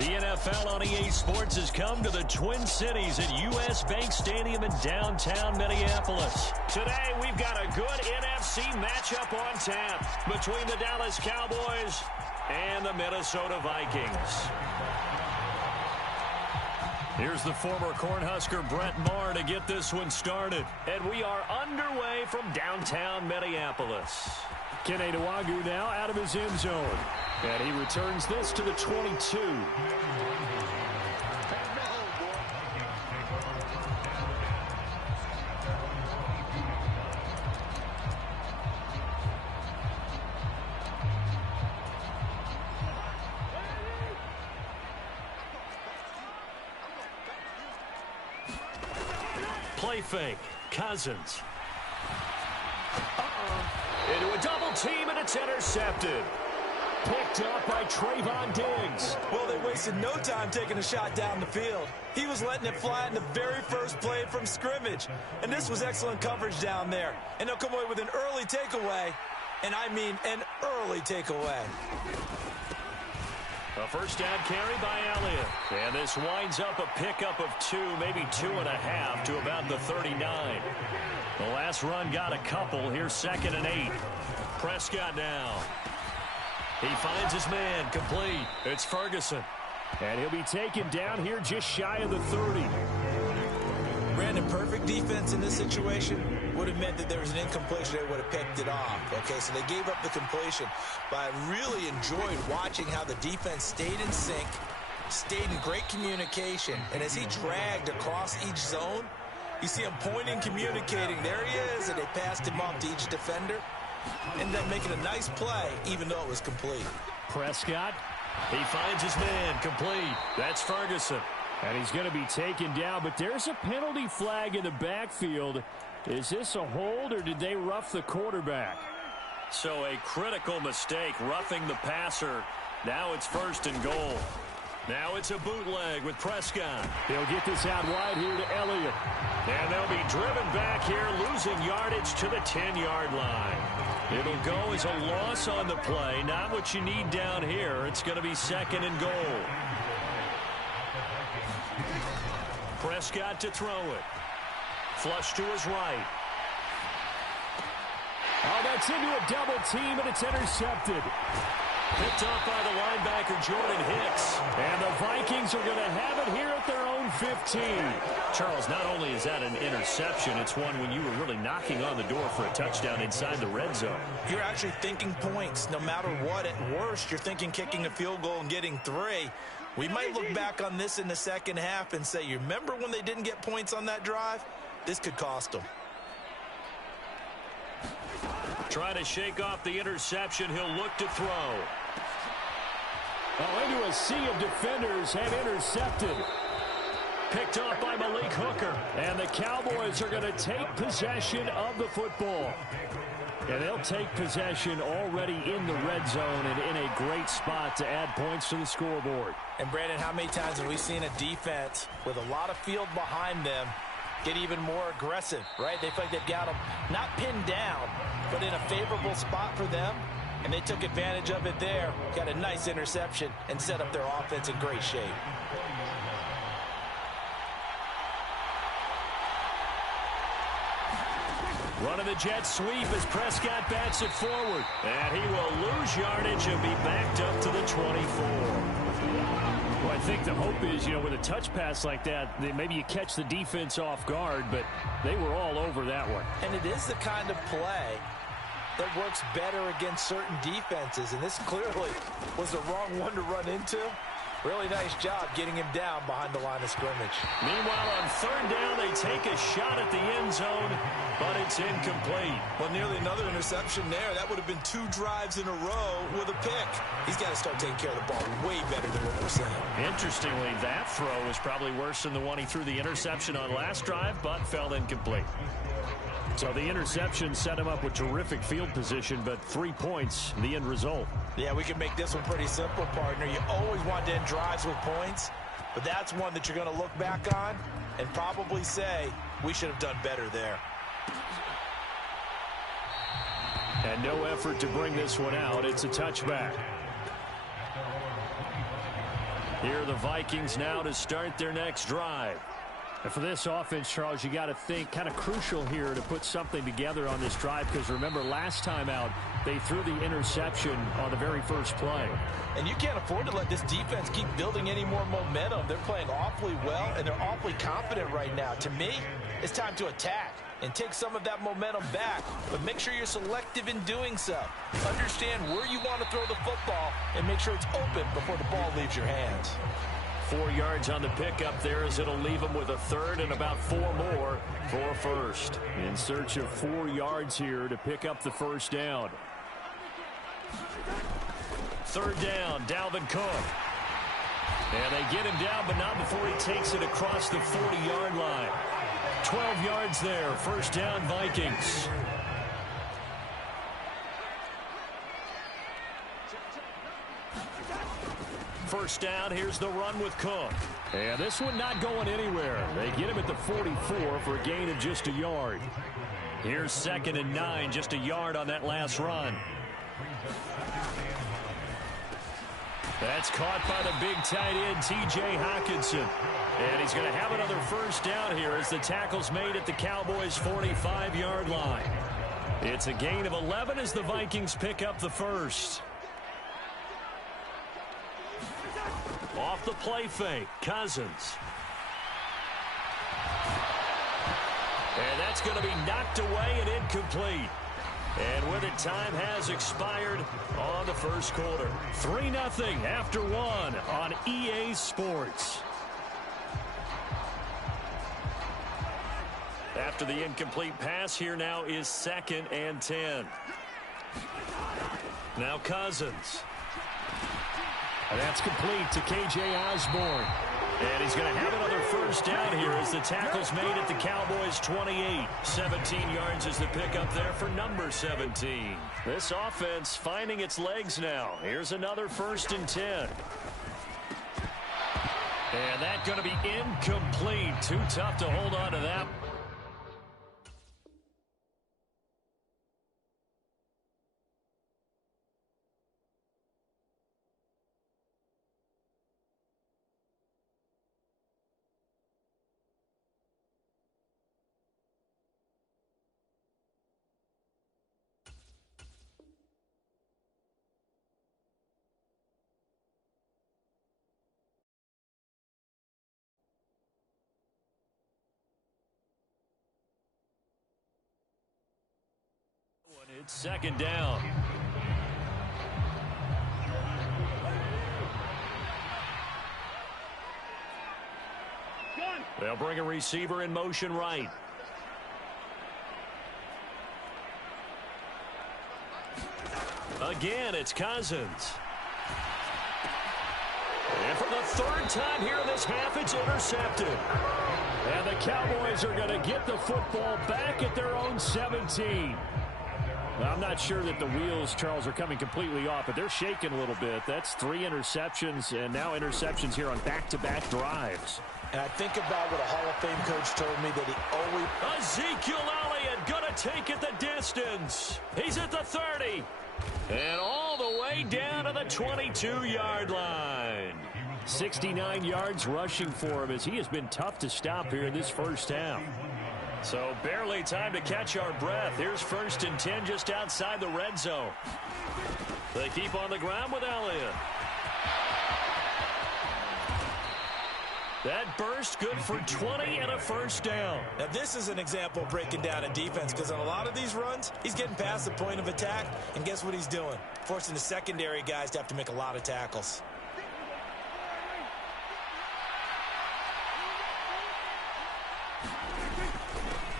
The NFL on EA Sports has come to the Twin Cities at U.S. Bank Stadium in downtown Minneapolis. Today, we've got a good NFC matchup on tap between the Dallas Cowboys and the Minnesota Vikings. Here's the former Cornhusker Brett Maher to get this one started. And we are underway from downtown Minneapolis. Kene Nwangwu now out of his end zone. And he returns this to the 22. Play fake. Cousins. Into a double team, and it's intercepted. Picked up by Trayvon Diggs. Well, they wasted no time taking a shot down the field. He was letting it fly in the very first play from scrimmage. And this was excellent coverage down there. And they'll come away with an early takeaway. And I mean an early takeaway. A first down carry by Elliott. And this winds up a pickup of 2, maybe 2.5 to about the 39. The last run got a couple. Here's 2nd and 8. Prescott now. He finds his man, complete. It's Ferguson. And he'll be taken down here just shy of the 30. Brandon, perfect defense in this situation would have meant that there was an incompletion. They would have picked it off. Okay, so they gave up the completion. But I really enjoyed watching how the defense stayed in sync, stayed in great communication. And as he dragged across each zone, you see him pointing, communicating. There he is, and they passed him off to each defender. Ended up making a nice play, even though it was complete. Prescott, he finds his man, complete. That's Ferguson. And he's going to be taken down, but there's a penalty flag in the backfield. Is this a hold, or did they rough the quarterback? So a critical mistake, roughing the passer. Now it's 1st and goal. Now it's a bootleg with Prescott. They'll get this out wide here to Elliott. And they'll be driven back here, losing yardage to the 10-yard line. It'll go as a loss on the play. Not what you need down here. It's going to be 2nd and goal. Prescott to throw it. Flush to his right. Oh, that's into a double team, and it's intercepted. Picked off by the linebacker, Jordan Hicks. And the Vikings are going to have it here at their own 15. Charles, not only is that an interception, it's one when you were really knocking on the door for a touchdown inside the red zone. You're actually thinking points. No matter what, at worst, you're thinking kicking a field goal and getting 3. We might look back on this in the second half and say, you remember when they didn't get points on that drive? This could cost them. Trying to shake off the interception. He'll look to throw. Oh, into a sea of defenders have intercepted. Picked off by Malik Hooker. And the Cowboys are going to take possession of the football. And they'll take possession already in the red zone and in a great spot to add points to the scoreboard. And, Brandon, how many times have we seen a defense with a lot of field behind them get even more aggressive, right? They feel like they've got them not pinned down, but in a favorable spot for them, and they took advantage of it there. Got a nice interception and set up their offense in great shape. Running the jet sweep as Prescott bats it forward. And he will lose yardage and be backed up to the 24. Well, I think the hope is, with a touch pass like that, maybe you catch the defense off guard, but they were all over that one. And it is the kind of play that works better against certain defenses, and this clearly was the wrong one to run into. Really nice job getting him down behind the line of scrimmage. Meanwhile, on 3rd down, they take a shot at the end zone, but it's incomplete. Well, nearly another interception there. That would have been 2 drives in a row with a pick. He's got to start taking care of the ball way better than what we're seeing. Interestingly, that throw was probably worse than the one he threw the interception on last drive, but fell incomplete. So the interception set him up with terrific field position, but 3 points, the end result. Yeah, we can make this one pretty simple, partner. You always want to end drives with points, but that's one that you're going to look back on and probably say, we should have done better there. And no effort to bring this one out. It's a touchback. Here are the Vikings now to start their next drive. And for this offense, Charles, you got to think kind of crucial here to put something together on this drive, because remember last time out they threw the interception on the very first play. And you can't afford to let this defense keep building any more momentum. They're playing awfully well, and they're awfully confident right now. To me, it's time to attack and take some of that momentum back, but make sure you're selective in doing so. Understand where you want to throw the football and make sure it's open before the ball leaves your hands. 4 yards on the pickup there, as it'll leave them with a third and about 4 more for a first. In search of 4 yards here to pick up the first down. Third down, Dalvin Cook. And they get him down, but not before he takes it across the 40-yard line. 12 yards there, first down Vikings. First down, here's the run with Cook. And this one not going anywhere. They get him at the 44 for a gain of just a yard. Here's 2nd and 9, just a yard on that last run. That's caught by the big tight end, T.J. Hockenson. And he's going to have another first down here as the tackle's made at the Cowboys' 45-yard line. It's a gain of 11 as the Vikings pick up the first. Off the play fake, Cousins. And that's going to be knocked away and incomplete. And with it, time has expired on the first quarter. 3-0 after 1 on EA Sports. After the incomplete pass, here now is 2nd and 10. Now Cousins. And that's complete to K.J. Osborne. And he's going to have another first down here as the tackle's made at the Cowboys' 28. 17 yards is the pickup there for number 17. This offense finding its legs now. Here's another 1st and 10. And that's going to be incomplete. Too tough to hold on to that. It's 2nd down. They'll bring a receiver in motion right. Again, it's Cousins. And for the 3rd time here in this half, it's intercepted. And the Cowboys are going to get the football back at their own 17. I'm not sure that the wheels, Charles, are coming completely off, but they're shaking a little bit. That's 3 interceptions, and now interceptions here on back-to-back drives. And I think about what a Hall of Fame coach told me that he always... Ezekiel Elliott going to take it the distance. He's at the 30. And all the way down to the 22-yard line. 69 yards rushing for him as he has been tough to stop here in this first half. So barely time to catch our breath. Here's 1st and 10 just outside the red zone. They keep on the ground with Elliott. That burst good for 20 and a first down. Now this is an example of breaking down in defense, because on a lot of these runs, he's getting past the point of attack, and guess what he's doing? Forcing the secondary guys to have to make a lot of tackles.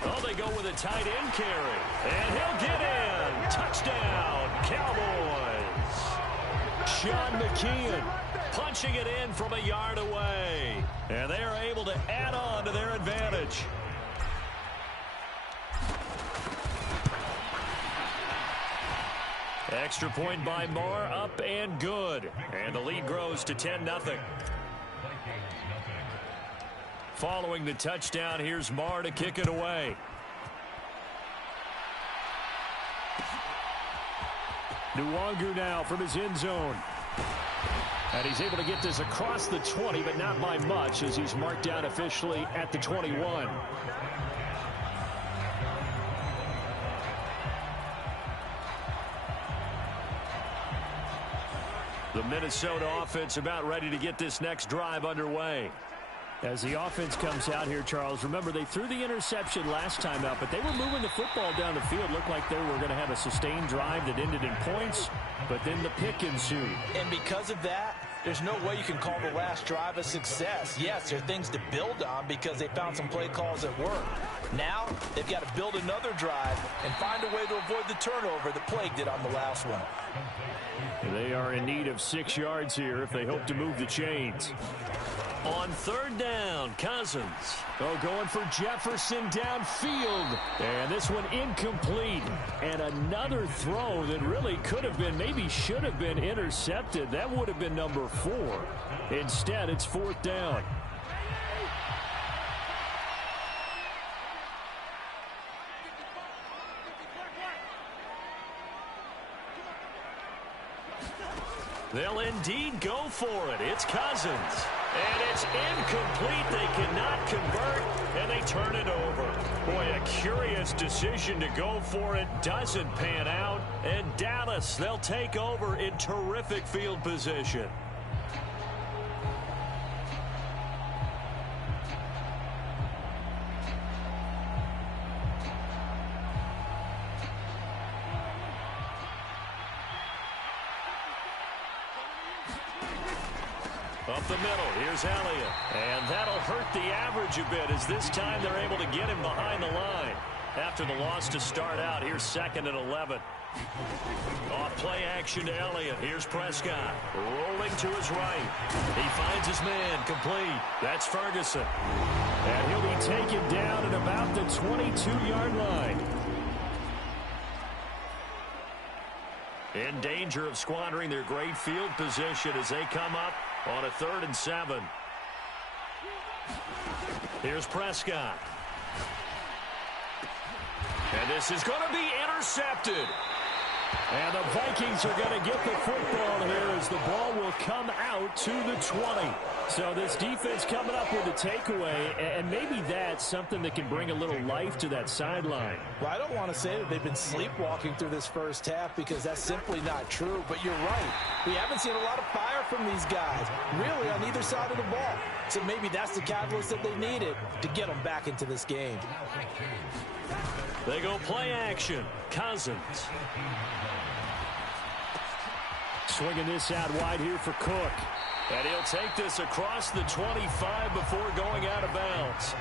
Oh, they go with a tight end carry. And he'll get in. Touchdown, Cowboys. Sean McKeon punching it in from a yard away. And they are able to add on to their advantage. Extra point by Moore, up and good. And the lead grows to 10-0. Following the touchdown, here's Moore to kick it away. Nwangu now from his end zone. And he's able to get this across the 20, but not by much, as he's marked down officially at the 21. The Minnesota offense about ready to get this next drive underway. As the offense comes out here, Charles, remember they threw the interception last time out, but they were moving the football down the field. Looked like they were going to have a sustained drive that ended in points, but then the pick ensued. And because of that, there's no way you can call the last drive a success. Yes, there are things to build on because they found some play calls that work. Now, they've got to build another drive and find a way to avoid the turnover that plagued it on the last one. They are in need of 6 yards here if they hope to move the chains. On third down, Cousins. Oh, going for Jefferson downfield. And this one incomplete. And another throw that really could have been, maybe should have been intercepted. That would have been number 4. Instead, it's fourth down. They'll indeed go for it. It's Cousins. And it's incomplete. They cannot convert, and they turn it over. Boy, a curious decision to go for it. Doesn't pan out. And Dallas, they'll take over in terrific field position. Up the middle, here's Elliott. And that'll hurt the average a bit as this time they're able to get him behind the line. After the loss to start out, here's 2nd and 11. Off play action to Elliott. Here's Prescott. Rolling to his right. He finds his man complete. That's Ferguson. And he'll be taken down at about the 22-yard line. In danger of squandering their great field position as they come up on a 3rd and 7. Here's Prescott. And this is going to be intercepted. And the Vikings are going to get the football here as the ball will come out to the 20. So this defense coming up with a takeaway, and maybe that's something that can bring a little life to that sideline. Well, I don't want to say that they've been sleepwalking through this first half because that's simply not true, but you're right. We haven't seen a lot of fire from these guys, really, on either side of the ball. So maybe that's the catalyst that they needed to get them back into this game. They go play action. Cousins. Swinging this out wide here for Cook. And he'll take this across the 25 before going out of bounds.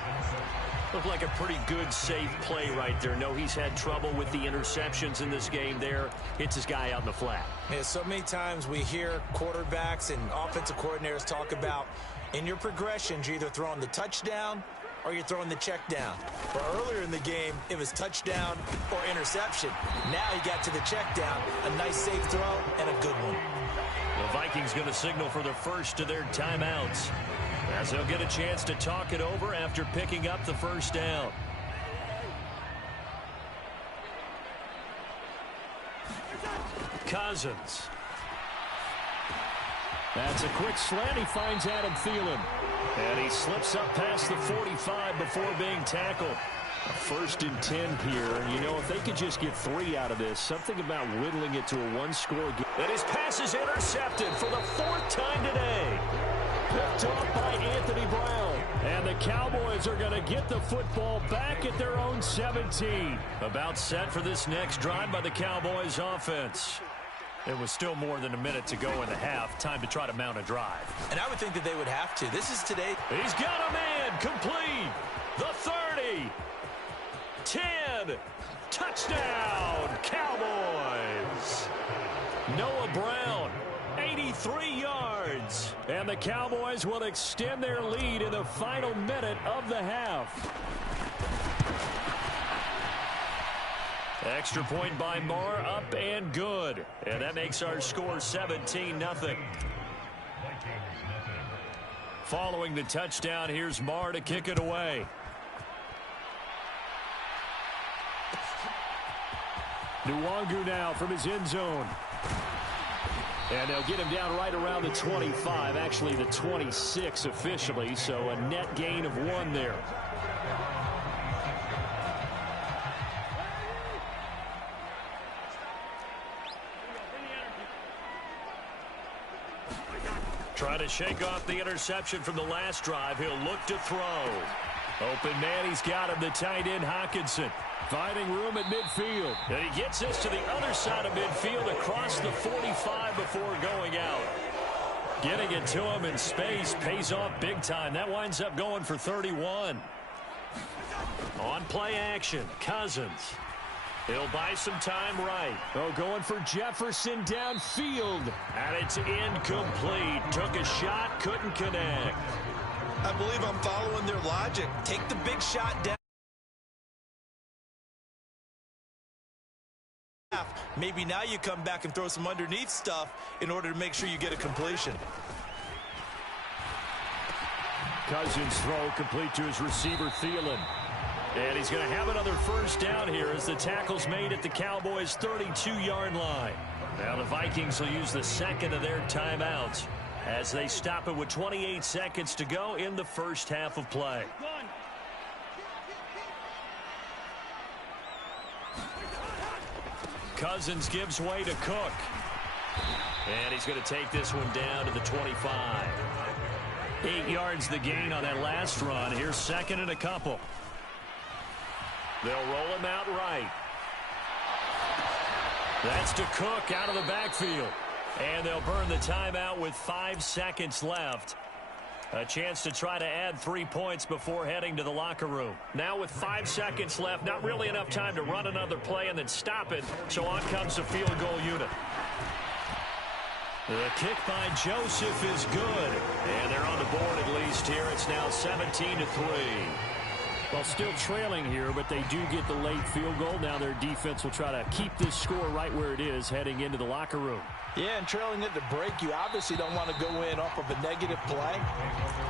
Looked like a pretty good, safe play right there. No, he's had trouble with the interceptions in this game there. Hits his guy out in the flat. Yeah, so many times we hear quarterbacks and offensive coordinators talk about in your progressions, you're either throwing the touchdown or you're throwing the check down. But earlier in the game, it was touchdown or interception. Now he got to the check down, a nice safe throw, and a good one. The Vikings going to signal for the first of their timeouts as they'll get a chance to talk it over after picking up the first down. Cousins. That's a quick slant. He finds Adam Thielen. And he slips up past the 45 before being tackled. A 1st and 10 here. And, you know, if they could just get 3 out of this, something about whittling it to a one-score game. And his pass is intercepted for the 4th time today. Picked up by Anthony Brown. And the Cowboys are going to get the football back at their own 17. About set for this next drive by the Cowboys offense. There was still more than a minute to go in the half. Time to try to mount a drive. And I would think that they would have to. This is today. He's got a man complete. The 30. 10. Touchdown, Cowboys. Noah Brown, 83 yards. And the Cowboys will extend their lead in the final minute of the half. Extra point by Marr, up and good. And that makes our score 17-0. Following the touchdown, here's Marr to kick it away. Nwangu now from his end zone. And they'll get him down right around the 25, actually the 26 officially, so a net gain of 1 there. Trying to shake off the interception from the last drive. He'll look to throw. Open man, he's got him, the tight end Hockenson. Finding room at midfield. And he gets this to the other side of midfield across the 45 before going out. Getting it to him in space pays off big time. That winds up going for 31. On play action, Cousins. He'll buy some time right. Oh, going for Jefferson downfield. And it's incomplete. Took a shot, couldn't connect. I believe I'm following their logic. Take the big shot down. Maybe now you come back and throw some underneath stuff in order to make sure you get a completion. Cousins throw complete to his receiver Thielen. And he's going to have another first down here as the tackle's made at the Cowboys' 32-yard line. Now the Vikings will use the second of their timeouts as they stop it with 28 seconds to go in the first half of play. Cousins gives way to Cook. And he's going to take this one down to the 25. 8 yards the gain on that last run. Here's second and a couple. They'll roll him out right. That's to Cook out of the backfield. And they'll burn the timeout with 5 seconds left. A chance to try to add 3 points before heading to the locker room. Now with 5 seconds left, not really enough time to run another play and then stop it. So on comes the field goal unit. The kick by Joseph is good. And they're on the board at least here. It's now 17-3. Well, still trailing here, but they do get the late field goal. Now their defense will try to keep this score right where it is heading into the locker room. Yeah, and trailing at the break, you obviously don't want to go in off of a negative play.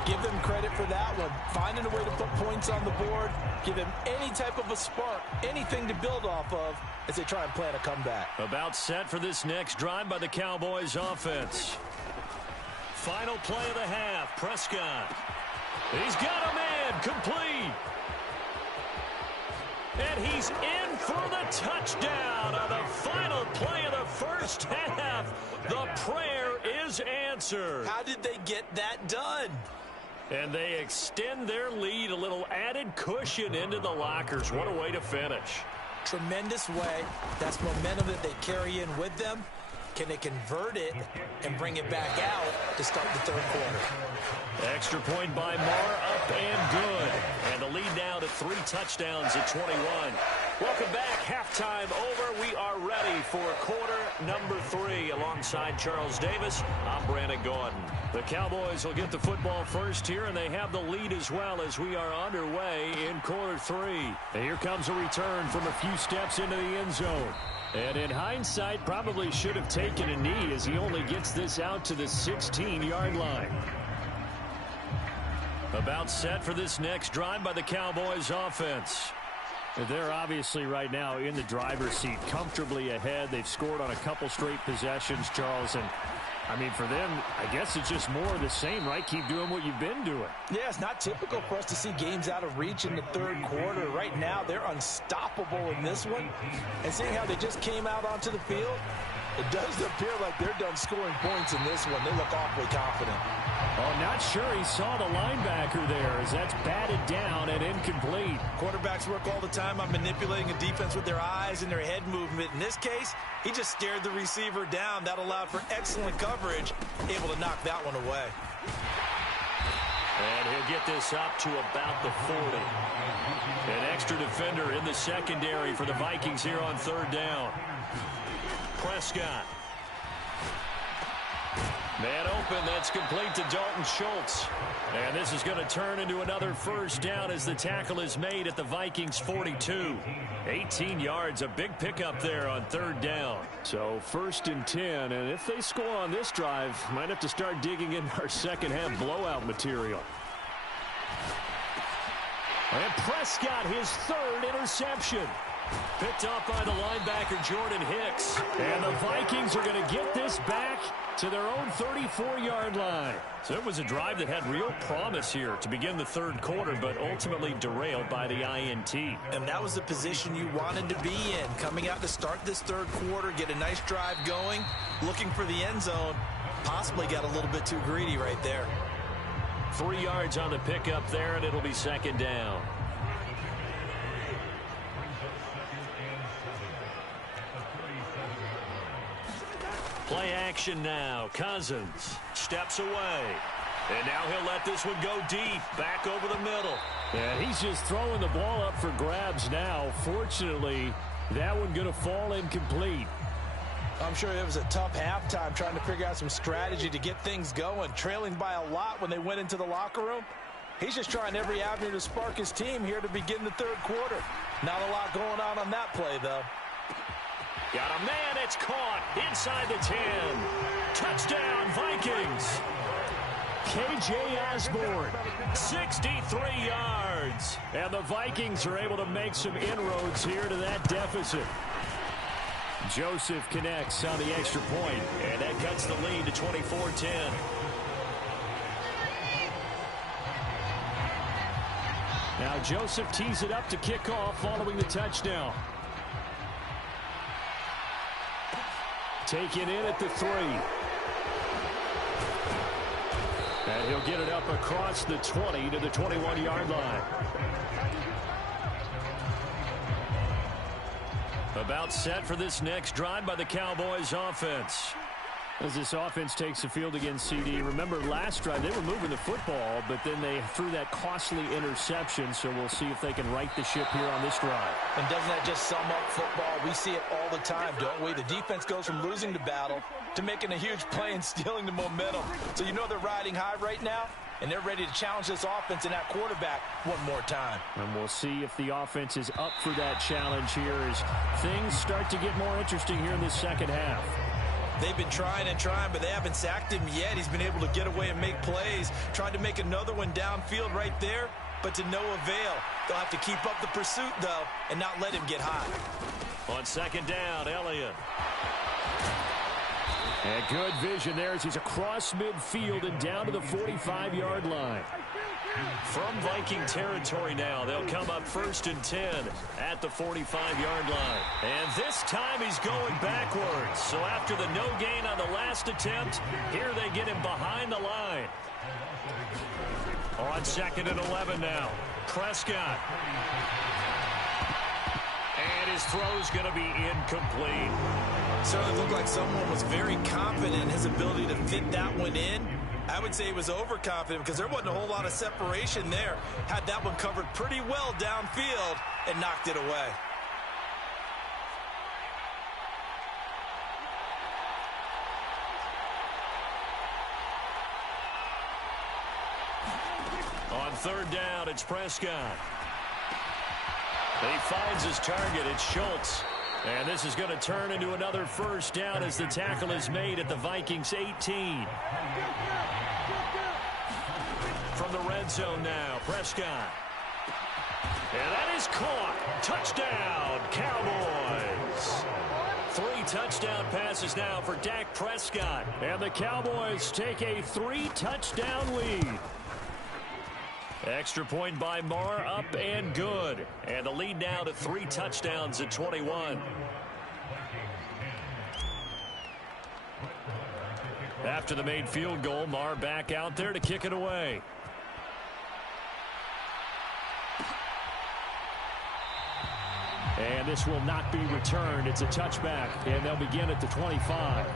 Give them credit for that one. Finding a way to put points on the board. Give them any type of a spark, anything to build off of as they try and plan a comeback. About set for this next drive by the Cowboys offense. Final play of the half, Prescott. He's got a man, complete. And he's in for the touchdown on the final play of the first half. The prayer is answered. How did they get that done? And they extend their lead, a little added cushion into the lockers. What a way to finish. Tremendous way. That's momentum that they carry in with them. Can they convert it and bring it back out to start the third quarter? Extra point by Marr, up and good. And the lead now to 3 touchdowns at 21. Welcome back. Halftime over. We are ready for quarter number 3. Alongside Charles Davis, I'm Brandon Gordon. The Cowboys will get the football first here, and they have the lead as well as we are underway in quarter 3. And here comes a return from a few steps into the end zone. And in hindsight, probably should have taken a knee as he only gets this out to the 16-yard line. About set for this next drive by the Cowboys offense. They're obviously right now in the driver's seat, comfortably ahead. They've scored on a couple straight possessions, Charles. And, I mean, for them, I guess it's just more of the same, right? Keep doing what you've been doing. Yeah, it's not typical for us to see games out of reach in the third quarter. Right now, they're unstoppable in this one. And seeing how they just came out onto the field, it does appear like they're done scoring points in this one. They look awfully confident. Oh, not sure he saw the linebacker there as that's batted down and incomplete. Quarterbacks work all the time on manipulating a defense with their eyes and their head movement. In this case, he just stared the receiver down. That allowed for excellent coverage, able to knock that one away. And he'll get this up to about the 40. An extra defender in the secondary for the Vikings here on third down. Prescott. Man open, that's complete to Dalton Schultz. And this is going to turn into another first down as the tackle is made at the Vikings 42. 18 yards, a big pickup there on third down. So 1st and 10, and if they score on this drive, might have to start digging in our second half blowout material. And Prescott, his 3rd interception. Picked up by the linebacker, Jordan Hicks. And the Vikings are going to get this back to their own 34-yard line. So it was a drive that had real promise here to begin the third quarter, but ultimately derailed by the INT. And that was the position you wanted to be in. Coming out to start this third quarter, get a nice drive going, looking for the end zone. Possibly got a little bit too greedy right there. 3 yards on the pickup there, and it'll be second down. Play action now. Cousins steps away. And now he'll let this one go deep. Back over the middle. And he's just throwing the ball up for grabs now. Fortunately, that one going to fall incomplete. I'm sure it was a tough halftime trying to figure out some strategy to get things going. Trailing by a lot when they went into the locker room. He's just trying every avenue to spark his team here to begin the third quarter. Not a lot going on that play, though. Got a man, it's caught inside the 10. Touchdown, Vikings. KJ Osborne, 63 yards. And the Vikings are able to make some inroads here to that deficit. Joseph connects on the extra point, and that cuts the lead to 24-10. Now Joseph tees it up to kick off following the touchdown. Taken in at the 3. And he'll get it up across the 20 to the 21-yard line. About set for this next drive by the Cowboys offense. As this offense takes the field against CD, remember last drive they were moving the football, but then they threw that costly interception, so we'll see if they can right the ship here on this drive. And doesn't that just sum up football? We see it all the time, don't we? The defense goes from losing the battle to making a huge play and stealing the momentum. So you know they're riding high right now, and they're ready to challenge this offense and that quarterback one more time. And we'll see if the offense is up for that challenge here as things start to get more interesting here in this second half. They've been trying and trying, but they haven't sacked him yet. He's been able to get away and make plays. Tried to make another one downfield right there, but to no avail. They'll have to keep up the pursuit, though, and not let him get hot. On second down, Elliott. And good vision there as he's across midfield and down to the 45-yard line. From Viking territory now, they'll come up 1st and 10 at the 45-yard line. And this time he's going backwards. So after the no gain on the last attempt, here they get him behind the line. On 2nd and 11 now, Prescott. And his throw's going to be incomplete. Certainly looked like someone was very confident in his ability to fit that one in. I would say he was overconfident because there wasn't a whole lot of separation there. Had that one covered pretty well downfield and knocked it away. On 3rd down, it's Prescott. He finds his target. It's Schultz. And this is going to turn into another 1st down as the tackle is made at the Vikings 18. From the red zone now, Prescott. And that is caught. Touchdown, Cowboys. 3 touchdown passes now for Dak Prescott. And the Cowboys take a 3-touchdown lead. Extra point by Marr, up and good. And the lead now to 3 touchdowns at 21. After the made field goal, Marr back out there to kick it away. And this will not be returned. It's a touchback, and they'll begin at the 25.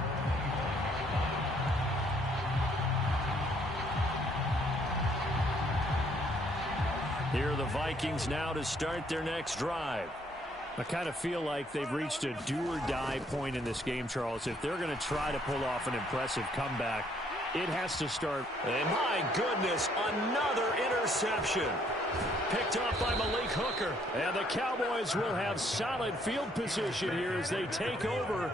Here are the Vikings now to start their next drive. I kind of feel like they've reached a do-or-die point in this game, Charles. If they're going to try to pull off an impressive comeback, it has to start. And my goodness, another interception. Picked off by Malik Hooker. And the Cowboys will have solid field position here as they take over.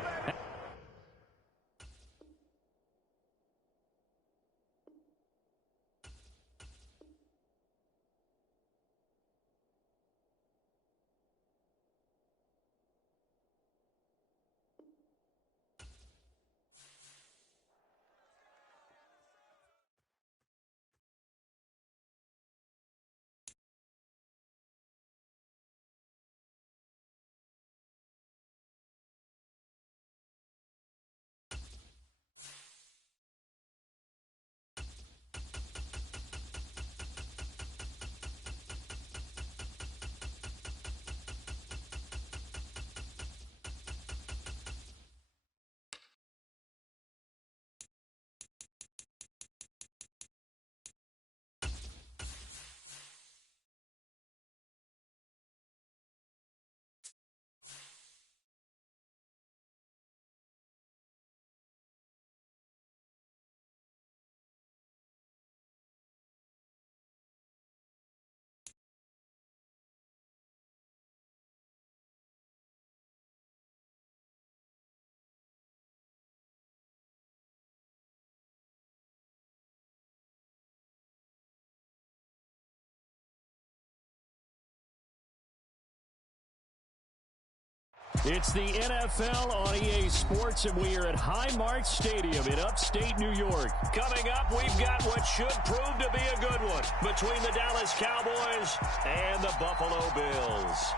It's the NFL on EA Sports, and we are at Highmark Stadium in upstate New York. Coming up, we've got what should prove to be a good one between the Dallas Cowboys and the Buffalo Bills.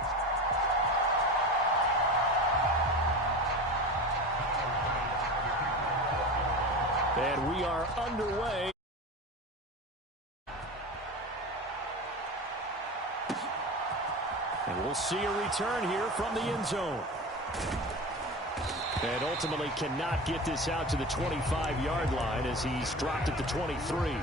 And we are underway. And we'll see a return here from the end zone. And ultimately cannot get this out to the 25-yard line as he's dropped at the 23.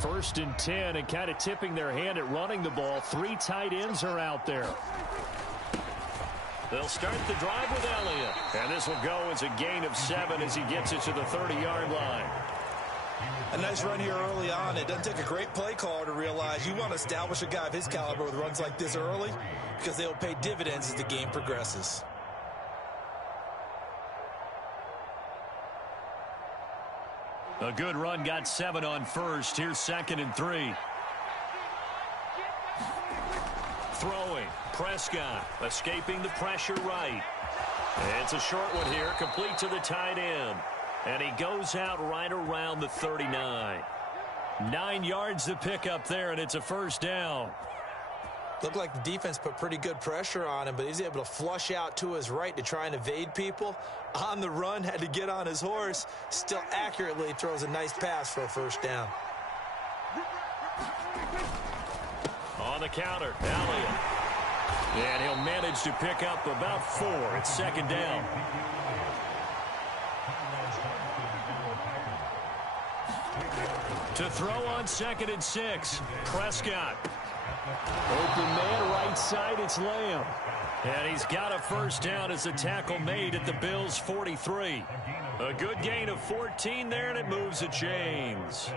First and 10, and kind of tipping their hand at running the ball. 3 tight ends are out there. They'll start the drive with Elliott. And this will go as a gain of 7 as he gets it to the 30-yard line. A nice run here early on. It doesn't take a great play caller to realize you want to establish a guy of his caliber with runs like this early because they'll pay dividends as the game progresses. A good run, got 7 on first. Here's 2nd and 3. Throwing, Prescott, escaping the pressure right. It's a short one here, complete to the tight end. And he goes out right around the 39. 9 yards to pick up there, and it's a first down. Looked like the defense put pretty good pressure on him, but he's able to flush out to his right to try and evade people. On the run, had to get on his horse. Still accurately throws a nice pass for a first down. On the counter, Elliott. And he'll manage to pick up about 4. It's 2nd down. To throw on 2nd and 6, Prescott. Open man, right side, it's Lamb. And he's got a first down as the tackle made at the Bills' 43. A good gain of 14 there, and it moves the chains.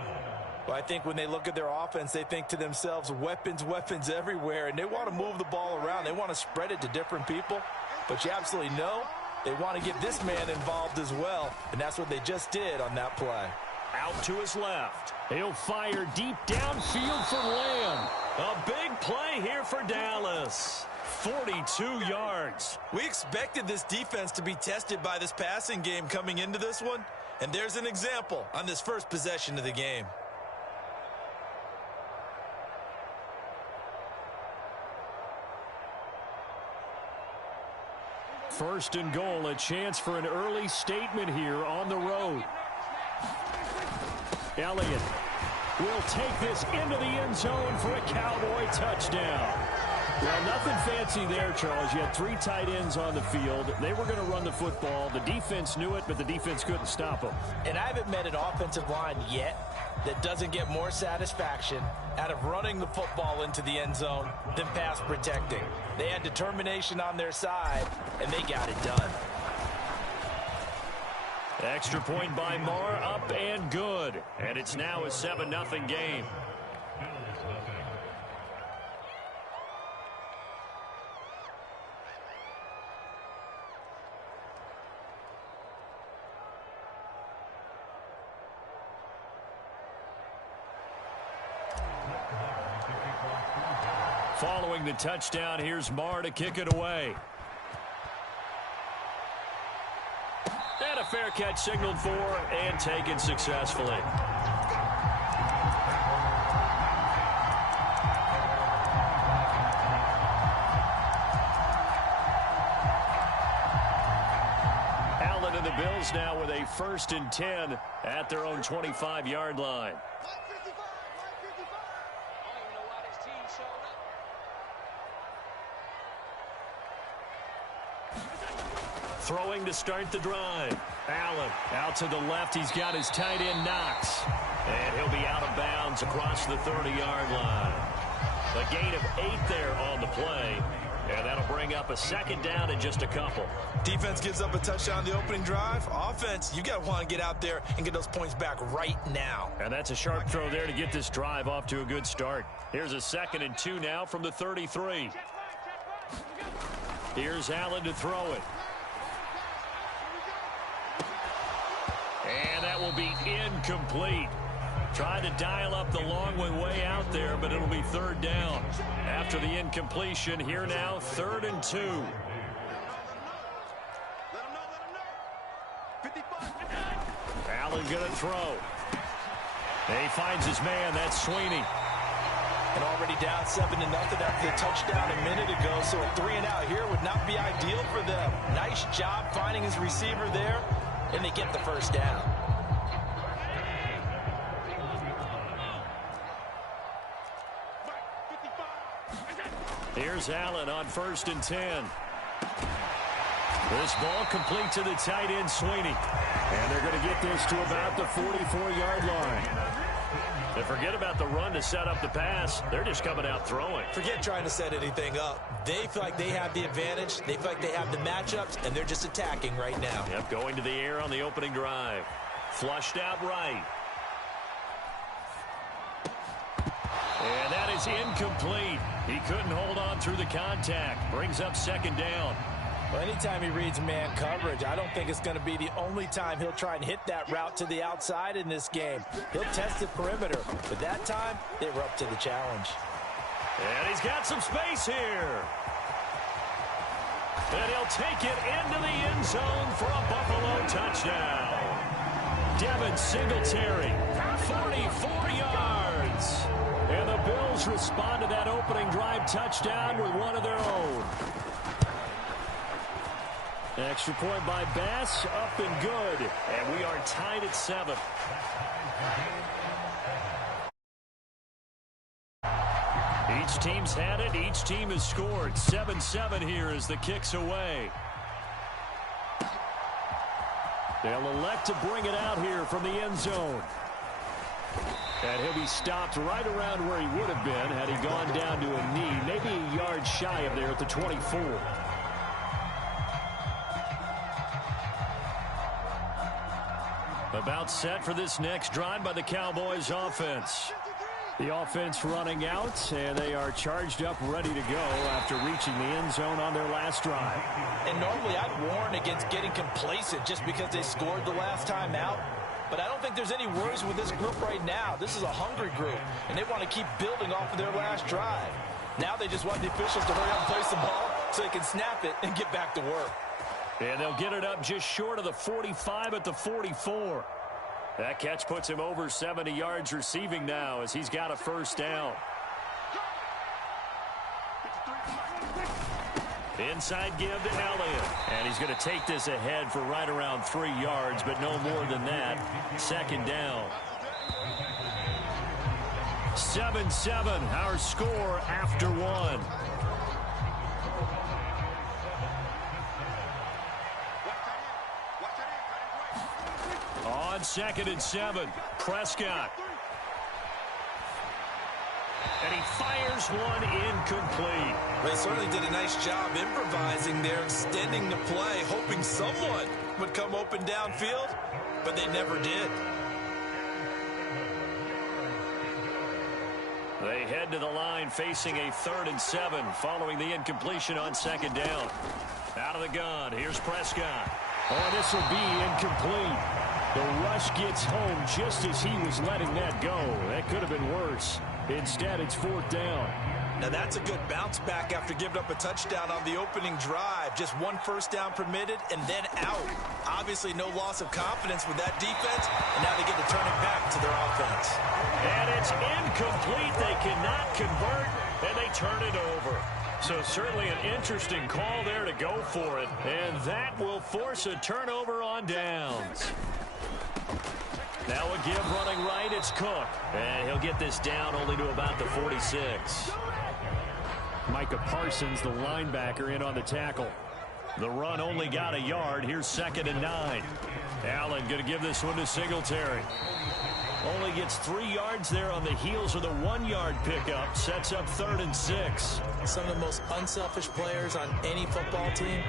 Well, I think when they look at their offense, they think to themselves, weapons, weapons everywhere, and they want to move the ball around. They want to spread it to different people, but you absolutely know they want to get this man involved as well, and that's what they just did on that play. Out to his left. He'll fire deep downfield for Lamb. A big play here for Dallas. 42 yards. We expected this defense to be tested by this passing game coming into this one, and there's an example on this first possession of the game. First and goal, a chance for an early statement here on the road. Elliott will take this into the end zone for a Cowboy touchdown. Well, nothing fancy there, Charles. You had 3 tight ends on the field. They were going to run the football. The defense knew it, but the defense couldn't stop them. And I haven't met an offensive line yet that doesn't get more satisfaction out of running the football into the end zone than pass protecting. They had determination on their side, and they got it done. Extra point by Marr, up and good. And it's now a 7-0 game. Following the touchdown, here's Marr to kick it away. And a fair catch signaled for and taken successfully. Allen and the Bills now with a 1st and 10 at their own 25-yard line. Throwing to start the drive. Allen out to the left. He's got his tight end Knox. And he'll be out of bounds across the 30-yard line. A gain of 8 there on the play. And that'll bring up a second down in just a couple. Defense gives up a touchdown the opening drive. Offense, you got to want to get out there and get those points back right now. And that's a sharp throw there to get this drive off to a good start. Here's a 2nd and 2 now from the 33. Here's Allen to throw it. And that will be incomplete. Trying to dial up the long way out there, but it'll be 3rd down. After the incompletion, here now, 3rd and 2. Allen going to throw. He finds his man. That's Sweeney. And already down 7-0 after the touchdown a minute ago, so a 3-and-out here would not be ideal for them. Nice job finding his receiver there, and they get the 1st down. Here's Allen on 1st and 10. This ball complete to the tight end, Sweeney. And they're going to get this to about the 44-yard line. And forget about the run to set up the pass. They're just coming out throwing. Forget trying to set anything up. They feel like they have the advantage. They feel like they have the matchups, and they're just attacking right now. Yep, going to the air on the opening drive. Flushed out right. And that is incomplete. He couldn't hold on through the contact. Brings up 2nd down. Well, anytime he reads man coverage, I don't think it's going to be the only time he'll try and hit that route to the outside in this game. He'll test the perimeter, but that time they were up to the challenge. And he's got some space here. And he'll take it into the end zone for a Buffalo touchdown. Devin Singletary, 44 yards. And the Bills respond to that opening drive touchdown with one of their own. Extra point by Bass, up and good. And we are tied at 7. Each team's had it. Each team has scored. 7-7 here as the kick's away. They'll elect to bring it out here from the end zone. And he'll be stopped right around where he would have been had he gone down to a knee, maybe a yard shy of there at the 24. About set for this next drive by the Cowboys offense. The offense running out, and they are charged up, ready to go after reaching the end zone on their last drive. And normally I'd warn against getting complacent just because they scored the last time out. But I don't think there's any worries with this group right now. This is a hungry group, and they want to keep building off of their last drive. Now they just want the officials to hurry up and place the ball so they can snap it and get back to work. And they'll get it up just short of the 45 at the 44. That catch puts him over 70 yards receiving now as he's got a 1st down. Inside give to Elliott. And he's going to take this ahead for right around 3 yards, but no more than that. 2nd down. 7-7, our score after 1. On 2nd and 7, Prescott. And he fires one incomplete. They certainly did a nice job improvising there, extending the play, hoping someone would come open downfield, but they never did. They head to the line facing a 3rd and 7 following the incompletion on 2nd down. Out of the gun, here's Prescott. Oh, this will be incomplete. The rush gets home just as he was letting that go. That could have been worse. Instead, it's 4th down. Now, that's a good bounce back after giving up a touchdown on the opening drive. Just 1 1st down permitted and then out. Obviously, no loss of confidence with that defense, and now they get to turn it back to their offense. And it's incomplete. They cannot convert, and they turn it over. So certainly an interesting call there to go for it, and that will force a turnover on downs. Now a give running right, it's Cook. And he'll get this down only to about the 46. Micah Parsons, the linebacker, in on the tackle. The run only got a yard. Here's 2nd and 9. Allen going to give this one to Singletary. Only gets 3 yards there on the heels of the 1-yard pickup. Sets up 3rd and 6. Some of the most unselfish players on any football team,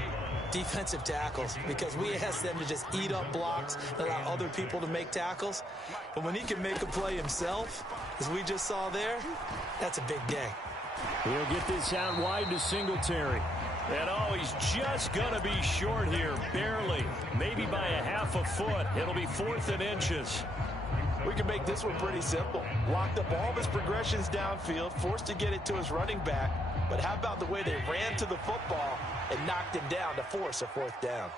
defensive tackles, because we ask them to just eat up blocks and allow other people to make tackles. But when he can make a play himself, as we just saw there, that's a big day. He'll get this out wide to Singletary. And oh, he's just going to be short here, barely. Maybe by a half a foot. It'll be 4th and inches. We can make this one pretty simple. Locked up all of his progressions downfield, forced to get it to his running back. But how about the way they ran to the football and knocked him down to force a 4th down?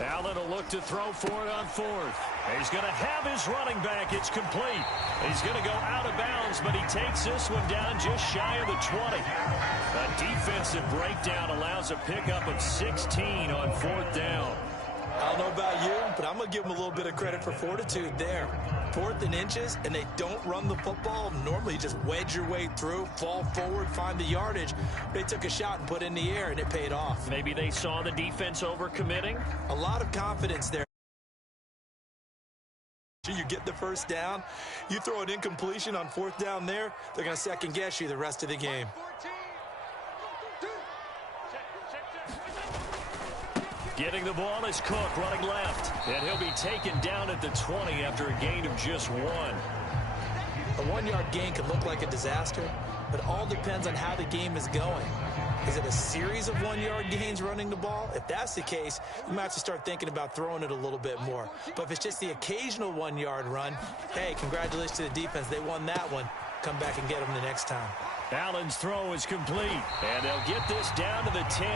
Allen will look to throw for it on 4th. He's going to have his running back. It's complete. He's going to go out of bounds, but he takes this one down just shy of the 20. A defensive breakdown allows a pickup of 16 on 4th down. I don't know about you, but I'm going to give them a little bit of credit for fortitude there. 4th and inches, and they don't run the football. Normally, you just wedge your way through, fall forward, find the yardage. They took a shot and put it in the air, and it paid off. Maybe they saw the defense overcommitting. A lot of confidence there. You get the 1st down, you throw an incompletion on 4th down there, they're going to second-guess you the rest of the game. Getting the ball is Cook running left. And he'll be taken down at the 20 after a gain of just 1. A 1-yard gain can look like a disaster, but it all depends on how the game is going. Is it a series of 1-yard gains running the ball? If that's the case, you might have to start thinking about throwing it a little bit more. But if it's just the occasional 1-yard run, hey, congratulations to the defense. They won that one. Come back and get them the next time. Allen's throw is complete, and they'll get this down to the 10.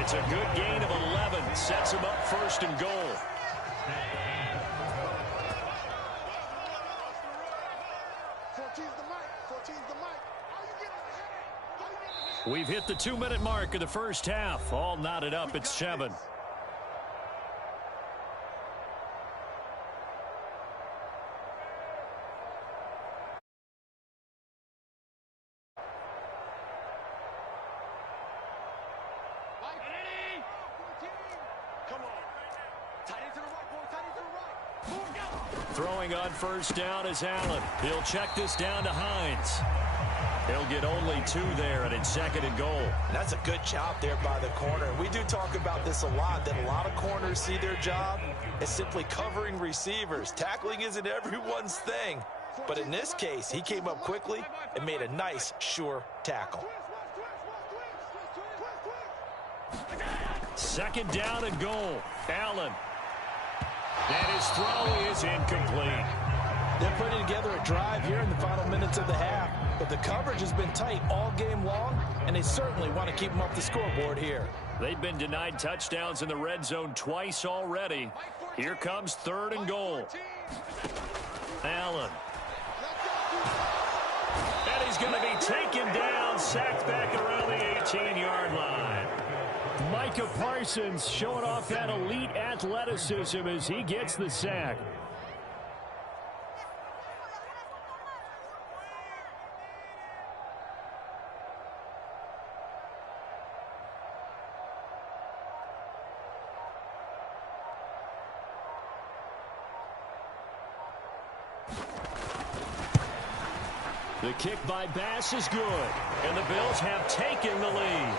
It's a good gain of 11. Sets him up 1st and goal. We've hit the 2-minute mark of the first half. All knotted up at 7. Throwing on 1st down is Allen. He'll check this down to Hines. He'll get only 2 there, and it's 2nd and goal. That's a good job there by the corner. We do talk about this a lot, that a lot of corners see their job as simply covering receivers. Tackling isn't everyone's thing. But in this case, he came up quickly and made a nice, sure tackle. 2nd down and goal. Allen. And his throw is incomplete. They're putting together a drive here in the final minutes of the half, but the coverage has been tight all game long, and they certainly want to keep them up the scoreboard here. They've been denied touchdowns in the red zone twice already. Here comes 3rd and goal. Allen. And he's going to be taken down, sacked back around the 18-yard line. Micah Parsons showing off that elite athleticism as he gets the sack. The kick by Bass is good, and the Bills have taken the lead.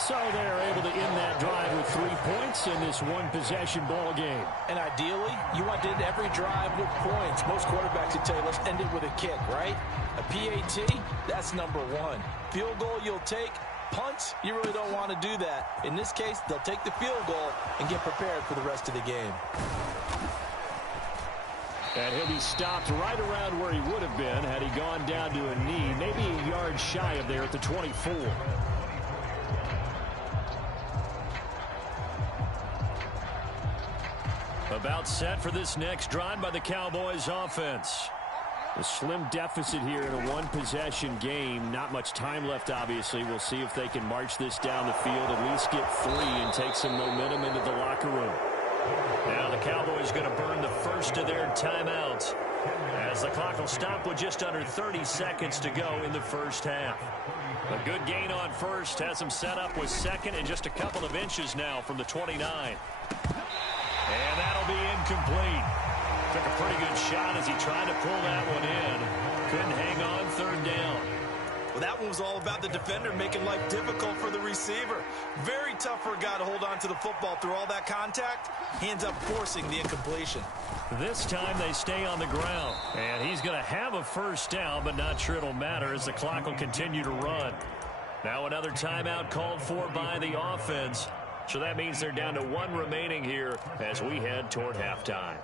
So they're able to end that drive with 3 points in this one-possession ball game. And ideally, you want to end every drive with points. Most quarterbacks would tell you, let's end it with a kick, right? A PAT, that's number 1. Field goal you'll take. Punts, you really don't want to do that. In this case, they'll take the field goal and get prepared for the rest of the game. And he'll be stopped right around where he would have been had he gone down to a knee, maybe a yard shy of there at the 24. About set for this next drive by the Cowboys offense. A slim deficit here in a one-possession game. Not much time left, obviously. We'll see if they can march this down the field, at least get 3 and take some momentum into the locker room. Now the Cowboys going to burn the first of their timeouts as the clock will stop with just under 30 seconds to go in the first half. A good gain on first has them set up with 2nd and just a couple of inches now from the 29. And that'll be pretty good shot as he tried to pull that one in. Couldn't hang on, third down. Well, that one was all about the defender making life difficult for the receiver. Very tough for a guy to hold on to the football through all that contact. He ends up forcing the incompletion. This time they stay on the ground. And he's going to have a first down, but not sure it'll matter as the clock will continue to run. Now another timeout called for by the offense. So that means they're down to one remaining here as we head toward halftime.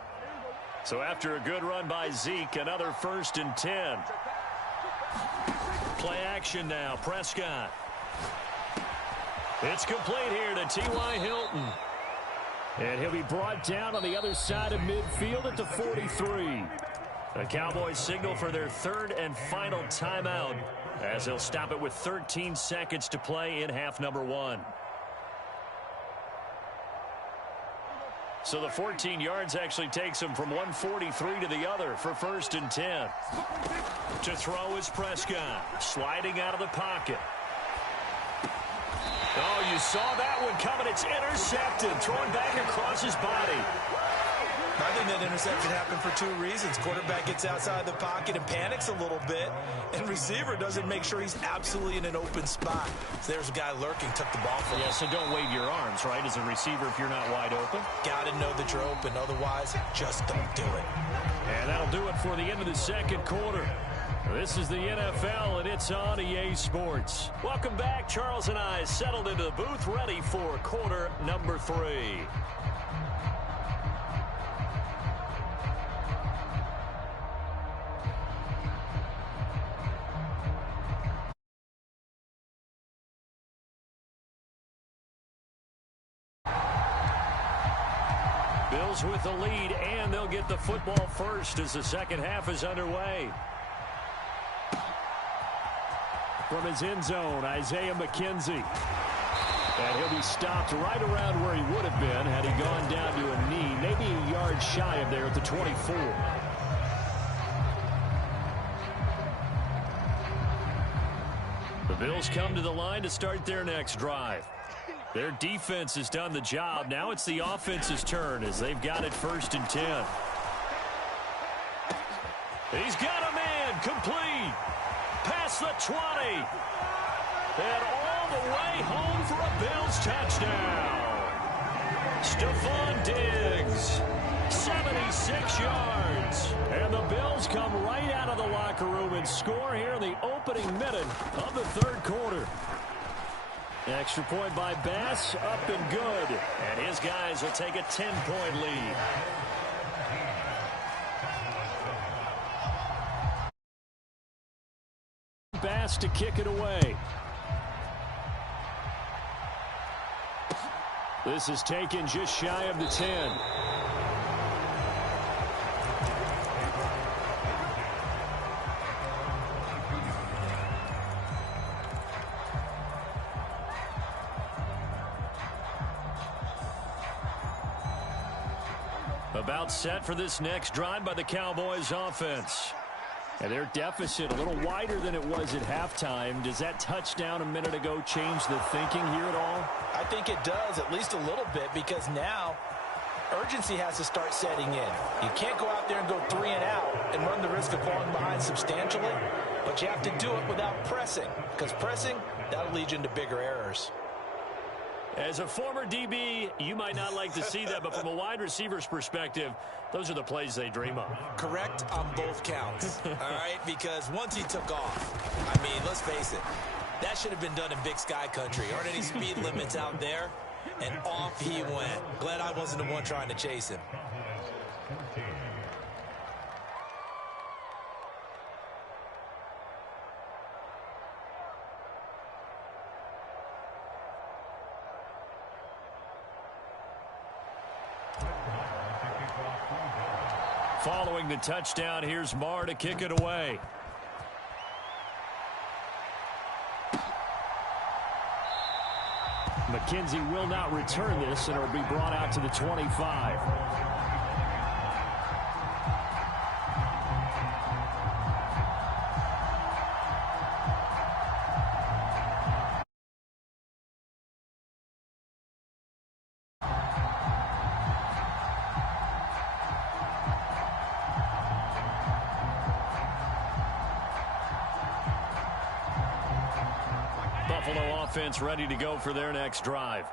So after a good run by Zeke, another 1st and 10. Play action now, Prescott. It's complete here to T.Y. Hilton. And he'll be brought down on the other side of midfield at the 43. The Cowboys signal for their 3rd and final timeout as they'll stop it with 13 seconds to play in half number 1. So the 14 yards actually takes him from 143 to the other for 1st and 10. To throw is Prescott, sliding out of the pocket. Oh, you saw that one coming. It's intercepted, thrown back across his body. I think that interception happened for 2 reasons. Quarterback gets outside the pocket and panics a little bit, and receiver doesn't make sure he's absolutely in an open spot. So there's a guy lurking, took the ball from him. Yeah, so don't wave your arms, right, as a receiver if you're not wide open. Got to know that you're open. Otherwise, just don't do it. And that'll do it for the end of the 2nd quarter. This is the NFL, and it's on EA Sports. Welcome back. Charles and I settled into the booth, ready for quarter number 3. Bills with the lead, and they'll get the football first as the second half is underway. From his end zone, Isaiah McKenzie. And he'll be stopped right around where he would have been had he gone down to a knee, maybe a yard shy of there at the 24. The Bills come to the line to start their next drive. Their defense has done the job. Now it's the offense's turn as they've got it 1st and 10. He's got a man complete. Past the 20. And all the way home for a Bills touchdown. Stephon Diggs, 76 yards. And the Bills come right out of the locker room and score here in the opening minute of the 3rd quarter. Extra point by Bass, up and good. And his guys will take a 10-point lead. Bass to kick it away. This is taken just shy of the 10. About set for this next drive by the Cowboys offense. And their deficit a little wider than it was at halftime. Does that touchdown a minute ago change the thinking here at all? I think it does, at least a little bit, because now urgency has to start setting in. You can't go out there and go 3 and out and run the risk of falling behind substantially, but you have to do it without pressing, because pressing, that'll lead you into bigger errors. As a former DB, you might not like to see that, but from a wide receiver's perspective, those are the plays they dream of. Correct on both counts, all right? Because once he took off, I mean, let's face it, that should have been done in Big Sky country. Aren't any speed limits out there? And off he went. Glad I wasn't the one trying to chase him. Following the touchdown, here's Marr to kick it away. McKenzie will not return this, and it will be brought out to the 25. Buffalo offense ready to go for their next drive.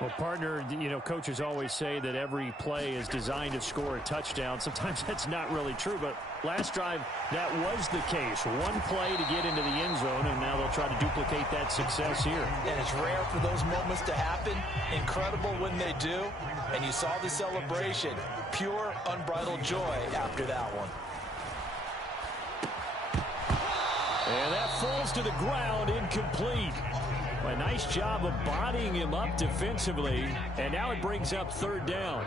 Well, partner, coaches always say that every play is designed to score a touchdown. Sometimes that's not really true, but last drive, that was the case. One play to get into the end zone, and now they'll try to duplicate that success here. And it's rare for those moments to happen. Incredible when they do. And you saw the celebration. Pure, unbridled joy after that one. And that falls to the ground, incomplete. A nice job of bodying him up defensively, and now it brings up third down.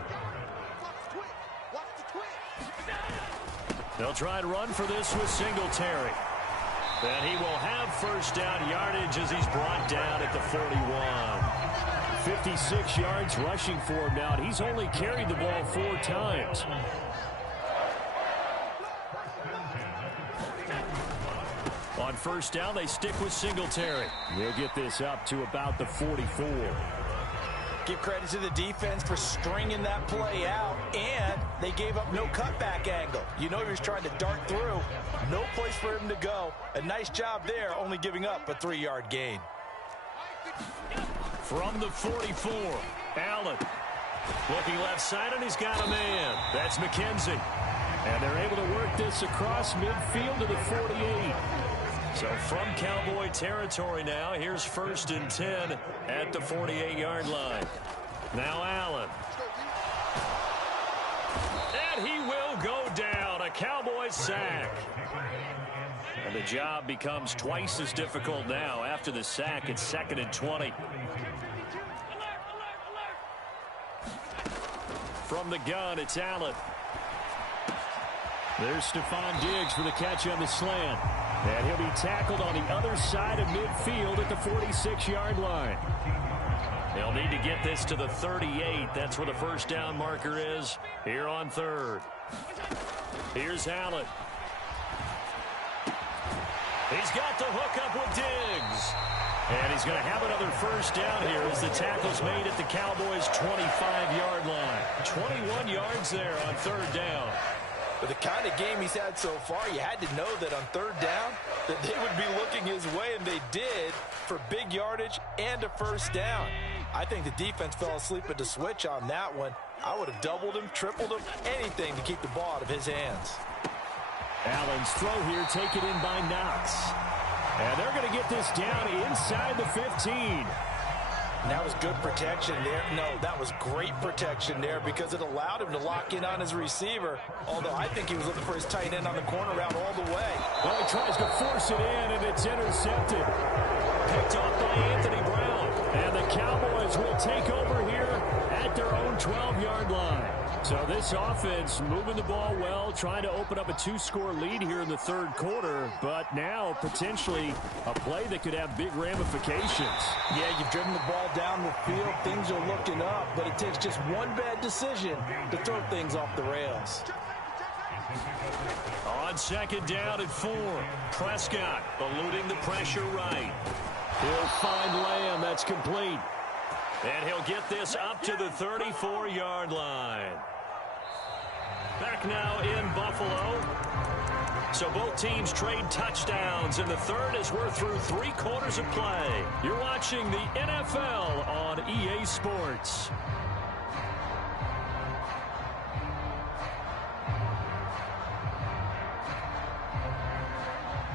They'll try to run for this with Singletary. And he will have first down yardage as he's brought down at the 41. 56 yards rushing for him now, and he's only carried the ball 4 times. On first down, they stick with Singletary. They'll get this up to about the 44. Give credit to the defense for stringing that play out, and they gave up no cutback angle. You know he was trying to dart through. No place for him to go. A nice job there, only giving up a 3-yard gain. From the 44, Allen. Looking left side, and he's got a man. That's McKenzie. And they're able to work this across midfield to the 48. So from Cowboy territory now, here's 1st and 10 at the 48-yard line. Now Allen. And he will go down. A Cowboy sack. And the job becomes twice as difficult now. After the sack, it's 2nd and 20. From the gun, it's Allen. There's Stephon Diggs for the catch on the slant. And he'll be tackled on the other side of midfield at the 46-yard line. They'll need to get this to the 38. That's where the first down marker is here on 3rd. Here's Allen. He's got the hook up with Diggs. And he's going to have another first down here as the tackle's made at the Cowboys' 25-yard line. 21 yards there on 3rd down. With the kind of game he's had so far, you had to know that on 3rd down that they would be looking his way, and they did, for big yardage and a first down. I think the defense fell asleep at the switch on that one. I would have doubled him, tripled him, anything to keep the ball out of his hands. Allen's throw here taken in by Knox. And they're going to get this down inside the 15. And that was good protection there. No, that was great protection there because it allowed him to lock in on his receiver. Although I think he was looking for his tight end on the corner route all the way. Well, he tries to force it in, and it's intercepted. Picked off by Anthony Brown. And the Cowboys will take over here at their own 12-yard line. So this offense moving the ball well, trying to open up a 2-score lead here in the 3rd quarter, but now potentially a play that could have big ramifications. Yeah, you've driven the ball down the field. Things are looking up, but it takes just one bad decision to throw things off the rails. On 2nd down at 4, Prescott eluding the pressure right. He'll find Lamb. That's complete. And he'll get this up to the 34-yard line. Back now in Buffalo. So both teams trade touchdowns in the 3rd as we're through 3 quarters of play. You're watching the NFL on EA Sports.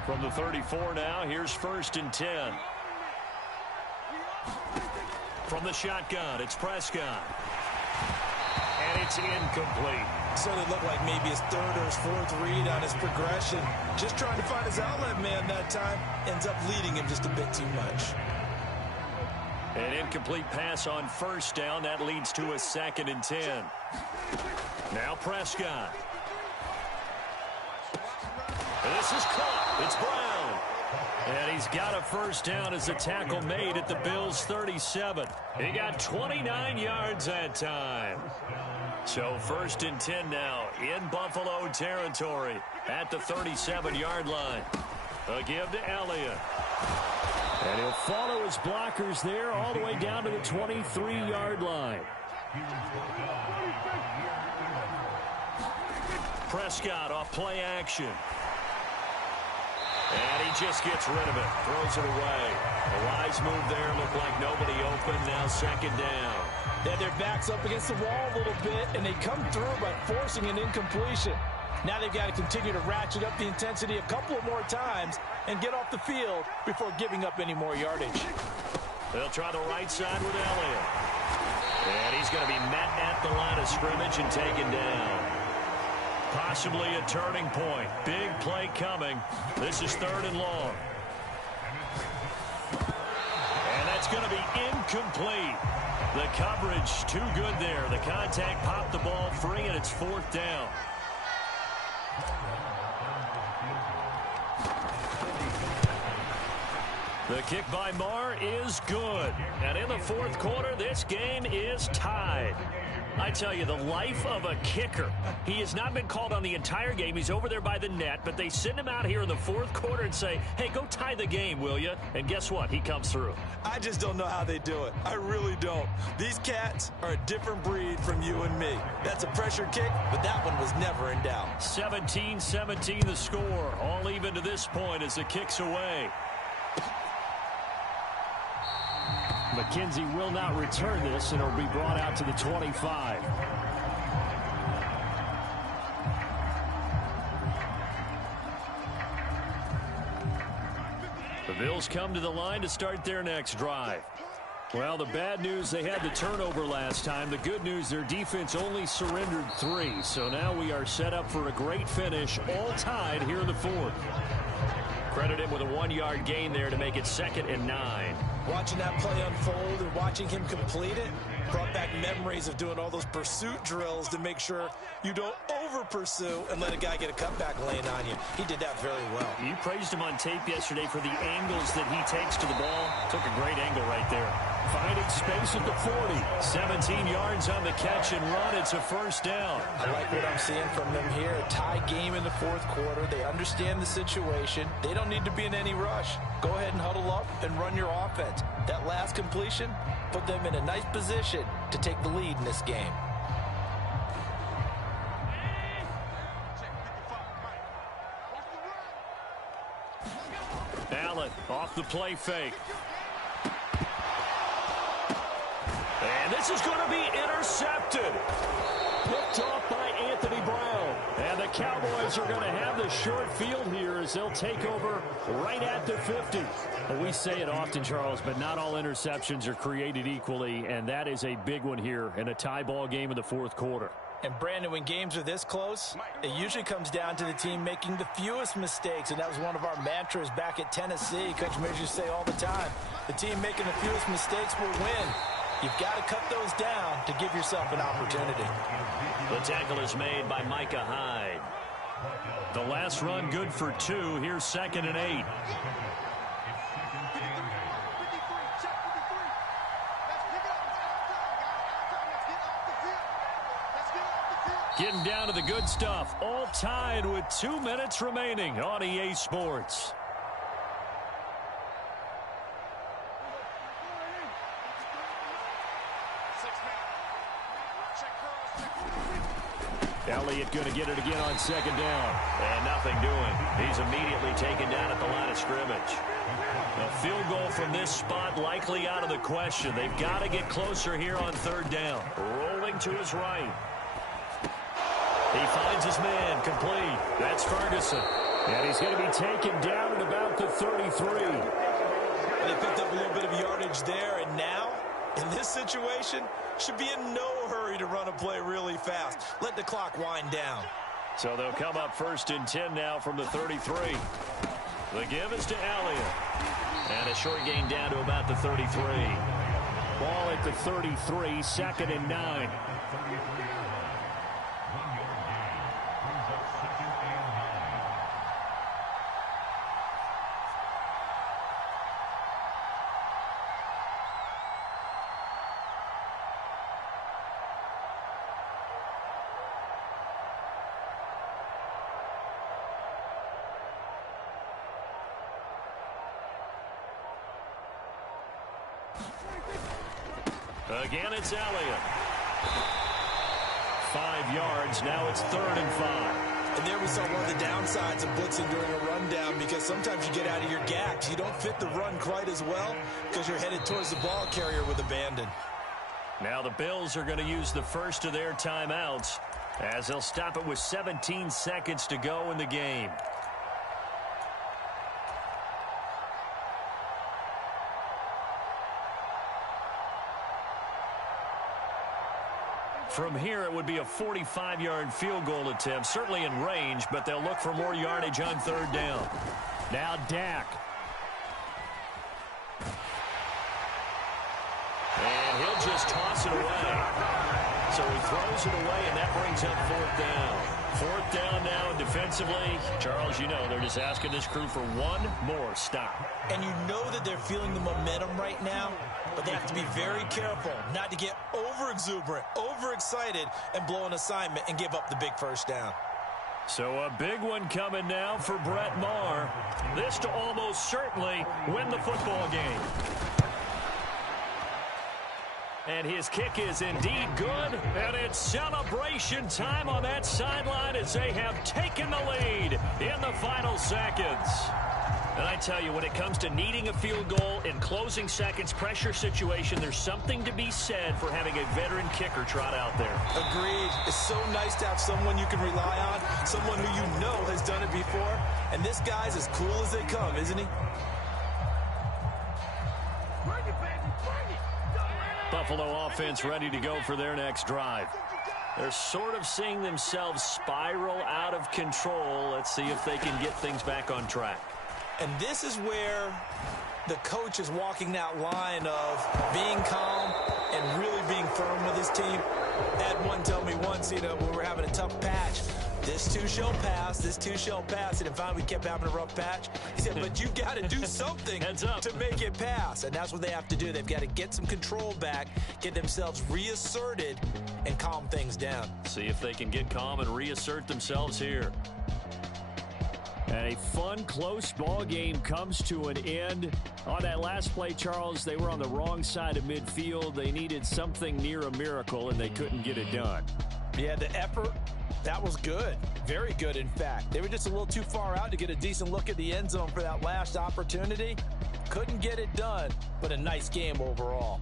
From the 34 now, here's 1st and 10. From the shotgun, it's Prescott. And it's incomplete. So it looked like maybe his 3rd or his 4th read on his progression. Just trying to find his outlet man that time. Ends up leading him just a bit too much. An incomplete pass on 1st down. That leads to a 2nd and 10. Now Prescott. This is caught. It's Brown. And he's got a first down as a tackle made at the Bills' 37. He got 29 yards that time. So 1st and 10 now in Buffalo territory at the 37-yard line. A give to Elliott. And he'll follow his blockers there all the way down to the 23-yard line. Prescott off play action. And he just gets rid of it, throws it away. A wise move there, looked like nobody open, now second down. They had their backs up against the wall a little bit, and they come through by forcing an incompletion. Now they've got to continue to ratchet up the intensity a couple of more times and get off the field before giving up any more yardage. They'll try the right side with Elliott. And he's going to be met at the line of scrimmage and taken down. Possibly a turning point. Big play coming. This is 3rd and long. And that's going to be incomplete. The coverage too good there. The contact popped the ball free, and it's 4th down. The kick by Marr is good. And in the 4th quarter, this game is tied. I tell you, the life of a kicker. He has not been called on the entire game. He's over there by the net, but they send him out here in the 4th quarter and say, hey, go tie the game, will you? And guess what? He comes through. I just don't know how they do it. I really don't. These cats are a different breed from you and me. That's a pressure kick, but that one was never in doubt. 17-17 the score. All even to this point as the kick's away. McKenzie will not return this, and it'll be brought out to the 25. The Bills come to the line to start their next drive. Well, the bad news, they had the turnover last time. The good news, their defense only surrendered 3. So now we are set up for a great finish, all tied here in the 4th. Credit him with a 1-yard gain there to make it 2nd and 9. Watching that play unfold and watching him complete it brought back memories of doing all those pursuit drills to make sure you don't over-pursue and let a guy get a cutback lane on you. He did that very well. You praised him on tape yesterday for the angles that he takes to the ball. Took a great angle right there. Finding space at the 40. 17 yards on the catch and run. It's a 1st down. I like what I'm seeing from them here. A tie game in the 4th quarter. They understand the situation. They don't need to be in any rush. Go ahead and huddle up and run your offense. That last completion put them in a nice position to take the lead in this game. Allen off the play fake. And this is going to be intercepted. Picked off by Anthony Brown. And the Cowboys are going to have the short field here as they'll take over right at the 50. Well, we say it often, Charles, but not all interceptions are created equally, and that is a big one here in a tie ball game in the 4th quarter. And, Brandon, when games are this close, it usually comes down to the team making the fewest mistakes, and that was one of our mantras back at Tennessee. Coach Mears used to say all the time, the team making the fewest mistakes will win. You've got to cut those down to give yourself an opportunity. The tackle is made by Micah Hyde. The last run good for 2. Here's 2nd and 8. Getting down to the good stuff. All tied with 2 minutes remaining on EA Sports. Elliott going to get it again on 2nd down. And nothing doing. He's immediately taken down at the line of scrimmage. A field goal from this spot likely out of the question. They've got to get closer here on 3rd down. Rolling to his right. He finds his man complete. That's Ferguson. And he's going to be taken down at about the 33. They picked up a little bit of yardage there, and now, in this situation, should be in no hurry to run a play really fast. Let the clock wind down. So they'll come up 1st and 10 now from the 33. The give is to Elliott. And a short gain down to about the 33. Ball at the 33, 2nd and 9. Again, it's Elliott. 5 yards. Now it's 3rd and 5. And there we saw one of the downsides of blitzing during a rundown, because sometimes you get out of your gaps. You don't fit the run quite as well because you're headed towards the ball carrier with abandon. Now the Bills are going to use the first of their timeouts as they'll stop it with 17 seconds to go in the game. From here, it would be a 45-yard field goal attempt, certainly in range, but they'll look for more yardage on third down. Now Dak. And he'll just toss it away. So he throws it away, and that brings up fourth down. Fourth down now defensively. Charles, you know, they're just asking this crew for one more stop. And you know that they're feeling the momentum right now, but they have to be very careful not to get over-exuberant, over-excited, and blow an assignment and give up the big first down. So a big one coming now for Brett Maher. This to almost certainly win the football game. And his kick is indeed good, and it's celebration time on that sideline as they have taken the lead in the final seconds. And I tell you, when it comes to needing a field goal in closing seconds pressure situation, there's something to be said for having a veteran kicker trot out there. Agreed. It's so nice to have someone you can rely on, someone who you know has done it before. And this guy's as cool as they come, isn't he? Buffalo offense ready to go for their next drive. They're sort of seeing themselves spiral out of control. Let's see if they can get things back on track. And this is where the coach is walking that line of being calm and really being firm with his team. Had one tell me once, you know, when we were having a tough patch, this too shall pass, this too shall pass. And finally we kept having a rough patch. He said, but you got to do something to make it pass. And that's what they have to do. They've got to get some control back, get themselves reasserted, and calm things down. See if they can get calm and reassert themselves here. And a fun, close ball game comes to an end. On that last play, Charles, they were on the wrong side of midfield. They needed something near a miracle, and they couldn't get it done. Yeah, the effort, that was good. Very good, in fact. They were just a little too far out to get a decent look at the end zone for that last opportunity. Couldn't get it done, but a nice game overall.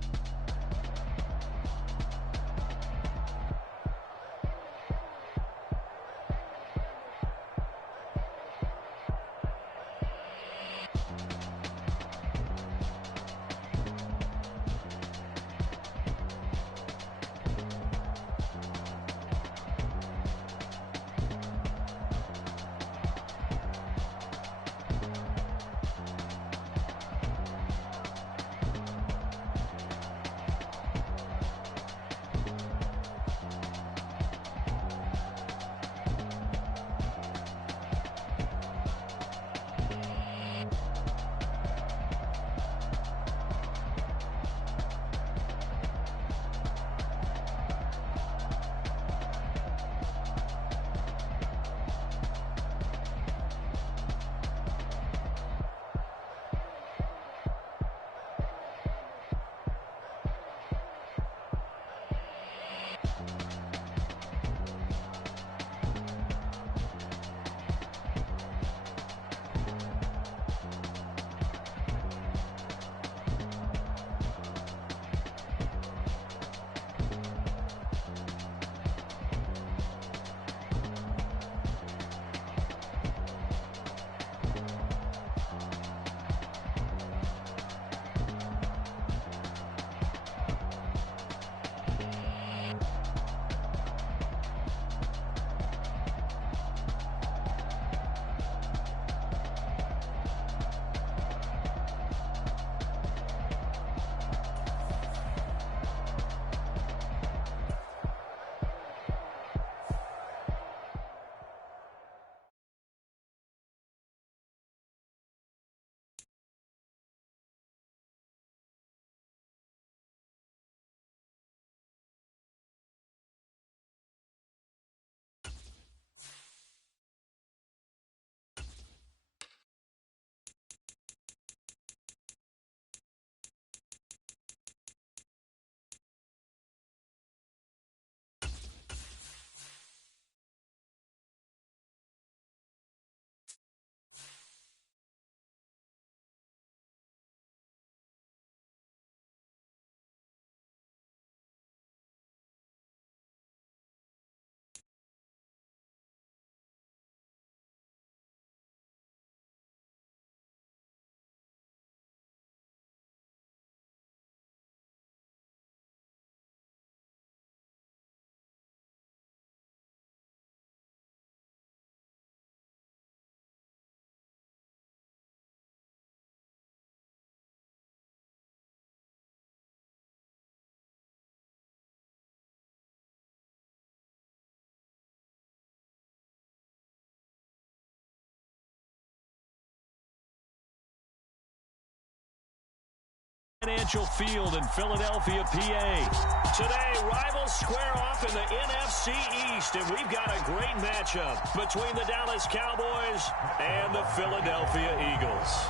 Financial Field in Philadelphia, PA. Today, rivals square off in the NFC East, and we've got a great matchup between the Dallas Cowboys and the Philadelphia Eagles.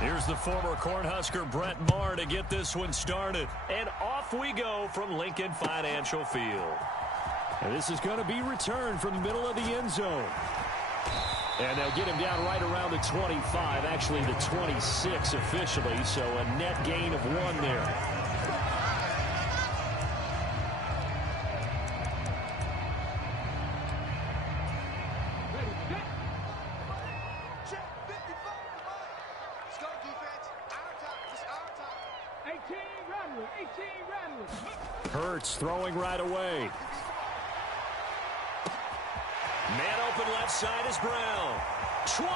Here's the former Cornhusker Brett Maher to get this one started. And off we go from Lincoln Financial Field. And this is going to be returned from the middle of the end zone. And they'll get him down right around the 25, actually the 26 officially, so a net gain of 1 there. Hurts throwing right away. Man open left side is Brown. 20.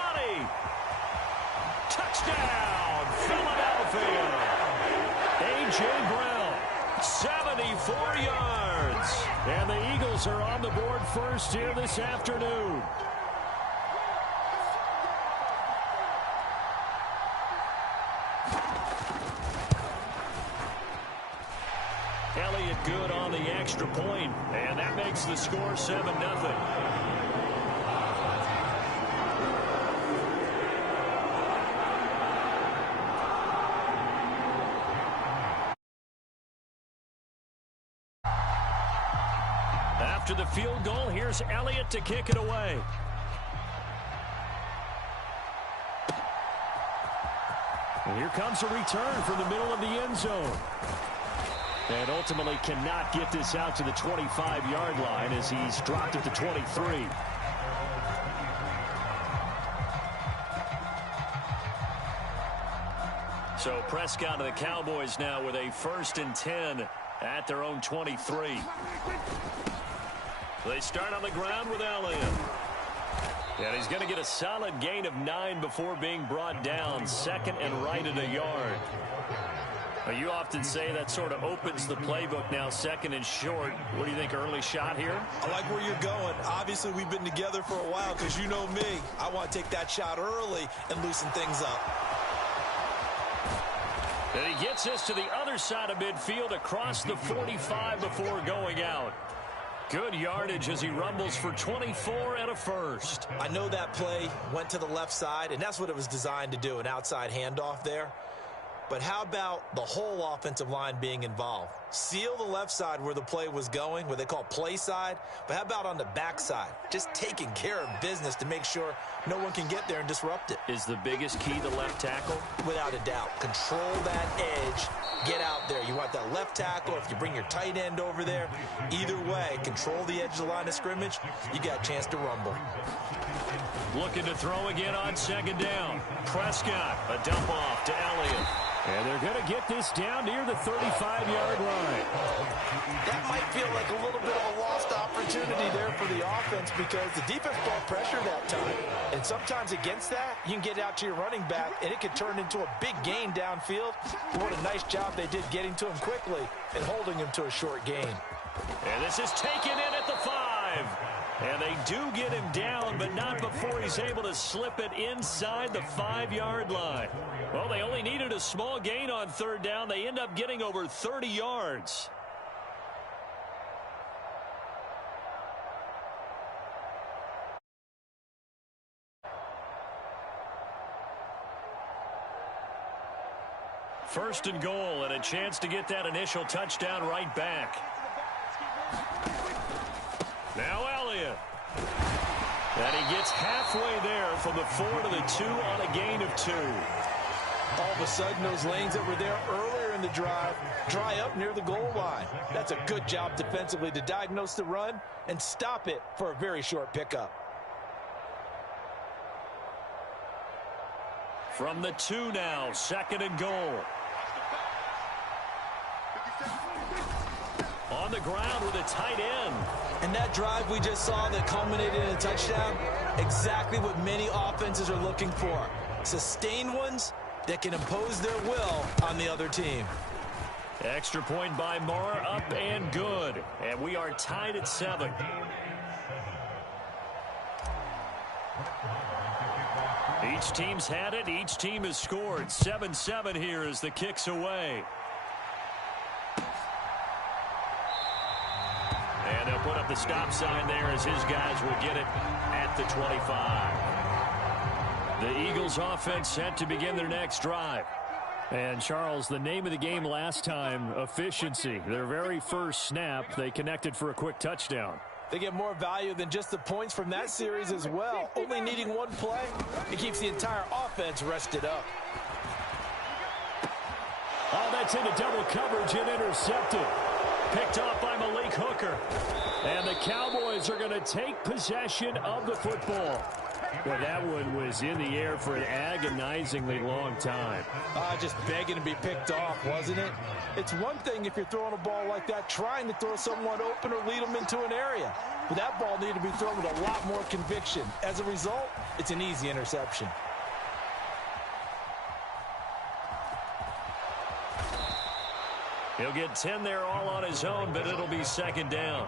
Touchdown, Philadelphia. A.J. Brown, 74 yards. And the Eagles are on the board first here this afternoon. Elliott good on the extra point, and that makes the score 7-0. After the field goal, here's Elliott to kick it away. And here comes a return from the middle of the end zone. And ultimately cannot get this out to the 25-yard line as he's dropped at the 23. So Prescott and the Cowboys now with a 1st and 10 at their own 23. They start on the ground with Elliott. And he's going to get a solid gain of 9 before being brought down. 2nd and right at a yard. You often say that sort of opens the playbook now, 2nd and short. What do you think, early shot here? I like where you're going. Obviously, we've been together for a while because you know me. I want to take that shot early and loosen things up. And he gets this to the other side of midfield across the 45 before going out. Good yardage as he rumbles for 24 and a first. I know that play went to the left side, and that's what it was designed to do, an outside handoff there. But how about the whole offensive line being involved? Seal the left side where the play was going, what they call play side. But how about on the back side? Just taking care of business to make sure no one can get there and disrupt it. Is the biggest key the left tackle? Without a doubt. Control that edge. Get out there. You want that left tackle. If you bring your tight end over there, either way, control the edge of the line of scrimmage, you got a chance to rumble. Looking to throw again on 2nd down. Prescott, a dump off to Elliott. And they're going to get this down near the 35-yard line. That might feel like a little bit of a lost opportunity there for the offense because the defense brought pressure that time. And sometimes against that, you can get out to your running back, and it could turn into a big gain downfield. But what a nice job they did getting to him quickly and holding him to a short gain. And this is taken in at the 5. And they do get him down, but not before he's able to slip it inside the 5-yard line. Well, they only needed a small gain on 3rd down. They end up getting over 30 yards. First and goal, and a chance to get that initial touchdown right back. Now Elliott. And he gets halfway there from the 4 to the 2 on a gain of 2. All of a sudden, those lanes that were there earlier in the drive dry up near the goal line. That's a good job defensively to diagnose the run and stop it for a very short pickup. From the 2 now, 2nd and goal. On the ground with a tight end. And that drive we just saw that culminated in a touchdown, exactly what many offenses are looking for. Sustained ones that can impose their will on the other team. Extra point by Maher, up and good. And we are tied at 7. Each team's had it. Each team has scored. 7-7 here as the kick's away. And they'll put up the stop sign there as his guys will get it at the 25. The Eagles offense set to begin their next drive. And, Charles, the name of the game last time, efficiency. Their very first snap, they connected for a quick touchdown. They get more value than just the points from that series as well. Only needing one play, it keeps the entire offense rested up. Oh, that's into double coverage and intercepted. Picked off by Malik Hooker. And the Cowboys are going to take possession of the football. Well, that one was in the air for an agonizingly long time. Just begging to be picked off, wasn't it? It's one thing if you're throwing a ball like that, trying to throw someone open or lead them into an area. But that ball needed to be thrown with a lot more conviction. As a result, it's an easy interception. He'll get 10 there all on his own, but it'll be second down.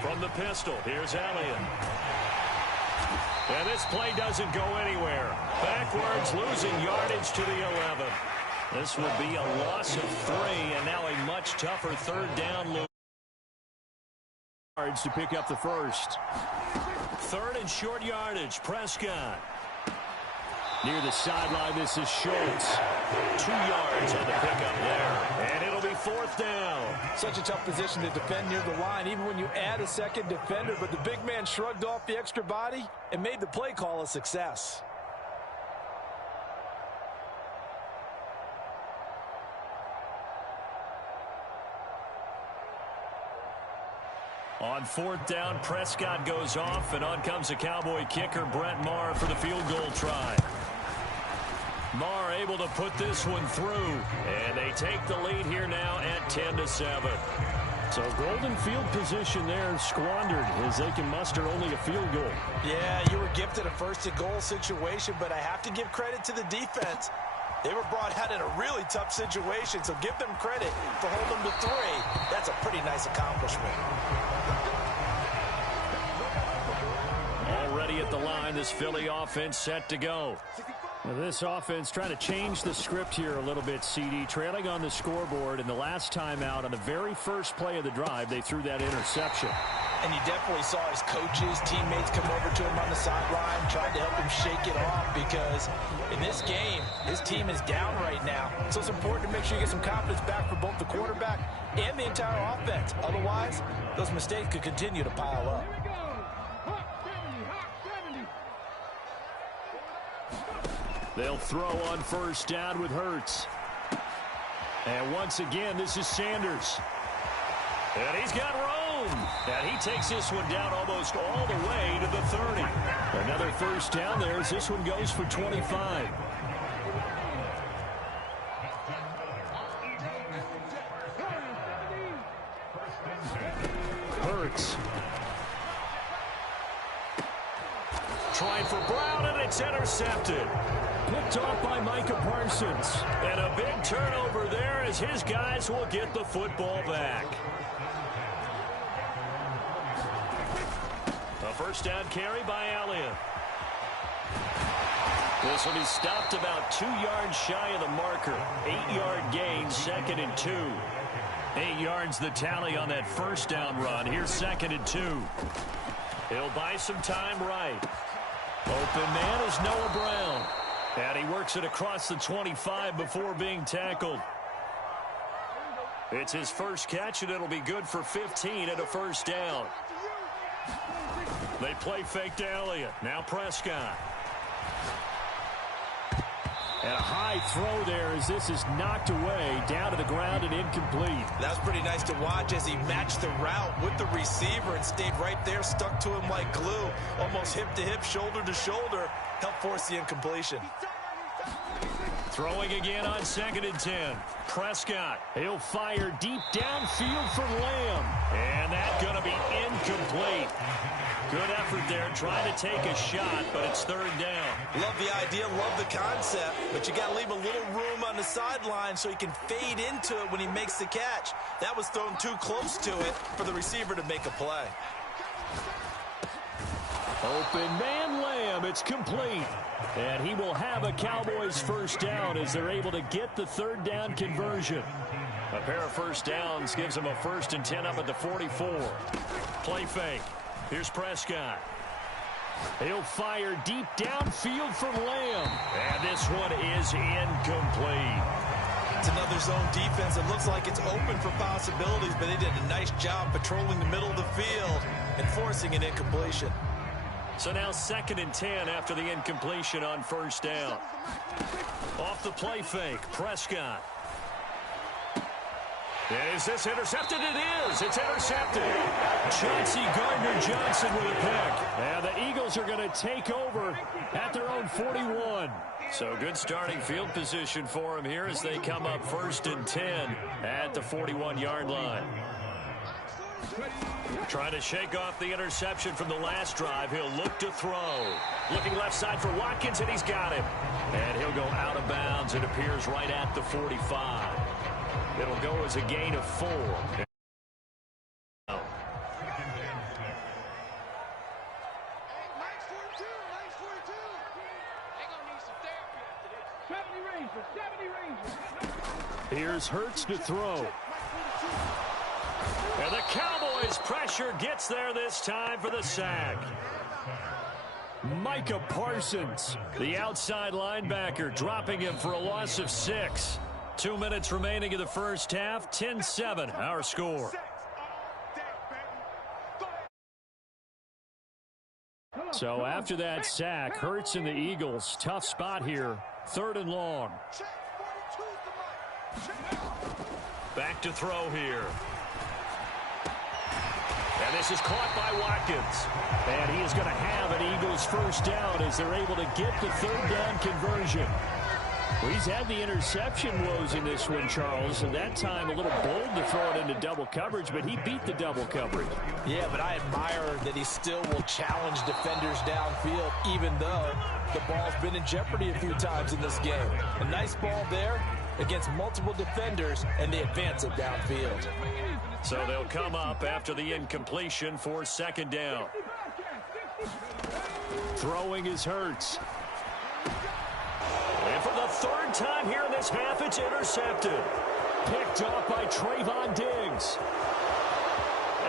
From the pistol, here's Elliott. And this play doesn't go anywhere. Backwards, losing yardage to the 11. This would be a loss of 3, and now a much tougher third down. Yards to pick up the first. Third and short yardage, Prescott. Near the sideline, this is Schultz. 2 yards on the pickup there. And it'll be fourth down. Such a tough position to defend near the line, even when you add a second defender. But the big man shrugged off the extra body and made the play call a success. On fourth down, Prescott goes off, and on comes the Cowboy kicker, Brett Maher, for the field goal try. Maher able to put this one through, and they take the lead here now at 10-7. So golden field position there squandered as they can muster only a field goal. Yeah, you were gifted a first-and-goal situation, but I have to give credit to the defense. They were brought out in a really tough situation, so give them credit for holding them to 3. That's a pretty nice accomplishment. Already at the line, this Philly offense set to go. Now this offense trying to change the script here a little bit, CD. Trailing on the scoreboard, and the last time out on the very first play of the drive, they threw that interception. And you definitely saw his coaches, teammates come over to him on the sideline, trying to help him shake it off, because in this game, his team is down right now. So it's important to make sure you get some confidence back for both the quarterback and the entire offense. Otherwise, those mistakes could continue to pile up. They'll throw on first down with Hurts. And once again, this is Sanders. And he's got room. And he takes this one down almost all the way to the 30. Another first down there as this one goes for 25. Hurts. Trying for Brown, and it's intercepted. Picked off by Micah Parsons. And a big turnover there as his guys will get the football back. A first down carry by Elliott. This will be stopped about 2 yards shy of the marker. 8-yard gain, 2nd and 2. 8 yards the tally on that first down run. Here's 2nd and 2. He'll buy some time right. Open man is Noah Brown. And he works it across the 25 before being tackled. It's his first catch, and it'll be good for 15 and a first down. They play fake to Elliott. Now Prescott. And a high throw there as this is knocked away, down to the ground and incomplete. That was pretty nice to watch as he matched the route with the receiver and stayed right there, stuck to him like glue, almost hip to hip, shoulder to shoulder, helped force the incompletion. Throwing again on 2nd and 10. Prescott. He'll fire deep downfield for Lamb. And that's going to be incomplete. Good effort there trying to take a shot, but it's 3rd down. Love the idea, love the concept, but you got to leave a little room on the sideline so he can fade into it when he makes the catch. That was thrown too close to it for the receiver to make a play. Open man Lamb. It's complete. And he will have a Cowboys 1st down as they're able to get the 3rd down conversion. A pair of 1st downs gives them a 1st and 10 up at the 44. Play fake. Here's Prescott. He'll fire deep downfield for Lamb. And this one is incomplete. It's another zone defense. It looks like it's open for possibilities, but they did a nice job patrolling the middle of the field and forcing an incompletion. So now 2nd and 10 after the incompletion on 1st down. Off the play fake, Prescott. Is this intercepted? It is. It's intercepted. Chauncey Gardner-Johnson with a pick. And the Eagles are going to take over at their own 41. So good starting field position for him here as they come up 1st and 10 at the 41-yard line. Trying to shake off the interception from the last drive. He'll look to throw. Looking left side for Watkins, and he's got him. And he'll go out of bounds. It appears right at the 45. It'll go as a gain of 4. Here's Hurts to throw. And the Cowboys' pressure gets there this time for the sack. Micah Parsons, the outside linebacker, dropping him for a loss of 6. 2 minutes remaining in the 1st half. 10-7, our score. So after that sack, Hurts and the Eagles, tough spot here. 3rd and long. Back to throw here. And this is caught by Watkins. And he is going to have an Eagles 1st down as they're able to get the 3rd down conversion. Well, he's had the interception woes in this one, Charles, and that time a little bold to throw it into double coverage, but he beat the double coverage. Yeah, but I admire that he still will challenge defenders downfield, even though the ball's been in jeopardy a few times in this game. A nice ball there against multiple defenders, and they advance it downfield. So they'll come up after the incompletion for 2nd down. Throwing is Hurts. And for the 3rd time here in this half, it's intercepted. Picked off by Trayvon Diggs.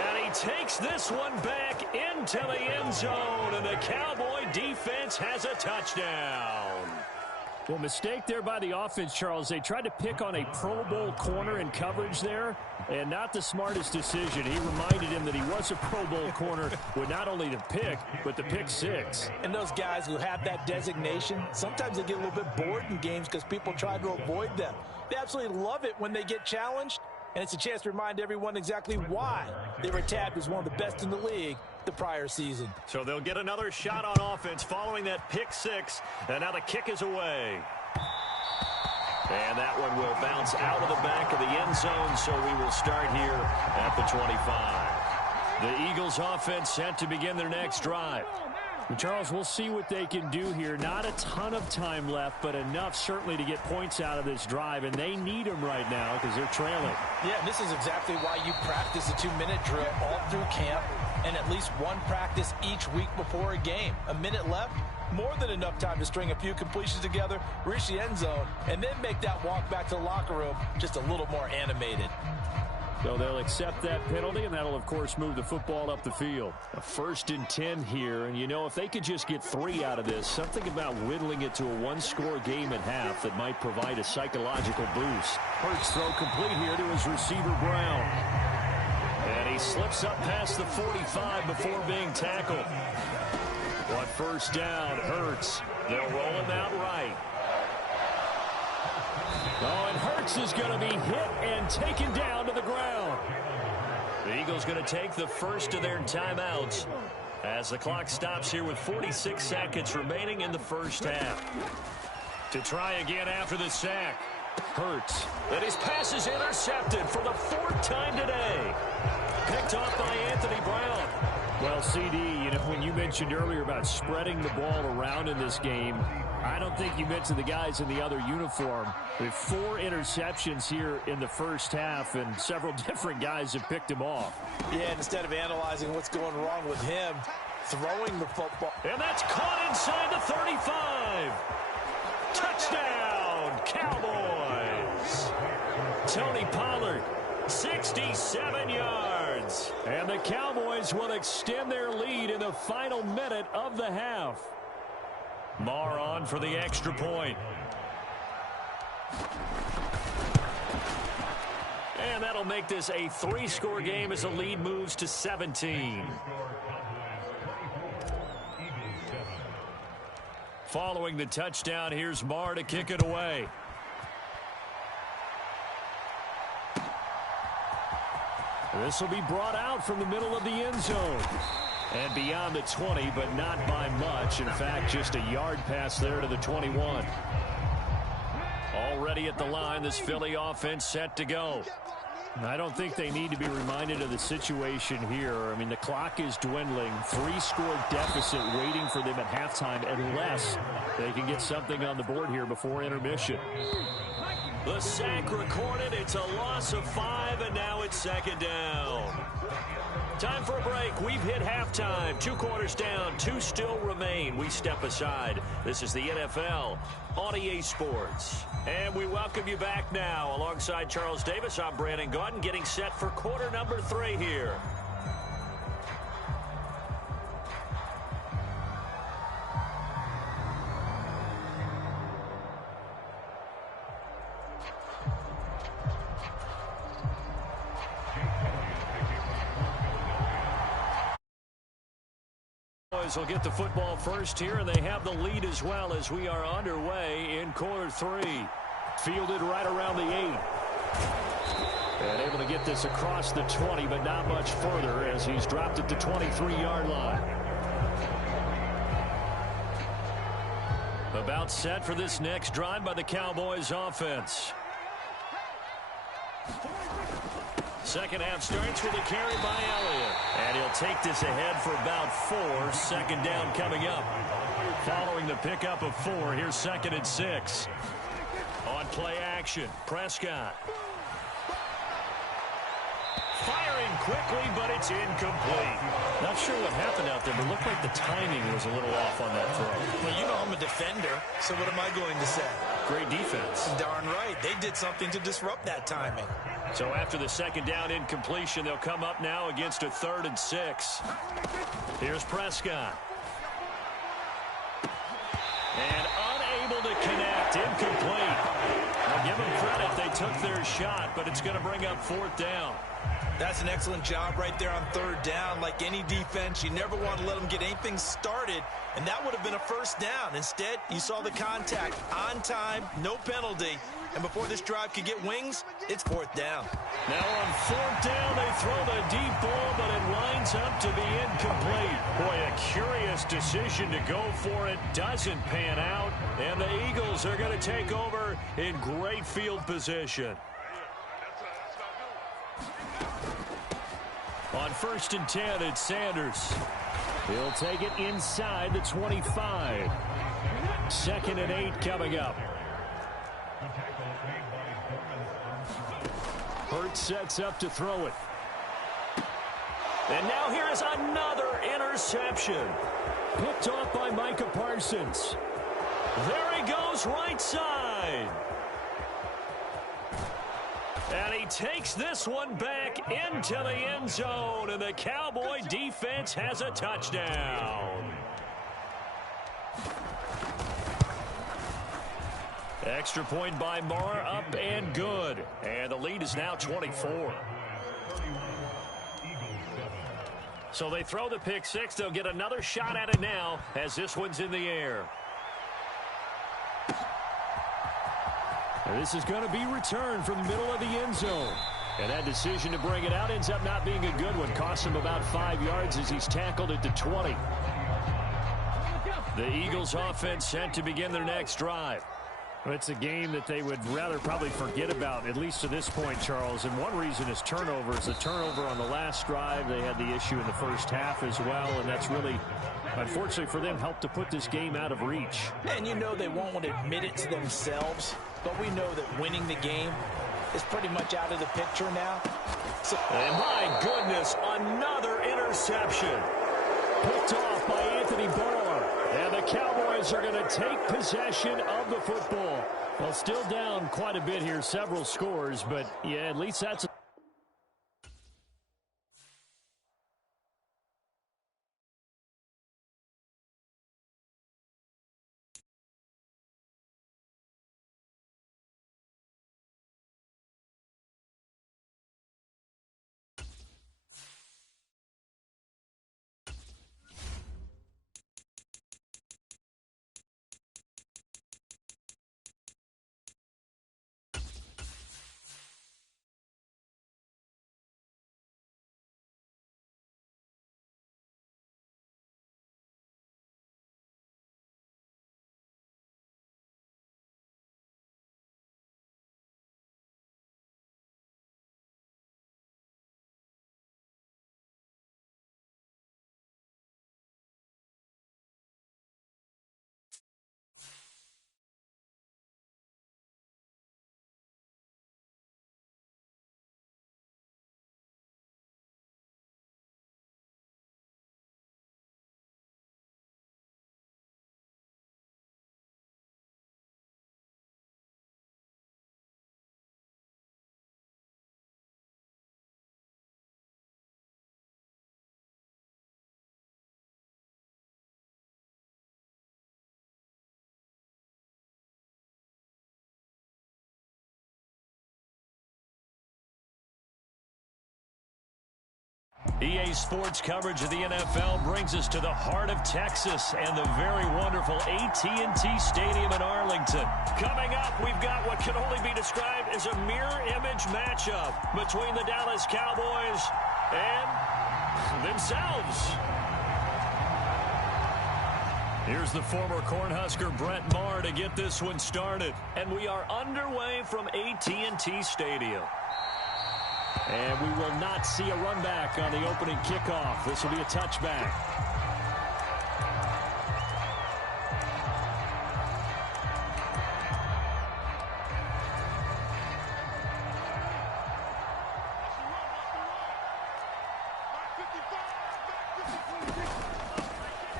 And he takes this one back into the end zone, and the Cowboy defense has a touchdown. Well, mistake there by the offense, Charles. They tried to pick on a Pro Bowl corner in coverage there, and not the smartest decision. He reminded him that he was a Pro Bowl corner with not only the pick, but the pick 6. And those guys who have that designation, sometimes they get a little bit bored in games because people try to avoid them. They absolutely love it when they get challenged, and it's a chance to remind everyone exactly why they were tabbed as one of the best in the league the prior season. So they'll get another shot on offense following that pick 6, and now the kick is away. And that one will bounce out of the back of the end zone, so we will start here at the 25. The Eagles offense set to begin their next drive. Charles, we'll see what they can do here. Not a ton of time left, but enough certainly to get points out of this drive, and they need them right now because they're trailing. Yeah, and this is exactly why you practice a 2-minute drill all through camp and at least one practice each week before a game. A minute left, more than enough time to string a few completions together, reach the end zone, and then make that walk back to the locker room just a little more animated. So they'll accept that penalty, and that'll, of course, move the football up the field. A 1st and 10 here, and, you know, if they could just get 3 out of this, something about whittling it to a 1-score game at half that might provide a psychological boost. Hurts throw complete here to his receiver, Brown. And he slips up past the 45 before being tackled. On 1st down, Hurts. They'll roll him out right. Oh, and Hurts is going to be hit and taken down to the ground. The Eagles going to take the first of their timeouts as the clock stops here with 46 seconds remaining in the 1st half. To try again after the sack. Hurts. And his pass is intercepted for the fourth time today. Picked off by Anthony Brown. Well, CD, when you mentioned earlier about spreading the ball around in this game, I don't think you mentioned the guys in the other uniform. With 4 interceptions here in the first half, and several different guys have picked him off. Yeah, and instead of analyzing what's going wrong with him, throwing the football. And that's caught inside the 35. Touchdown, Cowboys. Tony Pollard, 67 yards. And the Cowboys will extend their lead in the final minute of the half. Marr on for the extra point. And that'll make this a 3-score game as the lead moves to 17. Following the touchdown, here's Marr to kick it away. This will be brought out from the middle of the end zone. And beyond the 20, but not by much. In fact, just a yard pass there to the 21. Already at the line, this Philly offense set to go. I don't think they need to be reminded of the situation here. I mean, the clock is dwindling. 3-score deficit waiting for them at halftime unless they can get something on the board here before intermission. The sack recorded. It's a loss of 5, and now it's second down. Time for a break. We've hit halftime. 2 quarters down. 2 still remain. We step aside. This is the NFL on EA Sports. And we welcome you back now. Alongside Charles Davis, I'm Brandon Gaudin, getting set for quarter number 3 here. Will get the football first here, and they have the lead as well as we are underway in quarter 3. Fielded right around the 8. And able to get this across the 20, but not much further as he's dropped at the 23-yard line. About set for this next drive by the Cowboys offense. Second half starts with a carry by Elliott. And he'll take this ahead for about 4. Second down coming up. Following the pickup of 4, here's 2nd and 6. On play action, Prescott. Firing quickly, but it's incomplete. Not sure what happened out there, but it looked like the timing was a little off on that throw. Well, you know I'm a defender, so what am I going to say? Great defense. Darn right. They did something to disrupt that timing. So after the second down incompletion, they'll come up now against a 3rd and 6. Here's Prescott. And unable to connect. Incomplete. I'll give them credit. They took their shot, but it's going to bring up 4th down. That's an excellent job right there on 3rd down. Like any defense, you never want to let them get anything started, and that would have been a 1st down. Instead, you saw the contact on time, no penalty. And before this drive could get wings, it's 4th down. Now on 4th down, they throw the deep ball, but it lines up to be incomplete. Boy, a curious decision to go for it. Doesn't pan out, and the Eagles are going to take over in great field position. On 1st and 10, it's Sanders. He'll take it inside the 25. 2nd and 8 coming up. Hurts sets up to throw it. And now here is another interception. Picked off by Micah Parsons. There he goes, right side. And he takes this one back into the end zone, and the Cowboy defense has a touchdown. Extra point by Marr, up and good. And the lead is now 24. So they throw the pick 6. They'll get another shot at it now as this one's in the air. This is going to be returned from the middle of the end zone. And that decision to bring it out ends up not being a good one. Costs him about 5 yards as he's tackled at the 20. The Eagles offense set to begin their next drive. It's a game that they would rather probably forget about, at least to this point, Charles. And one reason is turnovers. A turnover on the last drive. They had the issue in the first half as well, and that's really, unfortunately for them, helped to put this game out of reach. And you know they won't want to admit it to themselves, but we know that winning the game is pretty much out of the picture now. So, and my goodness, another interception. Picked off by Anthony Barr. And the Cowboys are going to take possession of the football. Well, still down quite a bit here, several scores, but yeah, at least that's EA Sports coverage of the NFL brings us to the heart of Texas and the very wonderful AT&T Stadium in Arlington. Coming up, we've got what can only be described as a mirror image matchup between the Dallas Cowboys and themselves. Here's the former Cornhusker Brett Maher to get this one started. And we are underway from AT&T Stadium. And we will not see a run back on the opening kickoff. This will be a touchback.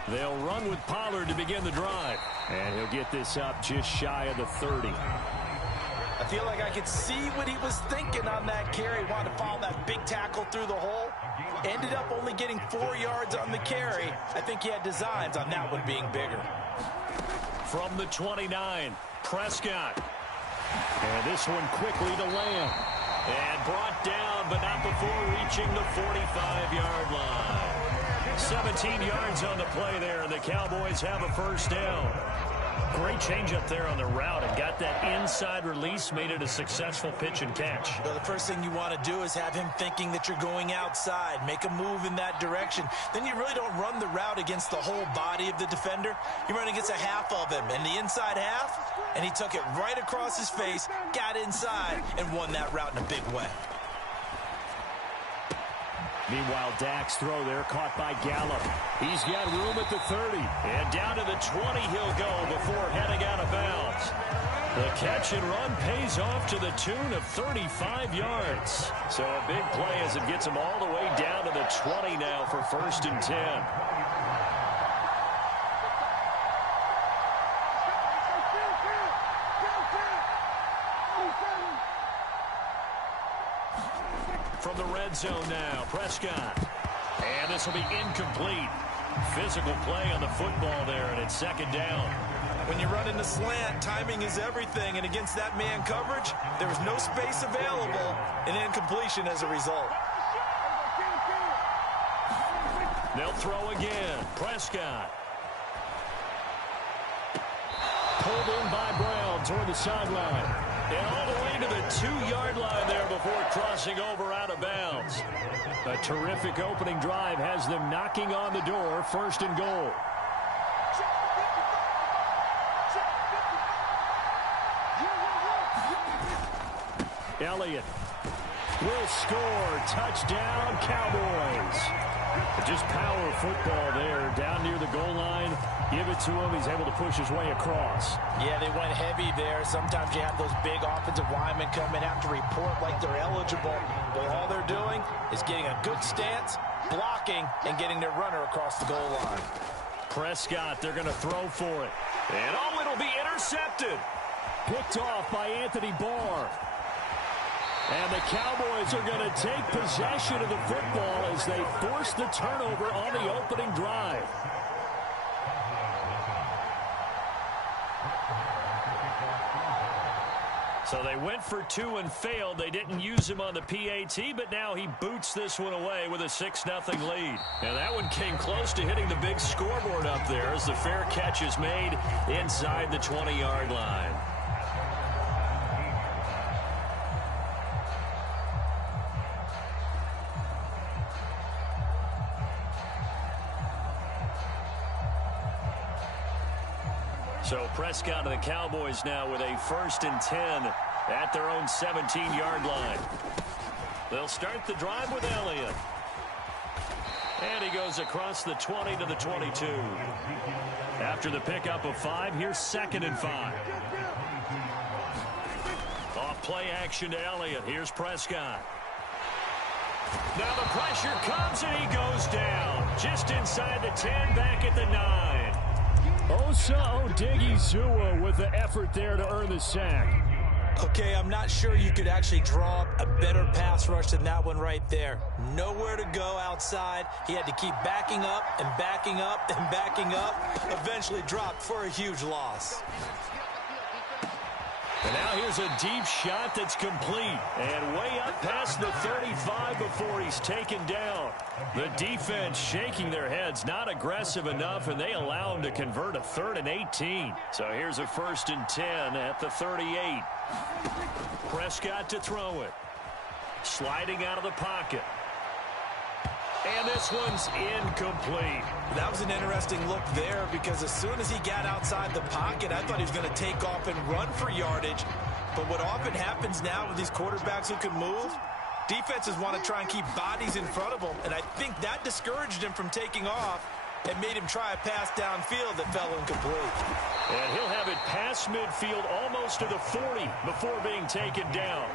They'll run with Pollard to begin the drive. And he'll get this up just shy of the 30. I feel like I could see what he was thinking on that carry. Wanted to follow that big tackle through the hole. Ended up only getting 4 yards on the carry. I think he had designs on that one being bigger. From the 29, Prescott. And this one quickly to Lamb. And brought down, but not before reaching the 45-yard line. 17 yards on the play there, and the Cowboys have a first down. Great change up there on the route and got that inside release, made it a successful pitch and catch. Well, the first thing you want to do is have him thinking that you're going outside, make a move in that direction. Then you really don't run the route against the whole body of the defender. You run against a half of him, and the inside half, and he took it right across his face, got inside, and won that route in a big way. Meanwhile, Dak's throw there caught by Gallup. He's got room at the 30. And down to the 20 he'll go before heading out of bounds. The catch and run pays off to the tune of 35 yards. So a big play as it gets him all the way down to the 20 now for 1st and 10. From the red zone now, Prescott. And this will be incomplete. Physical play on the football there, and it's 2nd down. When you run in the slant, timing is everything, and against that man coverage, there was no space available, and incompletion as a result. They'll throw again. Prescott. Pulled in by Brown toward the sideline. And all the way to the 2-yard line there before crossing over out of bounds. A terrific opening drive has them knocking on the door, 1st and goal. Elliott will score. Touchdown, Cowboys. Just power football there. Down near the goal line. Give it to him. He's able to push his way across. Yeah, they went heavy there. Sometimes you have those big offensive linemen come in, have to report like they're eligible. But all they're doing is getting a good stance, blocking, and getting their runner across the goal line. Prescott, they're going to throw for it. And it'll be intercepted. Picked off by Anthony Barr. And the Cowboys are going to take possession of the football as they force the turnover on the opening drive. So they went for 2 and failed. They didn't use him on the PAT, but now he boots this one away with a 6-0 lead. And that one came close to hitting the big scoreboard up there as the fair catch is made inside the 20-yard line. So Prescott and the Cowboys now with a 1st and 10 at their own 17-yard line. They'll start the drive with Elliott. And he goes across the 20 to the 22. After the pickup of 5, here's 2nd and 5. Off play action to Elliott. Here's Prescott. Now the pressure comes and he goes down. Just inside the 10, back at the 9. Osa Odighizuwa with the effort there to earn the sack. Okay, I'm not sure you could actually draw up a better pass rush than that one right there. Nowhere to go outside. He had to keep backing up and backing up and backing up. Eventually dropped for a huge loss. And now here's a deep shot that's complete. And way up past the 35 before he's taken down. The defense shaking their heads, not aggressive enough, and they allow him to convert a 3rd and 18. So here's a 1st and 10 at the 38. Prescott to throw it. Sliding out of the pocket. And this one's incomplete. That was an interesting look there because as soon as he got outside the pocket, I thought he was going to take off and run for yardage. But what often happens now with these quarterbacks who can move, defenses want to try and keep bodies in front of them. And I think that discouraged him from taking off and made him try a pass downfield that fell incomplete. And he'll have it past midfield almost to the 40 before being taken down.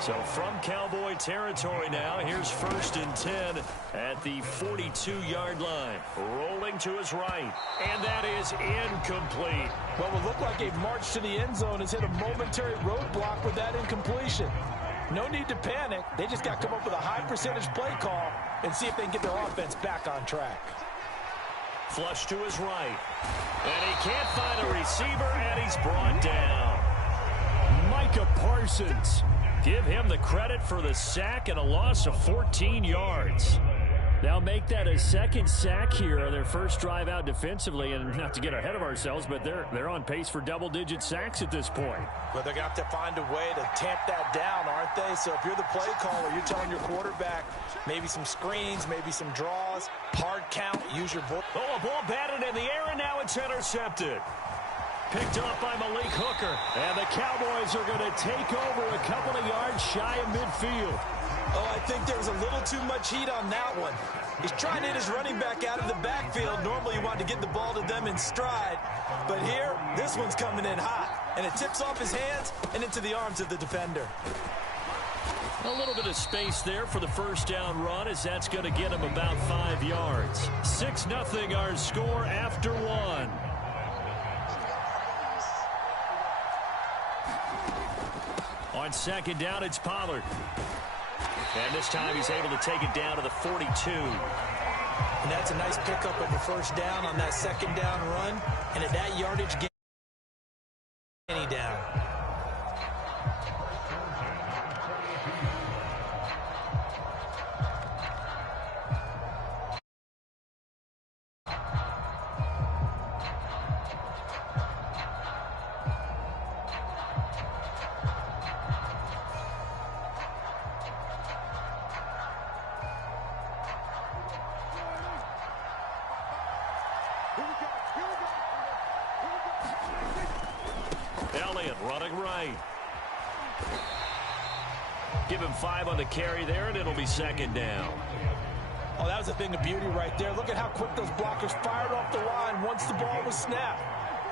So from Cowboy territory now, here's 1st and 10 at the 42-yard line. Rolling to his right. And that is incomplete. What would look like a march to the end zone has hit a momentary roadblock with that incompletion. No need to panic. They just got to come up with a high percentage play call and see if they can get their offense back on track. Flush to his right. And he can't find a receiver, and he's brought down. Micah Parsons. Give him the credit for the sack and a loss of 14 yards. They'll make that a 2nd sack here on their first drive out defensively, and not to get ahead of ourselves, but they're on pace for double-digit sacks at this point. Well, they're going to have to find a way to tamp that down, aren't they? So if you're the play caller, you're telling your quarterback maybe some screens, maybe some draws, hard count, use your voice. Oh, a ball batted in the air, and now it's intercepted. Picked up by Malik Hooker. And the Cowboys are going to take over a couple of yards shy of midfield. Oh, I think there was a little too much heat on that one. He's trying to hit his running back out of the backfield. Normally, you want to get the ball to them in stride. But here, this one's coming in hot. And it tips off his hands and into the arms of the defender. A little bit of space there for the first down run, as that's going to get him about 5 yards. 6-0 our score after 1. On 2nd down, it's Pollard. And this time he's able to take it down to the 42. And that's a nice pickup of a 1st down on that 2nd down run. And at that yardage gain, any down. Elliott running right. Give him 5 on the carry there, and it'll be second down. Oh, that was a thing of beauty right there. Look at how quick those blockers fired off the line once the ball was snapped.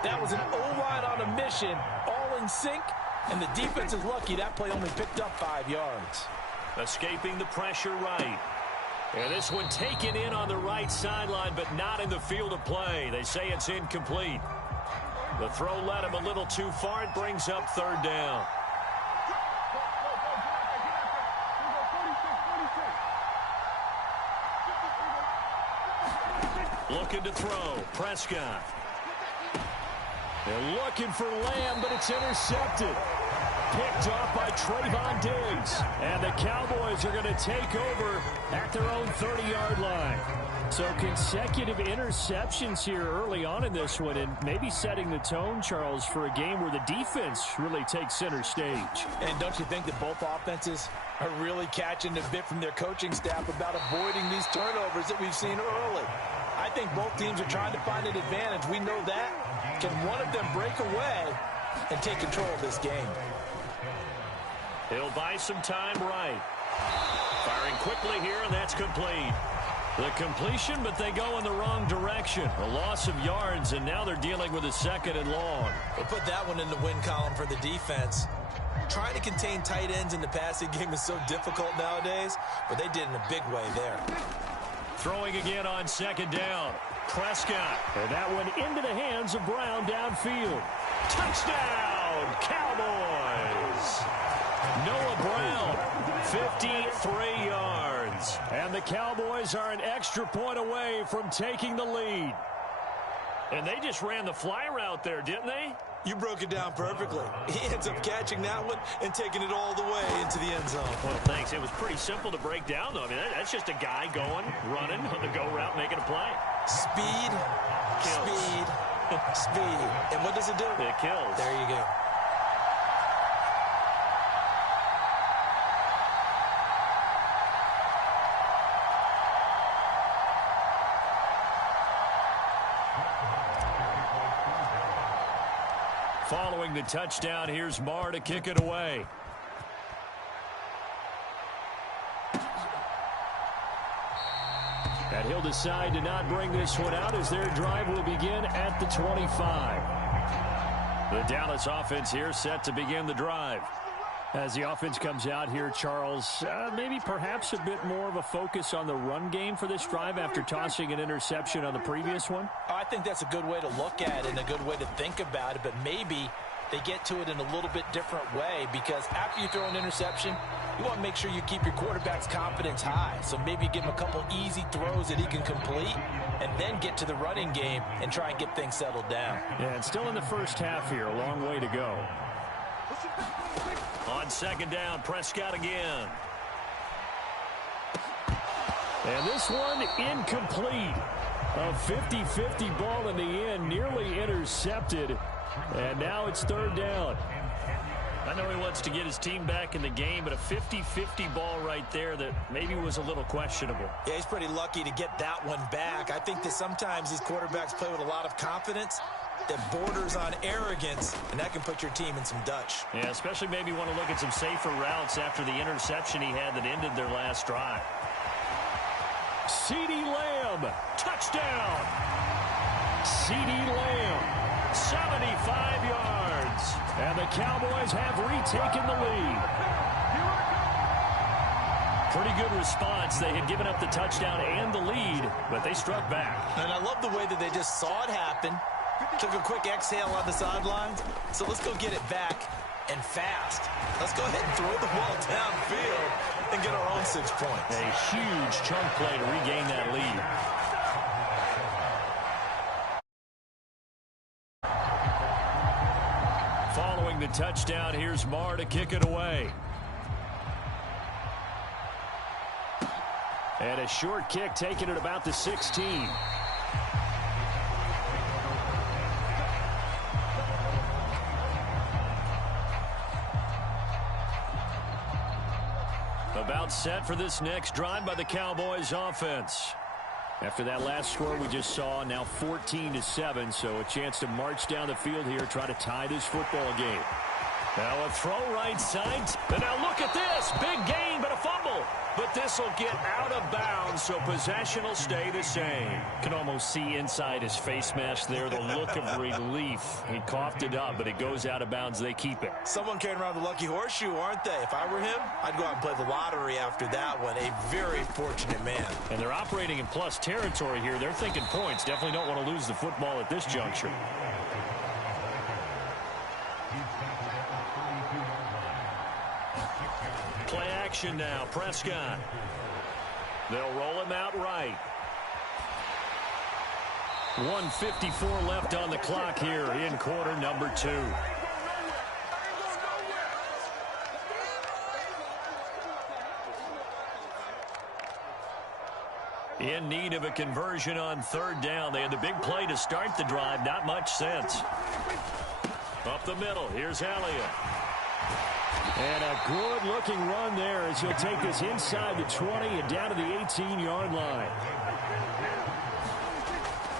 That was an O-line on a mission, all in sync, and the defense is lucky that play only picked up 5 yards. Escaping the pressure right. And this one taken in on the right sideline, but not in the field of play. They say it's incomplete. The throw led him a little too far. It brings up third down. Looking to throw. Prescott. They're looking for Lamb, but it's intercepted. Picked off by Trayvon Diggs. And the Cowboys are going to take over at their own 30-yard line. So consecutive interceptions here early on in this one, and maybe setting the tone, Charles, for a game where the defense really takes center stage. And don't you think that both offenses are really catching a bit from their coaching staff about avoiding these turnovers that we've seen early? I think both teams are trying to find an advantage. We know that. Can one of them break away and take control of this game? He'll buy some time right. Firing quickly here, and that's complete. The completion, but they go in the wrong direction. A loss of yards, and now they're dealing with a second and long. We'll put that one in the win column for the defense. Trying to contain tight ends in the passing game is so difficult nowadays, but they did in a big way there. Throwing again on second down. Prescott. And that one into the hands of Brown downfield. Touchdown, Cowboys. Noah Brown, 53 yards. And the Cowboys are an extra point away from taking the lead. And they just ran the fly route there, didn't they? You broke it down perfectly. He ends up catching that one and taking it all the way into the end zone. Well, thanks. It was pretty simple to break down, though. I mean, that's just a guy going, running on the go route, making a play. Speed, kills. Speed, speed. And what does it do? It kills. There you go. Following the touchdown, here's Marr to kick it away. And he'll decide to not bring this one out as their drive will begin at the 25. The Dallas offense here set to begin the drive. As the offense comes out here, Charles, maybe perhaps a bit more of a focus on the run game for this drive after tossing an interception on the previous one? I think that's a good way to look at it and a good way to think about it, but maybe they get to it in a little bit different way, because after you throw an interception, you want to make sure you keep your quarterback's confidence high. So maybe give him a couple easy throws that he can complete and then get to the running game and try and get things settled down. Yeah, and still in the first half here, a long way to go. On second down, Prescott again. And this one incomplete. A 50-50 ball in the end, nearly intercepted. And now it's third down. I know he wants to get his team back in the game, but a 50-50 ball right there that maybe was a little questionable. Yeah, he's pretty lucky to get that one back. I think that sometimes these quarterbacks play with a lot of confidence that borders on arrogance, and that can put your team in some Dutch. Yeah, especially maybe want to look at some safer routes after the interception he had that ended their last drive. CeeDee Lamb, touchdown. CeeDee Lamb, 75 yards. And the Cowboys have retaken the lead. Pretty good response. They had given up the touchdown and the lead, but they struck back. And I love the way that they just saw it happen, took a quick exhale on the sidelines. So let's go get it back and fast. Let's go ahead and throw the ball downfield and get our own 6 points. A huge chunk play to regain that lead. Following the touchdown, here's Marr to kick it away. And a short kick taken at about the 16. About set for this next drive by the Cowboys offense. After that last score we just saw, now 14-7, so a chance to march down the field here, try to tie this football game. Now a throw right side. And now look at this. Big gain, but a fumble. But this will get out of bounds, so possession will stay the same. Can almost see inside his face mask there the look of relief. He coughed it up, but it goes out of bounds. They keep it. Someone carrying around the lucky horseshoe, aren't they? If I were him, I'd go out and play the lottery after that one. A very fortunate man. And they're operating in plus territory here. They're thinking points. Definitely don't want to lose the football at this juncture. Play action now. Prescott. They'll roll him out right. 1:54 left on the clock here in quarter number 2. In need of a conversion on third down. They had the big play to start the drive. Not much sense. Up the middle. Here's Elliott. And a good-looking run there as he'll take this inside the 20 and down to the 18-yard line.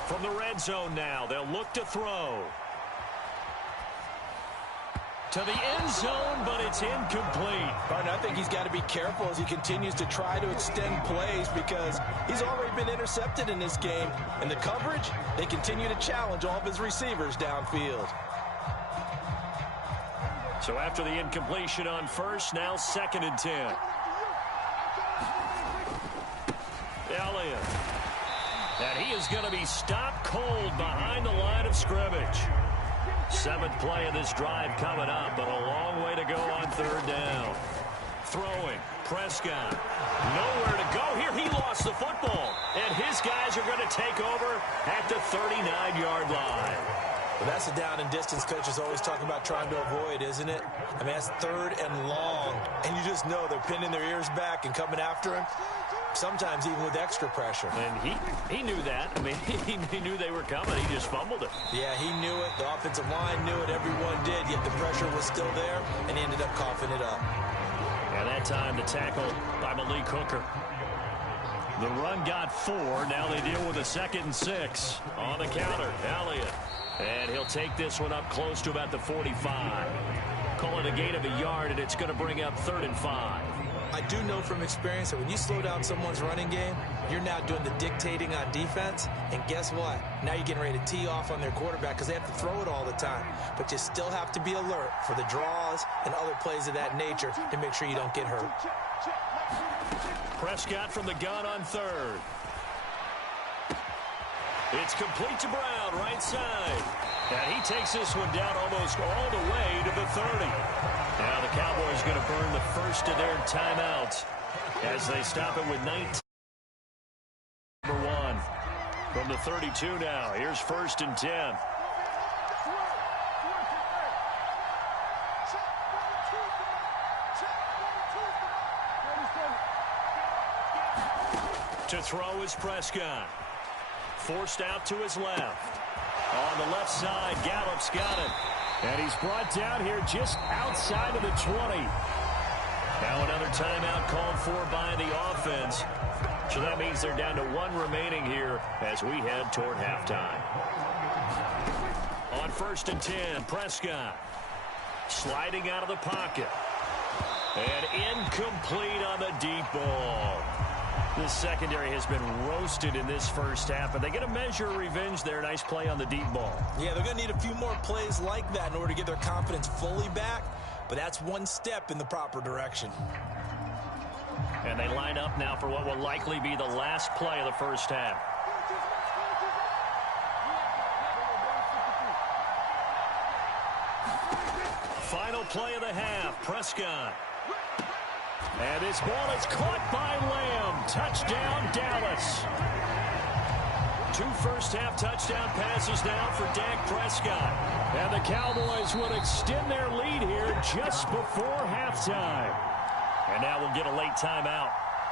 From the red zone now, they'll look to throw. To the end zone, but it's incomplete. Partner, I think he's got to be careful as he continues to try to extend plays because he's already been intercepted in this game. And the coverage, they continue to challenge all of his receivers downfield. So after the incompletion on first, now 2nd and 10. Elliott. And he is going to be stopped cold behind the line of scrimmage. 7th play of this drive coming up, but a long way to go on third down. Throwing. Prescott. Nowhere to go here. He lost the football. And his guys are going to take over at the 39-yard line. Well, that's the down and distance coaches always talk about trying to avoid, isn't it? I mean, that's 3rd and long. And you just know they're pinning their ears back and coming after him, sometimes even with extra pressure. And he knew that. I mean, he knew they were coming. He just fumbled it. Yeah, he knew it. The offensive line knew it. Everyone did, yet the pressure was still there, and he ended up coughing it up. And that time the tackle by Malik Hooker. The run got 4. Now they deal with a 2nd and 6. On the counter, Elliott. And he'll take this one up close to about the 45. Call it a gain of a yard, and it's going to bring up 3rd and 5. I do know from experience that when you slow down someone's running game, you're now doing the dictating on defense. And guess what? Now you're getting ready to tee off on their quarterback because they have to throw it all the time. But you still have to be alert for the draws and other plays of that nature to make sure you don't get hurt. Prescott from the gun on 3rd. It's complete to Brown, right side. And he takes this one down almost all the way to the 30. Now the Cowboys going to burn the first of their timeouts as they stop it with 19. Number 1 from the 32 now. Here's 1st and 10. To throw is Prescott. Forced out to his left. On the left side, Gallup's got it. And he's brought down here just outside of the 20. Now another timeout called for by the offense. So that means they're down to 1 remaining here as we head toward halftime. On 1st and 10, Prescott. Sliding out of the pocket. And incomplete on the deep ball. This secondary has been roasted in this first half, but they get a measure of revenge there. Nice play on the deep ball. Yeah, they're going to need a few more plays like that in order to get their confidence fully back, but that's one step in the proper direction. And they line up now for what will likely be the last play of the first half. Final play of the half, Prescott. And this ball is caught by Lamb. Touchdown, Dallas. 2 first-half touchdown passes now for Dak Prescott. And the Cowboys will extend their lead here just before halftime. And now we'll get a late timeout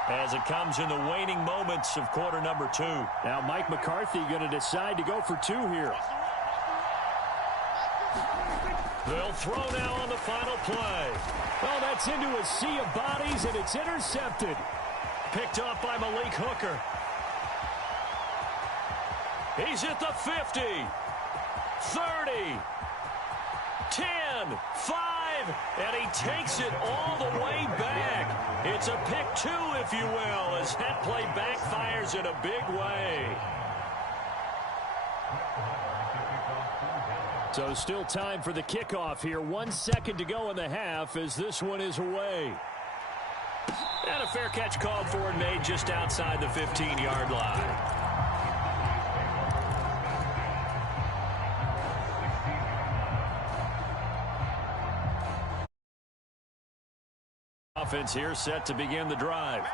as it comes in the waning moments of quarter number 2. Now Mike McCarthy going to decide to go for 2 here. They'll throw now on the final play. Well, that's into a sea of bodies, and it's intercepted. Picked off by Malik Hooker. He's at the 50, 30, 10, 5, and he takes it all the way back. It's a pick two, if you will, as that play backfires in a big way. So still time for the kickoff here. 1 second to go in the half as this one is away. And a fair catch called for and made just outside the 15-yard line. Offense here set to begin the drive.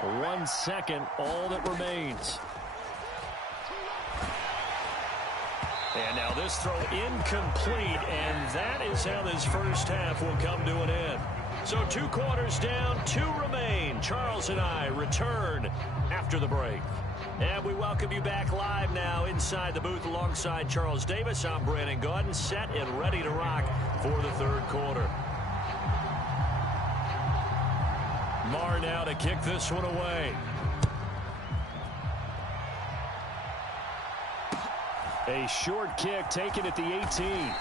1 second, all that remains. And now this throw incomplete, and that is how this first half will come to an end. So 2 quarters down, 2 remain. Charles and I return after the break. And we welcome you back live now inside the booth alongside Charles Davis. I'm Brandon Gaudin, set and ready to rock for the third quarter. Marr now to kick this one away. A short kick taken at the 18.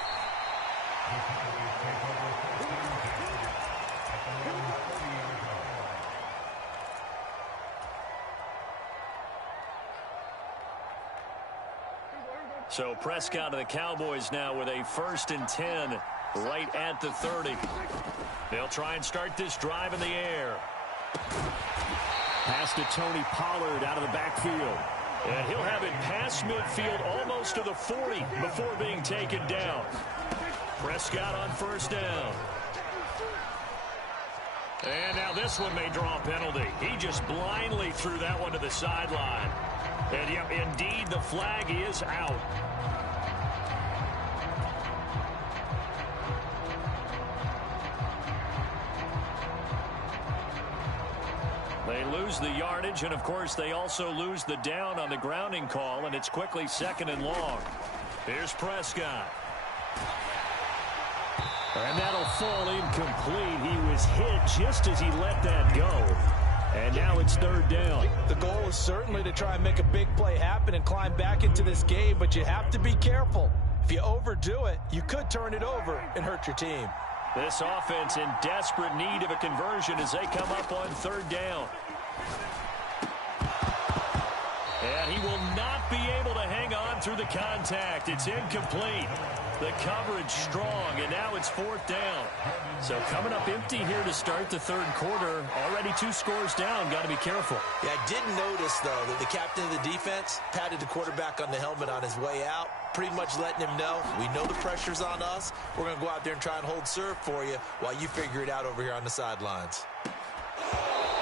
So Prescott of the Cowboys now with a 1st and 10 right at the 30. They'll try and start this drive in the air. Pass to Tony Pollard out of the backfield. And he'll have it past midfield almost to the 40 before being taken down. Prescott on 1st down. And now this one may draw a penalty. He just blindly threw that one to the sideline. And yeah, indeed, the flag is out. They lose the yardage, and of course they also lose the down on the grounding call, and it's quickly 2nd and long. Here's Prescott. And that'll fall incomplete. He was hit just as he let that go. And now it's 3rd down. The goal is certainly to try and make a big play happen and climb back into this game, but you have to be careful. If you overdo it, you could turn it over and hurt your team. This offense in desperate need of a conversion as they come up on 3rd down. And he will not be able to hang on through the contact. It's incomplete. The coverage strong, and now it's 4th down. So coming up empty here to start the 3rd quarter. Already 2 scores down. Got to be careful. Yeah, I did notice, though, that the captain of the defense patted the quarterback on the helmet on his way out, pretty much letting him know, we know the pressure's on us. We're going to go out there and try and hold serve for you while you figure it out over here on the sidelines.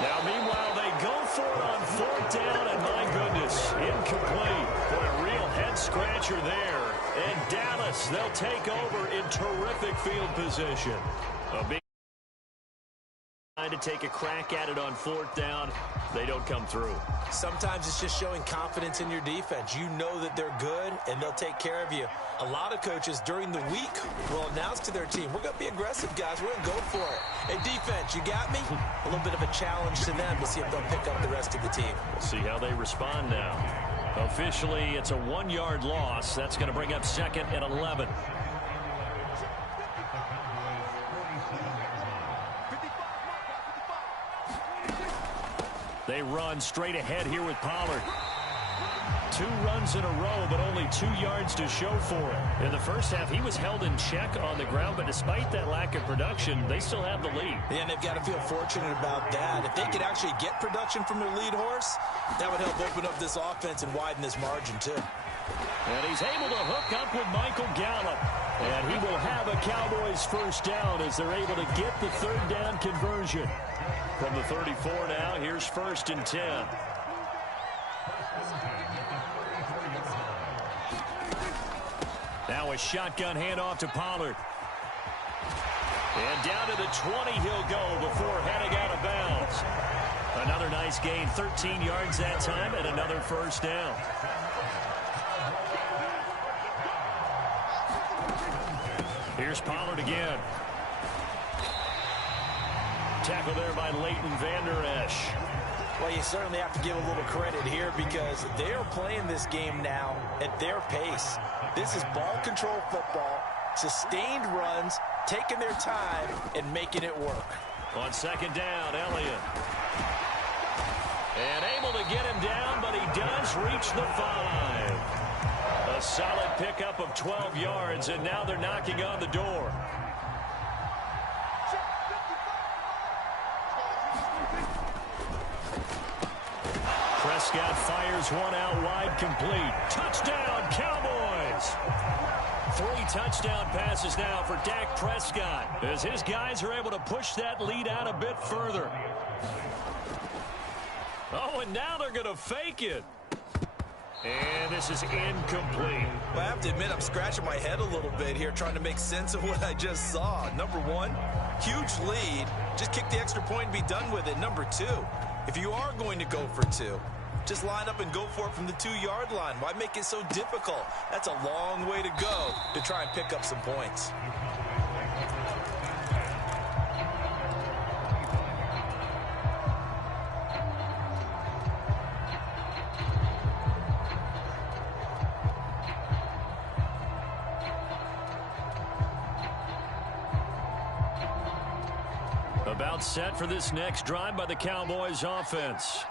Now, meanwhile, they go for it on 4th down, and my goodness, incomplete. Boy, a real head-scratcher there. And Dallas, they'll take over in terrific field position. A big trying to take a crack at it on 4th down. They don't come through. Sometimes it's just showing confidence in your defense. You know that they're good, and they'll take care of you. A lot of coaches during the week will announce to their team, we're going to be aggressive, guys. We're going to go for it. Hey, defense, you got me? A little bit of a challenge to them to see if they'll pick up the rest of the team. We'll see how they respond now. Officially, it's a 1-yard loss. That's going to bring up 2nd and 11. They run straight ahead here with Pollard. 2 runs in a row, but only 2 yards to show for it. In the first half, he was held in check on the ground, but despite that lack of production, they still have the lead. Yeah, and they've got to feel fortunate about that. If they could actually get production from their lead horse, that would help open up this offense and widen this margin, too. And he's able to hook up with Michael Gallup. And he will have a Cowboys 1st down as they're able to get the 3rd down conversion. From the 34 now, here's 1st and 10. Now a shotgun handoff to Pollard. And down to the 20 he'll go before heading out of bounds. Another nice gain, 13 yards that time, and another 1st down. Here's Pollard again. Tackle there by Leighton Vander Esch. Well, you certainly have to give a little credit here because they are playing this game now at their pace. This is ball control football, sustained runs, taking their time and making it work. On second down, Elliott. And able to get him down, but he does reach the 5. A solid pickup of 12 yards, and now they're knocking on the door. Prescott fires one out wide, complete. Touchdown, Cowboys! 3 touchdown passes now for Dak Prescott as his guys are able to push that lead out a bit further. Oh, and now they're going to fake it. And this is incomplete. Well, I have to admit, I'm scratching my head a little bit here trying to make sense of what I just saw. Number one, huge lead. Just kick the extra point and be done with it. Number two, if you are going to go for 2, just line up and go for it from the 2-yard line. Why make it so difficult? That's a long way to go to try and pick up some points. About set for this next drive by the Cowboys offense.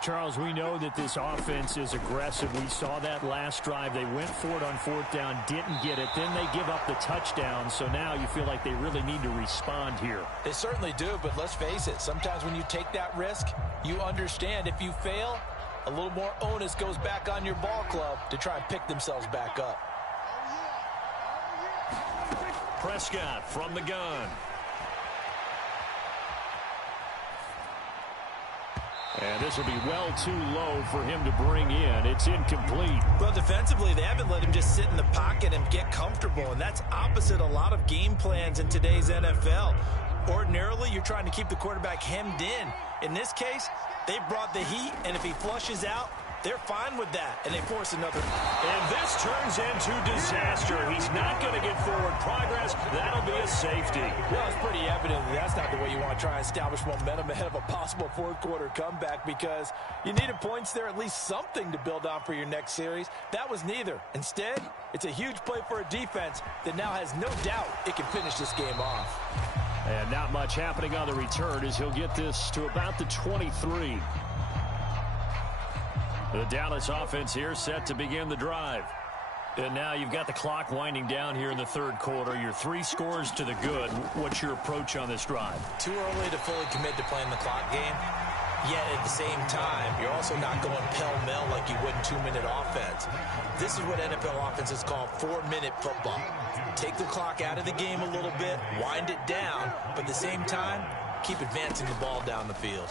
Charles, we know that this offense is aggressive. We saw that last drive. They went for it on 4th down, didn't get it. Then they give up the touchdown. So now you feel like they really need to respond here. They certainly do, but let's face it. Sometimes when you take that risk, you understand if you fail, a little more onus goes back on your ball club to try and pick themselves back up. Prescott from the gun. And this will be well too low for him to bring in. It's incomplete. Well, defensively, they haven't let him just sit in the pocket and get comfortable, and that's opposite a lot of game plans in today's NFL. Ordinarily, you're trying to keep the quarterback hemmed in. In this case, they brought the heat, and if he flushes out, they're fine with that, and they force another. And this turns into disaster. He's not going to get forward progress. That'll be a safety. Well, it's pretty evident that that's not the way you want to try and establish momentum ahead of a possible 4th-quarter comeback, because you needed points there, at least something to build on for your next series. That was neither. Instead, it's a huge play for a defense that now has no doubt it can finish this game off. And not much happening on the return as he'll get this to about the 23. The Dallas offense here set to begin the drive. And now you've got the clock winding down here in the 3rd quarter. Your 3 scores to the good. What's your approach on this drive? Too early to fully commit to playing the clock game. Yet at the same time, you're also not going pell-mell like you would in 2-minute offense. This is what NFL offenses call 4-minute football. Take the clock out of the game a little bit, wind it down, but at the same time, keep advancing the ball down the field.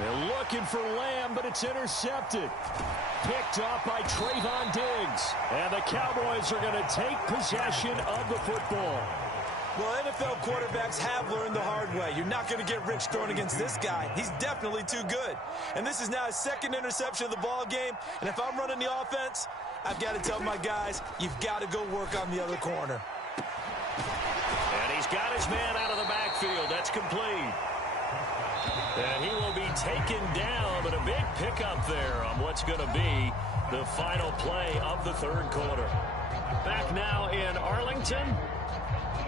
They're looking for Lamb, but it's intercepted. Picked off by Trayvon Diggs. And the Cowboys are going to take possession of the football. Well, NFL quarterbacks have learned the hard way. You're not going to get rich throwing against this guy. He's definitely too good. And this is now his 2nd interception of the ball game. And if I'm running the offense, I've got to tell my guys, you've got to go work on the other corner. And he's got his man out of the backfield. That's complete. And he will be taken down, but a big pickup there on what's going to be the final play of the 3rd quarter. Back now in Arlington.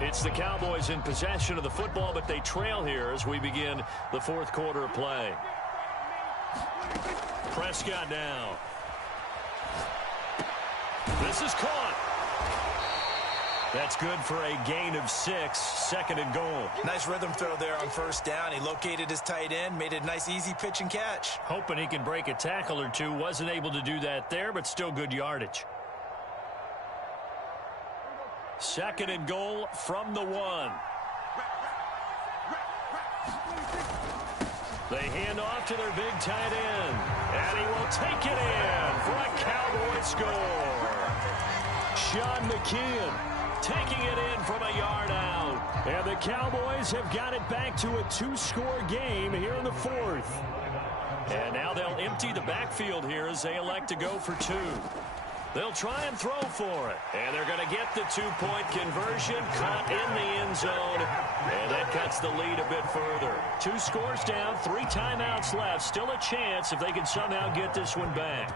It's the Cowboys in possession of the football, but they trail here as we begin the 4th quarter play. Prescott now. This is caught. That's good for a gain of 6, 2nd and goal. Nice rhythm throw there on 1st down. He located his tight end, made it a nice easy pitch and catch. Hoping he can break a tackle or two. Wasn't able to do that there, but still good yardage. 2nd and goal from the 1. They hand off to their big tight end. And he will take it in for a Cowboy score. Sean McKeon taking it in from a yard out. And the Cowboys have got it back to a 2-score game here in the 4th. And now they'll empty the backfield here as they elect to go for 2. They'll try and throw for it. And they're going to get the 2-point conversion. Caught in the end zone. And that cuts the lead a bit further. 2 scores down, 3 timeouts left. Still a chance if they can somehow get this one back.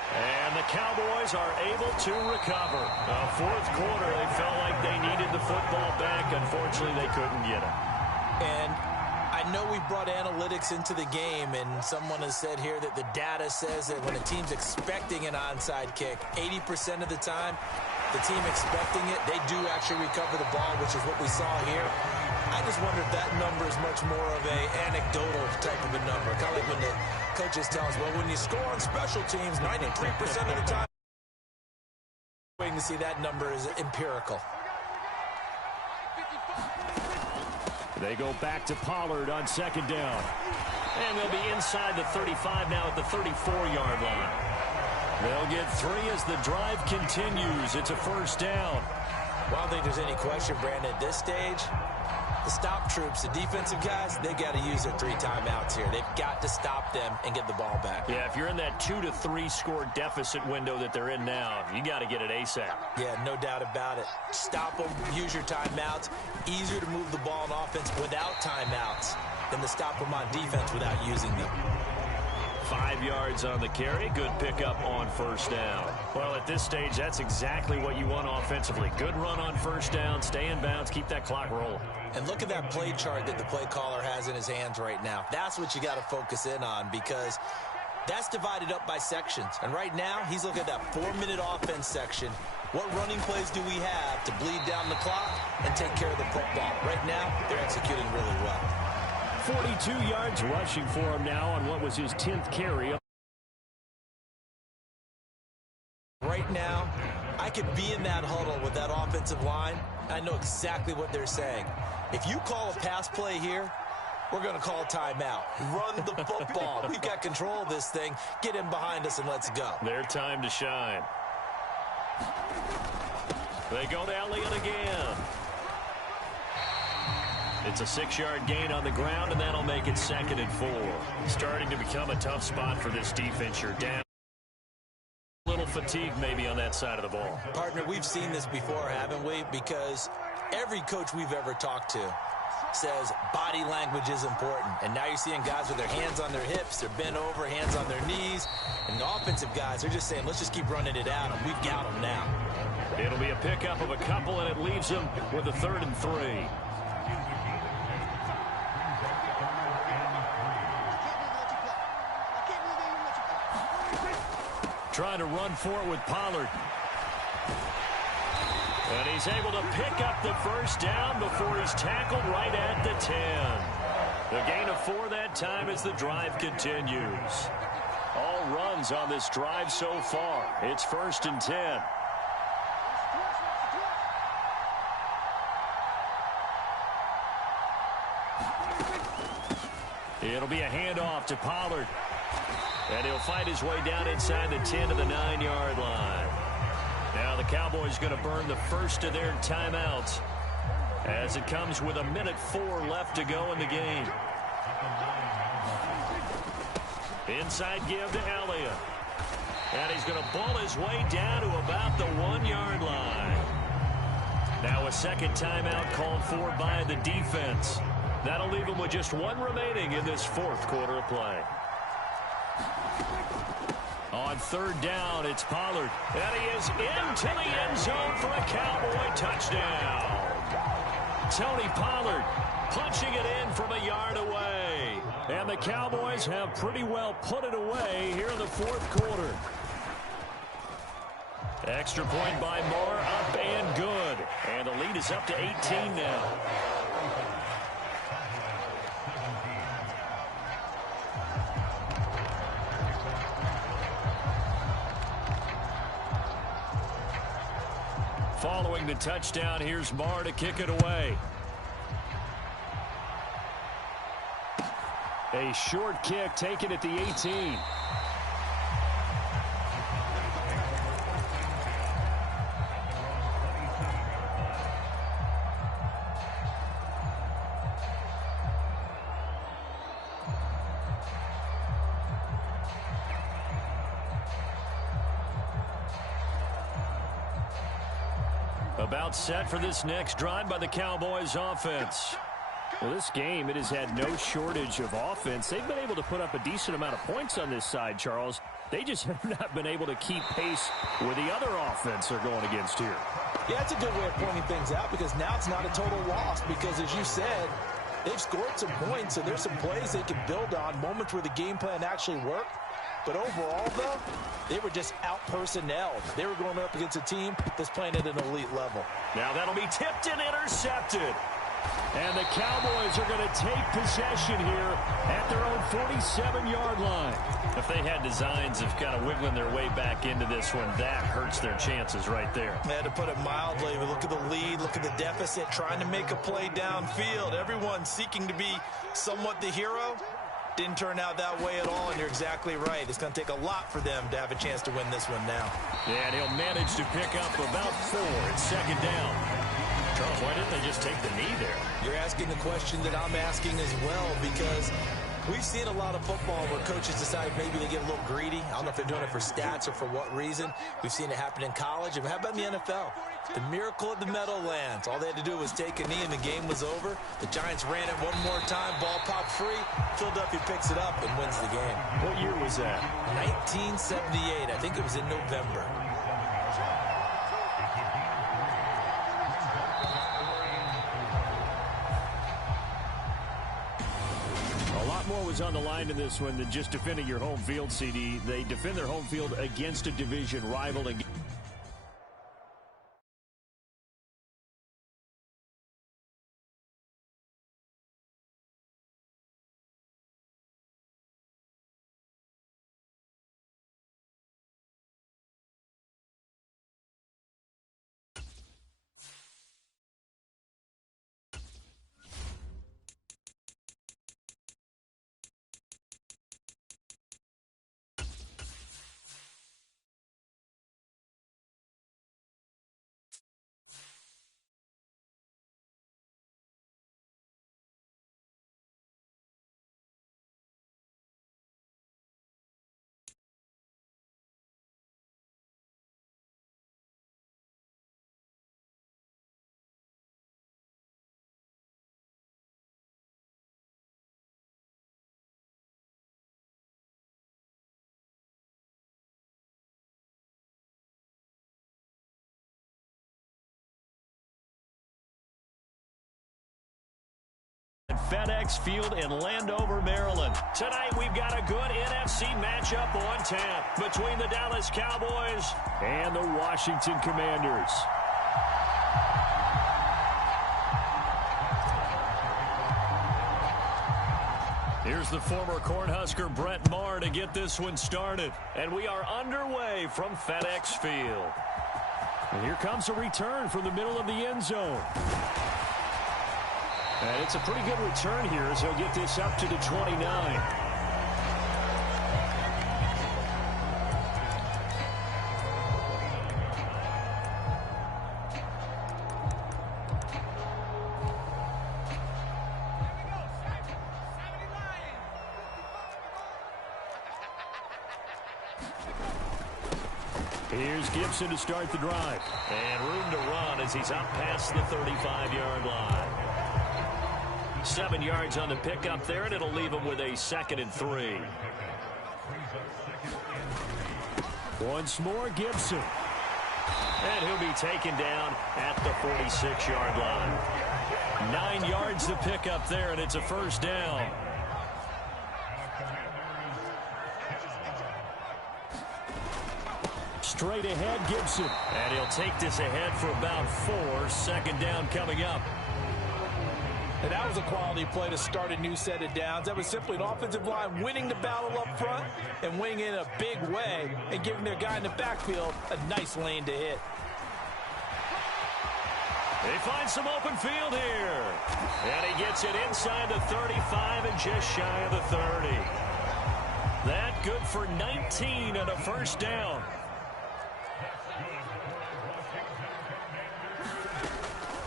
And the the Cowboys are able to recover. Fourth quarter, they felt like they needed the football back. Unfortunately, they couldn't get it. And I know we brought analytics into the game, and someone has said here that the data says that when a team's expecting an onside kick, 80% of the time, the team expecting it, they do actually recover the ball, which is what we saw here. I just wonder if that number is much more of a anecdotal type of a number. Kind of like when the coaches tell us, well, when you score on special teams, 93% of the time, waiting to see that number is empirical. They go back to Pollard on second down. And they'll be inside the 35 now at the 34-yard line. They'll get 3 as the drive continues. It's a first down. Well, I don't think there's any question, Brandon, at this stage, the stop troops, the defensive guys, they got to use their 3 timeouts here. They've got to stop them and get the ball back. Yeah, if you're in that 2 to 3 score deficit window that they're in now, you got to get it ASAP. Yeah, no doubt about it. Stop them, use your timeouts. Easier to move the ball on offense without timeouts than to stop them on defense without using them. 5 yards on the carry. Good pickup on first down. Well, at this stage, that's exactly what you want offensively. Good run on first down. Stay in bounds. Keep that clock rolling. And look at that play chart that the play caller has in his hands right now. That's what you got to focus in on, because that's divided up by sections. And right now, he's looking at that 4-minute offense section. What running plays do we have to bleed down the clock and take care of the football? Right now, they're executing really well. 42 yards rushing for him now on what was his 10th carry. Right now, I could be in that huddle with that offensive line. I know exactly what they're saying. If you call a pass play here, we're going to call a timeout. Run the football. We've got control of this thing. Get in behind us and let's go. Their time to shine. They go to Elliott again. It's a 6-yard gain on the ground, and that'll make it 2nd and 4. Starting to become a tough spot for this defense. You're down. A little fatigue maybe on that side of the ball. Partner, we've seen this before, haven't we? Because every coach we've ever talked to says body language is important. And now you're seeing guys with their hands on their hips, they're bent over, hands on their knees. And the offensive guys are just saying, let's just keep running it out, and we've got them now. It'll be a pickup of a couple, and it leaves them with a 3rd and 3. Trying to run for it with Pollard. And he's able to pick up the first down before he's tackled right at the 10. The gain of 4 that time as the drive continues. All runs on this drive so far. It's 1st and 10. It'll be a handoff to Pollard. And he'll fight his way down inside the 10 to the 9-yard line. Now the Cowboys going to burn the first of their timeouts as it comes with 1:04 left to go in the game. Inside give to Elliott. And he's going to ball his way down to about the 1-yard line. Now a second timeout called for by the defense. That'll leave him with just 1 remaining in this 4th quarter of play. On 3rd down, it's Pollard. And he is into the end zone for a Cowboy touchdown. Tony Pollard punching it in from a yard away. And the Cowboys have pretty well put it away here in the 4th quarter. Extra point by Moore, up and good. And the lead is up to 18 now. Following the touchdown, here's Marr to kick it away. A short kick taken at the 18. About set for this next drive by the Cowboys offense. Well, this game, it has had no shortage of offense. They've been able to put up a decent amount of points on this side, Charles. They just have not been able to keep pace with the other offense they're going against here. Yeah, that's a good way of pointing things out because now it's not a total loss because, as you said, they've scored some points, so there's some plays they can build on, moments where the game plan actually worked. But overall, though, they were just out-personnelled. They were going up against a team that's playing at an elite level. Now that'll be tipped and intercepted. And the Cowboys are going to take possession here at their own 47-yard line. If they had designs of kind of wiggling their way back into this one, that hurts their chances right there. Man, to put it mildly, look at the lead, look at the deficit, trying to make a play downfield. Everyone seeking to be somewhat the hero. Didn't turn out that way at all, and you're exactly right. It's going to take a lot for them to have a chance to win this one now. Yeah, and he'll manage to pick up about 4. It's second down. Charles, why didn't they just take the knee there? You're asking the question that I'm asking as well because we've seen a lot of football where coaches decide maybe they get a little greedy. I don't know if they're doing it for stats or for what reason. We've seen it happen in college. And how about in the NFL? The miracle of the Meadowlands. All they had to do was take a knee and the game was over. The Giants ran it one more time. Ball popped free. Philadelphia picks it up and wins the game. What year was that? 1978. I think it was in November. More was on the line in this one than just defending your home field, CD. They defend their home field against a division rival. FedEx Field in Landover, Maryland. Tonight we've got a good NFC matchup on tap between the Dallas Cowboys and the Washington Commanders. Here's the former Cornhusker Brett Maher to get this one started. And we are underway from FedEx Field. And here comes a return from the middle of the end zone. And it's a pretty good return here as he'll get this up to the 29. Here's Gibson to start the drive. And room to run as he's up past the 35-yard line. 7 yards on the pickup there, and it'll leave him with a 2nd and 3. Once more, Gibson. And he'll be taken down at the 46-yard line. 9 yards to pick up there, and it's a first down. Straight ahead, Gibson. And he'll take this ahead for about 4. 2nd down coming up. And that was a quality play to start a new set of downs. That was simply an offensive line winning the battle up front and winning in a big way and giving their guy in the backfield a nice lane to hit. They find some open field here. And he gets it inside the 35 and just shy of the 30. That good for 19 and a first down.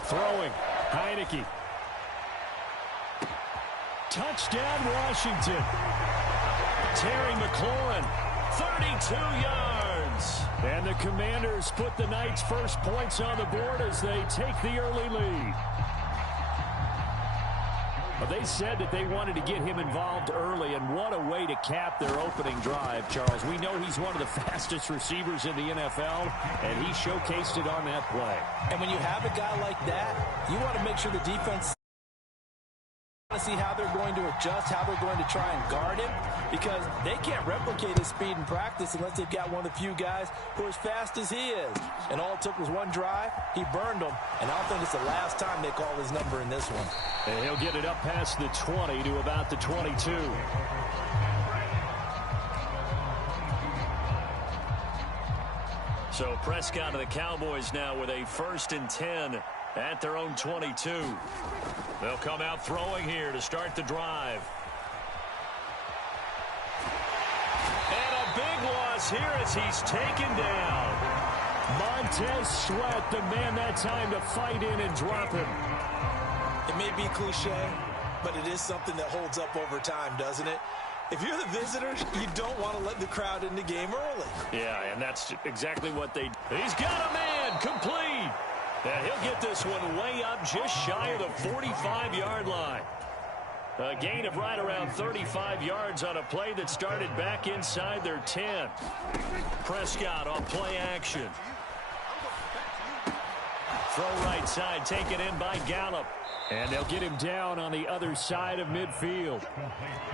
Throwing. Heineke. Touchdown, Washington. Terry McLaurin, 32 yards. And the Commanders put the Knights' first points on the board as they take the early lead. Well, they said that they wanted to get him involved early, and what a way to cap their opening drive, Charles. We know he's one of the fastest receivers in the NFL, and he showcased it on that play. And when you have a guy like that, you want to make sure the defense to see how they're going to adjust, how they're going to try and guard him, because they can't replicate his speed in practice unless they've got one of the few guys who are as fast as he is. And all it took was one drive. He burned them, and I don't think it's the last time they call his number in this one. And he'll get it up past the 20 to about the 22. So Prescott of the Cowboys now with a 1st and 10 at their own 22. They'll come out throwing here to start the drive. And a big loss here as he's taken down. Montez Sweat, the man that time to fight in and drop him. It may be cliche, but it is something that holds up over time, doesn't it? If you're the visitors, you don't want to let the crowd in the game early. Yeah, and that's exactly what they... He's got a man, complete. And he'll get this one way up just shy of the 45-yard line. A gain of right around 35 yards on a play that started back inside their 10. Prescott on play action. Throw right side taken in by Gallup. And they'll get him down on the other side of midfield.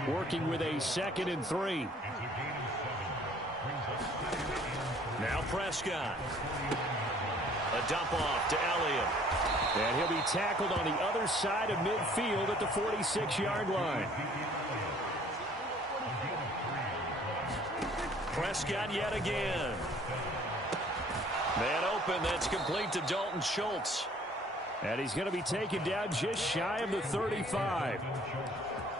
Working with a 2nd and 3. Now Prescott. A dump off to Elliott. And he'll be tackled on the other side of midfield at the 46-yard line. Prescott yet again. Man open, that's complete to Dalton Schultz. And he's going to be taken down just shy of the 35.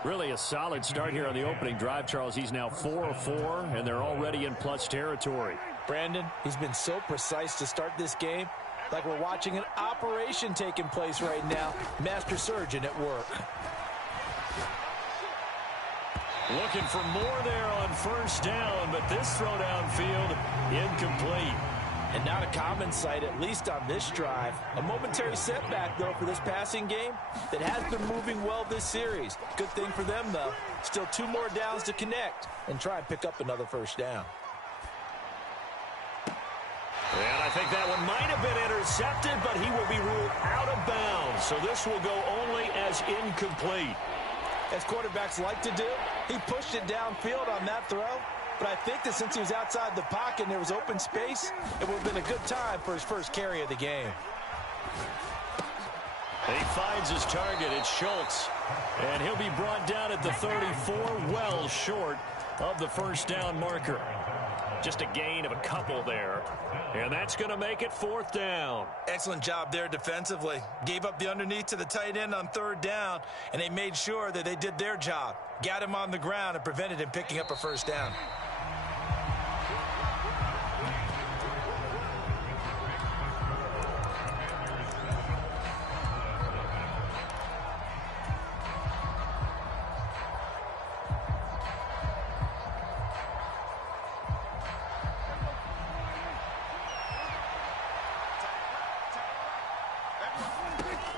Really a solid start here on the opening drive, Charles. He's now 4 of 4, and they're already in plus territory. Brandon, he's been so precise to start this game, like we're watching an operation taking place right now. Master surgeon at work. Looking for more there on 1st down, but this throw downfield incomplete. And not a common sight, at least on this drive. A momentary setback, though, for this passing game that has been moving well this series. Good thing for them, though. Still 2 more downs to connect and try and pick up another 1st down. And I think that one might have been intercepted, but he will be ruled out of bounds. So this will go only as incomplete. As quarterbacks like to do, he pushed it downfield on that throw. But I think that since he was outside the pocket and there was open space, it would have been a good time for his first carry of the game. He finds his target. It's Schultz. And he'll be brought down at the 34, well short of the 1st down marker. Just a gain of a couple there. And that's going to make it 4th down. Excellent job there defensively. Gave up the underneath to the tight end on 3rd down, and they made sure that they did their job. Got him on the ground and prevented him picking up a 1st down.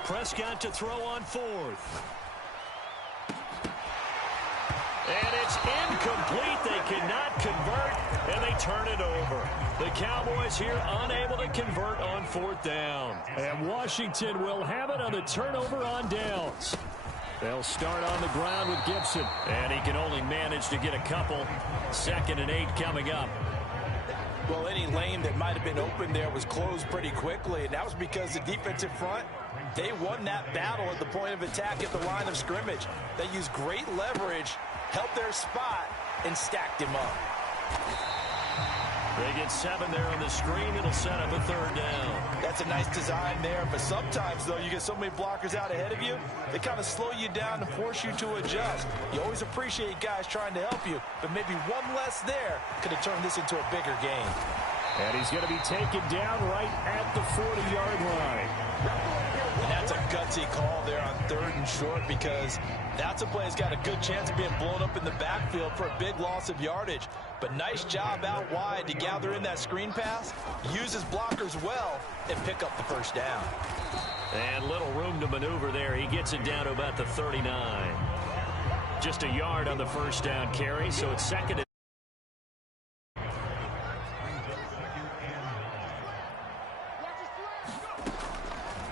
Prescott to throw on 4th. And it's incomplete. They cannot convert, and they turn it over. The Cowboys here unable to convert on 4th down. And Washington will have it on the turnover on downs. They'll start on the ground with Gibson. And he can only manage to get a couple. 2nd and 8 coming up. Well, any lane that might have been open there was closed pretty quickly, and that was because the defensive front, they won that battle at the point of attack at the line of scrimmage. They used great leverage, helped their spot, and stacked him up. They get 7 there on the screen. It'll set up a 3rd down. That's a nice design there, but sometimes, though, you get so many blockers out ahead of you, they kind of slow you down and force you to adjust. You always appreciate guys trying to help you, but maybe one less there could have turned this into a bigger game. And he's going to be taken down right at the 40-yard line. And that's a gutsy call there on 3rd and short, because that's a play that's got a good chance of being blown up in the backfield for a big loss of yardage. But nice job out wide to gather in that screen pass, use his blockers well, and pick up the 1st down. And little room to maneuver there. He gets it down to about the 39. Just a yard on the first down carry, so it's second and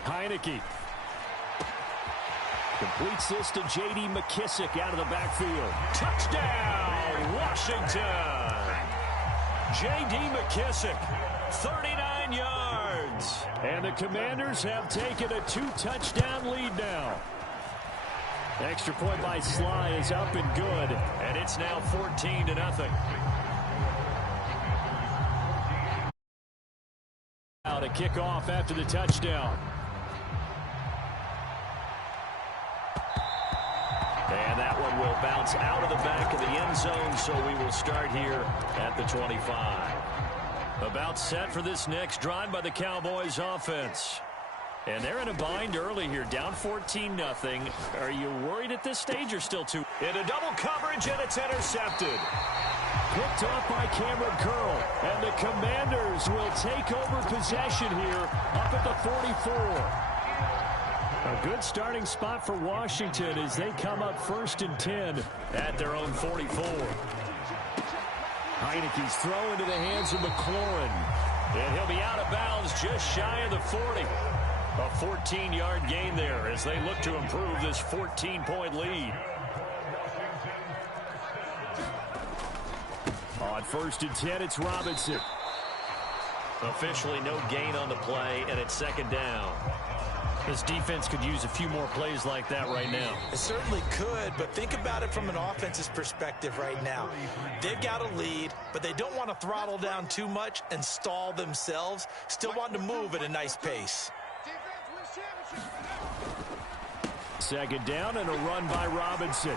Heineke completes this to J.D. McKissick out of the backfield. touchdown, Washington. J.D. McKissick, 39 yards. And the Commanders have taken a 2-touchdown lead now. Extra point by Sly is up and good. And it's now 14-0. Out a kickoff after the touchdown. And that one will bounce out of the back of the end zone, so we will start here at the 25. About set for this next drive by the Cowboys offense. And they're in a bind early here, down 14-0. Are you worried at this stage or still too? Into double coverage, and it's intercepted. Picked off by Cameron Curl. And the Commanders will take over possession here up at the 44. A good starting spot for Washington as they come up 1st and 10 at their own 44. Heineke's throw into the hands of McLaurin. And he'll be out of bounds just shy of the 40. A 14-yard gain there as they look to improve this 14-point lead. On 1st and 10, it's Robinson. Officially no gain on the play, and it's 2nd down. This defense could use a few more plays like that right now. It certainly could, but think about it from an offense's perspective right now. They've got a lead, but they don't want to throttle down too much and stall themselves. Still want to move at a nice pace. 2nd down and a run by Robinson.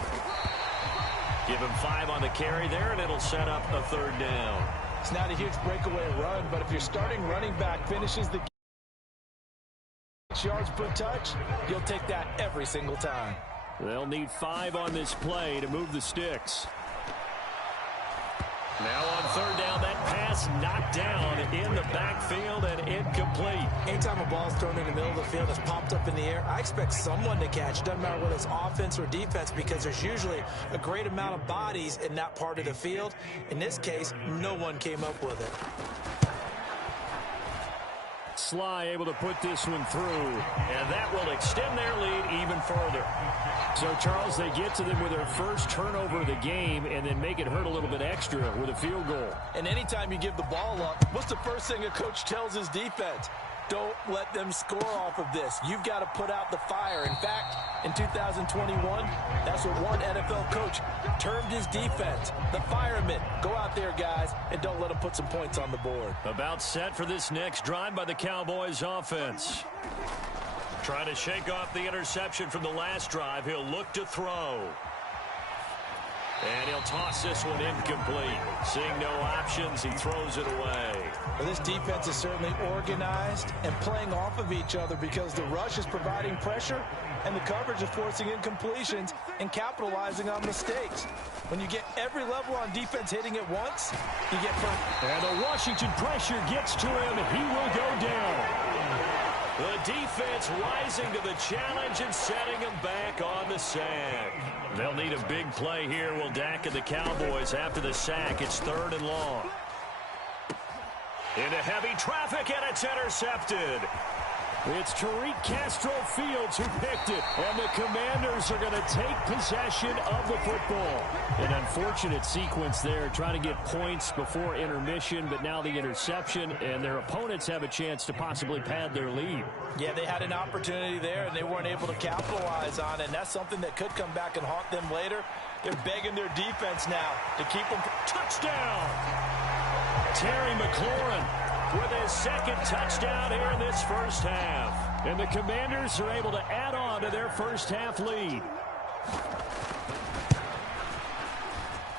Give him 5 on the carry there, and it'll set up a 3rd down. It's not a huge breakaway run, but if your starting running back finishes the yards per touch, you'll take that every single time. They'll need 5 on this play to move the sticks. Now on 3rd down, that pass knocked down in the backfield and incomplete. Anytime a ball's thrown in the middle of the field, it's popped up in the air, I expect someone to catch. Doesn't matter whether it's offense or defense, because there's usually a great amount of bodies in that part of the field. In this case, no one came up with it. Sly able to put this one through. And that will extend their lead even further. So, Charles, they get to them with their first turnover of the game and then make it hurt a little bit extra with a field goal. And anytime you give the ball up, what's the first thing a coach tells his defense? Don't let them score off of this. You've got to put out the fire. In fact, in 2021, that's what one NFL coach termed his defense. The firemen. Go out there, guys, and don't let them put some points on the board. About set for this next drive by the Cowboys offense. Trying to shake off the interception from the last drive. He'll look to throw. And he'll toss this one incomplete. Seeing no options, he throws it away. Well, this defense is certainly organized and playing off of each other because the rush is providing pressure and the coverage is forcing incompletions and capitalizing on mistakes. When you get every level on defense hitting at once, you get burnt. And the Washington pressure gets to him. He will go down. The defense rising to the challenge and setting him back on the sack. They'll need a big play here, will Dak and the Cowboys after the sack. It's 3rd and long. Into heavy traffic, and it's intercepted. It's Tariq Castro Fields who picked it, and the Commanders are going to take possession of the football. An unfortunate sequence there, trying to get points before intermission, but now the interception, and their opponents have a chance to possibly pad their lead. Yeah, they had an opportunity there, and they weren't able to capitalize on it, and that's something that could come back and haunt them later. They're begging their defense now to keep them. Touchdown! Terry McLaurin with his 2nd touchdown here in this first half. And the Commanders are able to add on to their first half lead.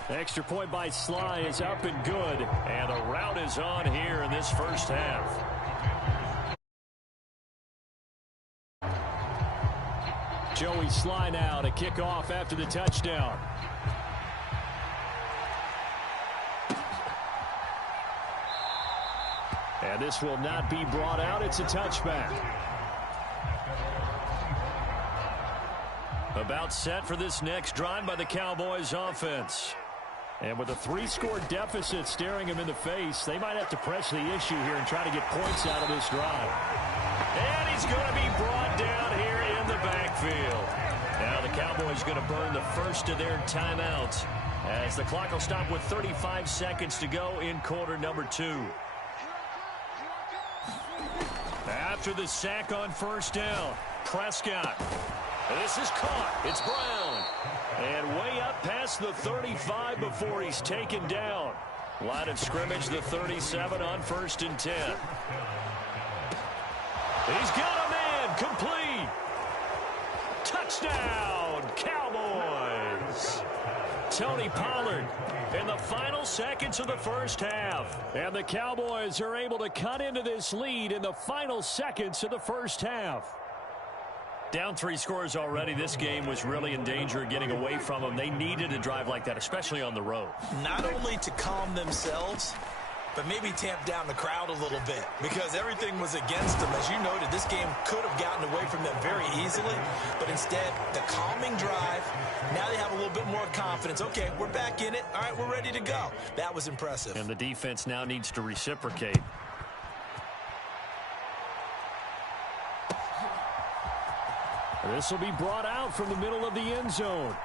Extra point by Sly is up and good. And the route is on here in this first half. Joey Sly now to kick off after the touchdown. And this will not be brought out. It's a touchback. About set for this next drive by the Cowboys offense. And with a 3-score deficit staring him in the face, they might have to press the issue here and try to get points out of this drive. And he's going to be brought down here in the backfield. Now the Cowboys going to burn the first of their timeouts as the clock will stop with 35 seconds to go in quarter number 2. After the sack on first down, Prescott. This is caught. It's Brown. And way up past the 35 before he's taken down. Line of scrimmage, the 37 on 1st and 10. He's got a man. Complete. Touchdown, Cowboys. Tony Pollard in the final seconds of the first half. And the Cowboys are able to cut into this lead in the final seconds of the first half. Down 3 scores already. This game was really in danger of getting away from them. They needed a drive like that, especially on the road. Not only to calm themselves, but maybe tamp down the crowd a little bit because everything was against them. As you noted, this game could have gotten away from them very easily, but instead, the calming drive, now they have a little bit more confidence. Okay, we're back in it. All right, we're ready to go. That was impressive. And the defense now needs to reciprocate. This will be brought out from the middle of the end zone.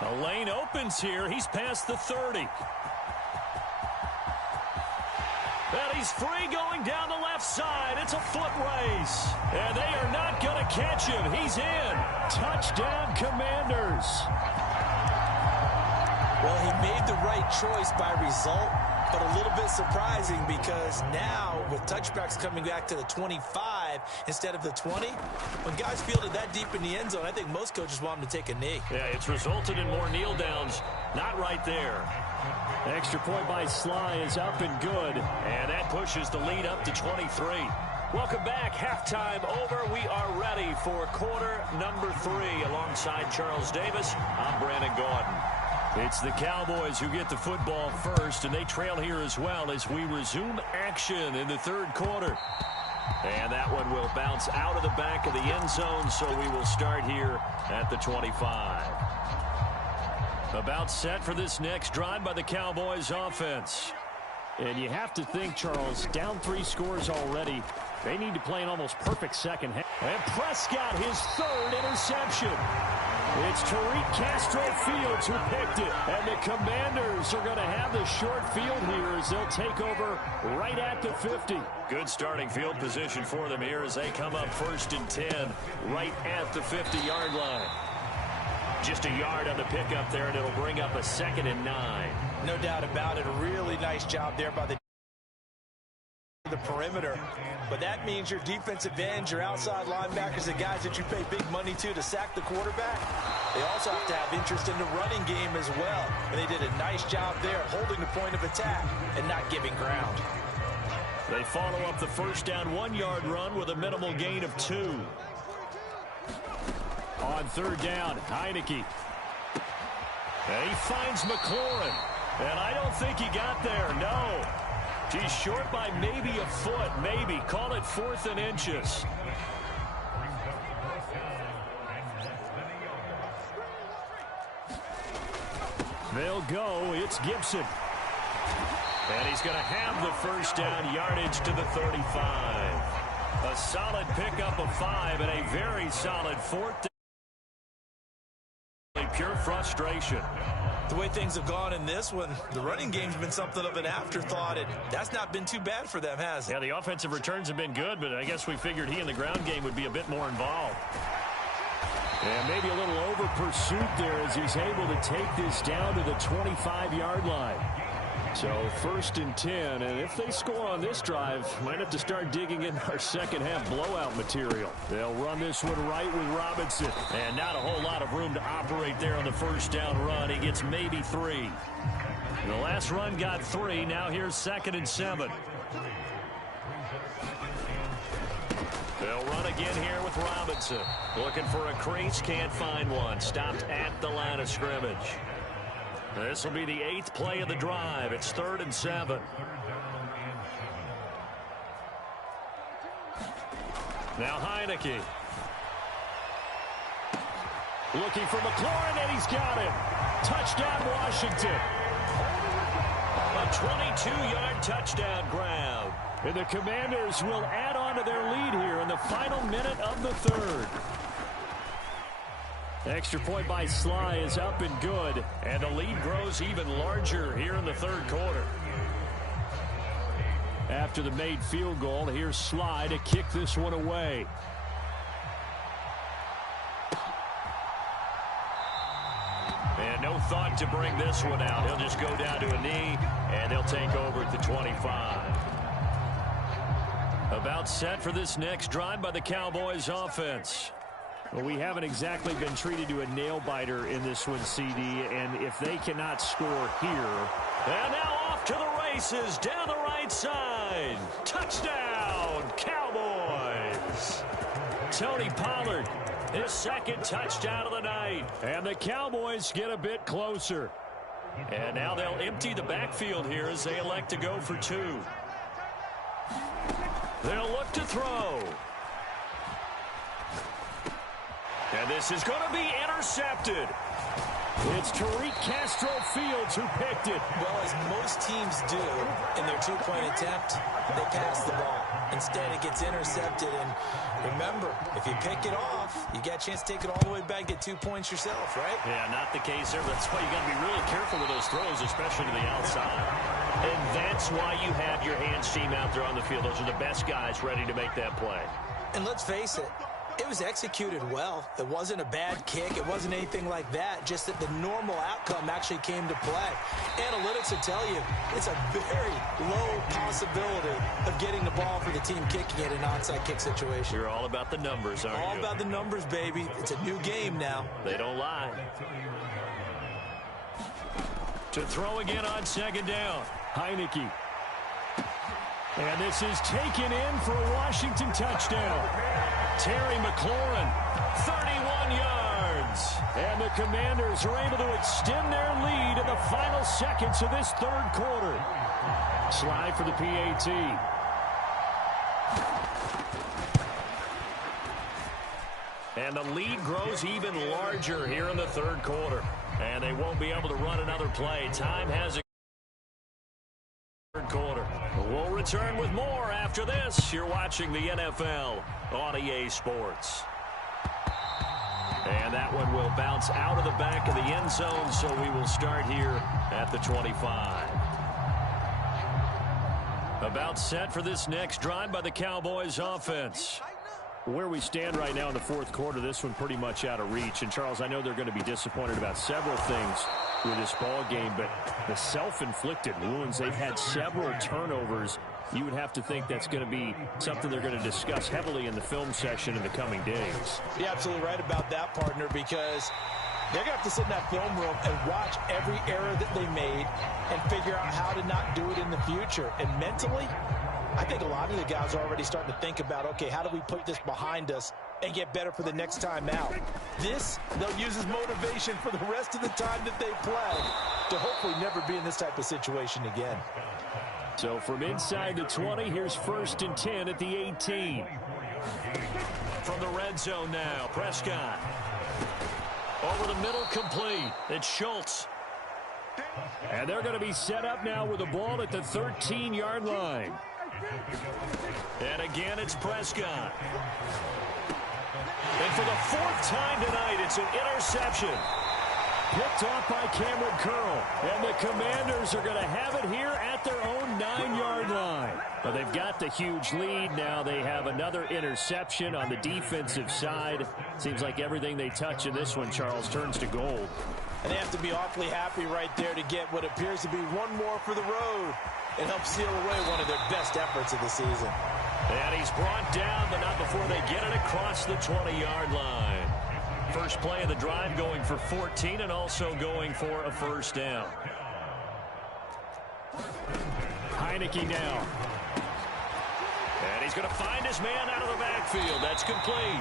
A lane opens here. He's past the 30. And he's free going down the left side. It's a foot race. And they are not going to catch him. He's in. Touchdown, Commanders. Well, he made the right choice by result, but a little bit surprising because now with touchbacks coming back to the 25 instead of the 20, when guys fielded that deep in the end zone, I think most coaches want them to take a knee. Yeah, it's resulted in more kneel downs. Not right there. Extra point by Sly is up and good. And that pushes the lead up to 23. Welcome back. Halftime over. We are ready for quarter number 3. Alongside Charles Davis, I'm Brandon Gordon. It's the Cowboys who get the football first, and they trail here as well as we resume action in the 3rd quarter. And that one will bounce out of the back of the end zone, so we will start here at the 25. About set for this next drive by the Cowboys offense. And you have to think, Charles, down 3 scores already. They need to play an almost perfect second half. And Prescott, his 3rd interception. It's Tariq Castro-Fields who picked it. And the Commanders are going to have the short field here as they'll take over right at the 50. Good starting field position for them here as they come up 1st and 10 right at the 50-yard line. Just a yard on the pickup there, and it'll bring up a 2nd and 9. No doubt about it. A really nice job there by the perimeter. But that means your defensive ends, your outside linebackers, the guys that you pay big money to sack the quarterback, they also have to have interest in the running game as well. And they did a nice job there holding the point of attack and not giving ground. They follow up the first down 1-yard run with a minimal gain of 2. On 3rd down, Heineke. And he finds McLaurin. And I don't think he got there, no. He's short by maybe a foot, maybe. Call it 4th and inches. They'll go. It's Gibson. And he's going to have the first down, yardage to the 35. A solid pickup of 5 and a very solid 4th down. Pure frustration. The way things have gone in this one, the running game's been something of an afterthought, and that's not been too bad for them, has it? Yeah, the offensive returns have been good, but I guess we figured he in the ground game would be a bit more involved. And maybe a little over pursuit there as he's able to take this down to the 25-yard line. So 1st and 10, and if they score on this drive, might have to start digging in our second half blowout material. They'll run this one right with Robinson. And not a whole lot of room to operate there on the first down run. He gets maybe 3. The last run got 3. Now here's 2nd and 7. They'll run again here with Robinson. Looking for a crease, can't find one. Stopped at the line of scrimmage. This will be the 8th play of the drive. It's 3rd and 7. Now Heineke. Looking for McLaurin, and he's got him. Touchdown, Washington. A 22-yard touchdown grab. And the Commanders will add on to their lead here in the final minute of the third. Extra point by Sly is up and good. And the lead grows even larger here in the third quarter. After the made field goal, here's Sly to kick this one away. And no thought to bring this one out. He'll just go down to a knee, and they'll take over at the 25. About set for this next drive by the Cowboys offense. Well, we haven't exactly been treated to a nail-biter in this one, CD, and if they cannot score here. And now off to the races down the right side. Touchdown, Cowboys. Tony Pollard, His second touchdown of the night. and the Cowboys get a bit closer. And now they'll empty the backfield here as they elect to go for two. They'll look to throw. And this is going to be intercepted. It's Tariq Castro Fields who picked it. Well, as most teams do in their two-point attempt, they pass the ball. Instead, it gets intercepted. And remember, if you pick it off, you got a chance to take it all the way back, get 2 points yourself, right? Yeah, not the case there. That's why you got to be really careful with those throws, especially to the outside. And that's why you have your hands team out there on the field. Those are the best guys ready to make that play. And let's face it, it was executed well. It wasn't a bad kick. It wasn't anything like that. Just that the normal outcome actually came to play. Analytics will tell you it's a very low possibility of getting the ball for the team kicking it in an onside kick situation. You're all about the numbers, aren't you? All about the numbers, baby. It's a new game now. They don't lie. To throw again on second down. Heineke. And this is taken in for a Washington touchdown. Terry McLaurin, 31 yards. And the Commanders are able to extend their lead in the final seconds of this third quarter. Slide for the PAT. And the lead grows even larger here in the third quarter. And they won't be able to run another play. Time has a third quarter. We'll return with more after this. You're watching the NFL on EA Sports. And that one will bounce out of the back of the end zone, so we will start here at the 25. About set for this next drive by the Cowboys offense. Where we stand right now in the fourth quarter, this one pretty much out of reach. And, Charles, I know they're going to be disappointed about several things with this ball game, but the self-inflicted wounds, they've had several turnovers. You would have to think that's going to be something they're going to discuss heavily in the film session in the coming days. You're absolutely right about that, partner, because they're going to have to sit in that film room and watch every error that they made and figure out how to not do it in the future. And mentally, I think a lot of the guys are already starting to think about, okay, how do we put this behind us and get better for the next time out? This, they'll use as motivation for the rest of the time that they play to hopefully never be in this type of situation again. So from inside the 20, here's 1st and 10 at the 18. From the red zone now, Prescott. Over the middle, complete. It's Schultz. And they're going to be set up now with the ball at the 13-yard line. And again, it's Prescott. And for the fourth time tonight, it's an interception. Picked off by Cameron Curl. And the Commanders are going to have it here at their own 9-yard line. But they've got the huge lead now. They have another interception on the defensive side. Seems like everything they touch in this one, Charles, turns to gold. And they have to be awfully happy right there to get what appears to be one more for the road and help seal away one of their best efforts of the season. And he's brought down, but not before they get it across the 20-yard line. First play of the drive going for 14 and also going for a first down. Heineke now. And he's going to find his man out of the backfield. That's complete.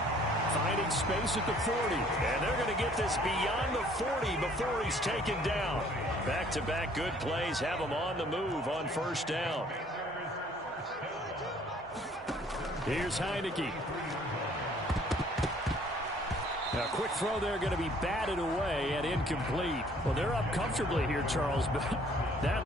Finding space at the 40. And they're going to get this beyond the 40 before he's taken down. Back-to-back good plays have him on the move on first down. Here's Heineke. A quick throw there going to be batted away and incomplete. Well, they're up comfortably here, Charles, but that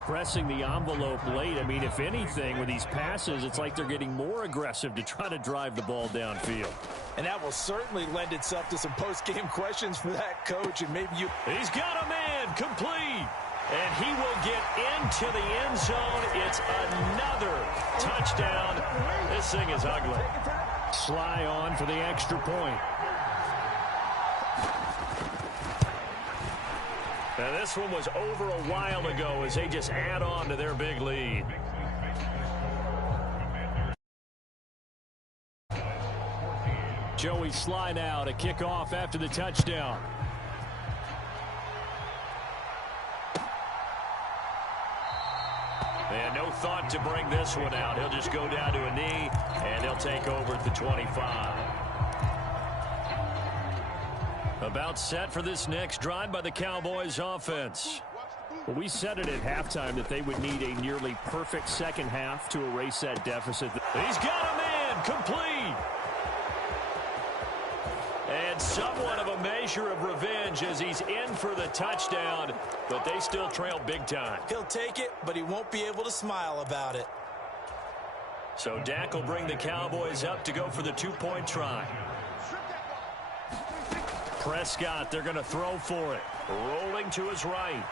pressing the envelope late. I mean, if anything, with these passes, it's like they're getting more aggressive to try to drive the ball downfield. And that will certainly lend itself to some post-game questions for that coach. And maybe you... He's got a man complete. And he will get into the end zone. It's another touchdown. This thing is ugly. Sly on for the extra point. Now this one was over a while ago as they just add on to their big lead. Joey Sly now to kick off after the touchdown. And no thought to bring this one out. He'll just go down to a knee, and he'll take over at the 25. About set for this next drive by the Cowboys offense. Well, we said it at halftime that they would need a nearly perfect second half to erase that deficit. He's got a man complete. And somewhat of a measure of revenge as he's in for the touchdown, but they still trail big time. He'll take it, but he won't be able to smile about it. So Dak will bring the Cowboys up to go for the two-point try. Prescott, they're going to throw for it. Rolling to his right.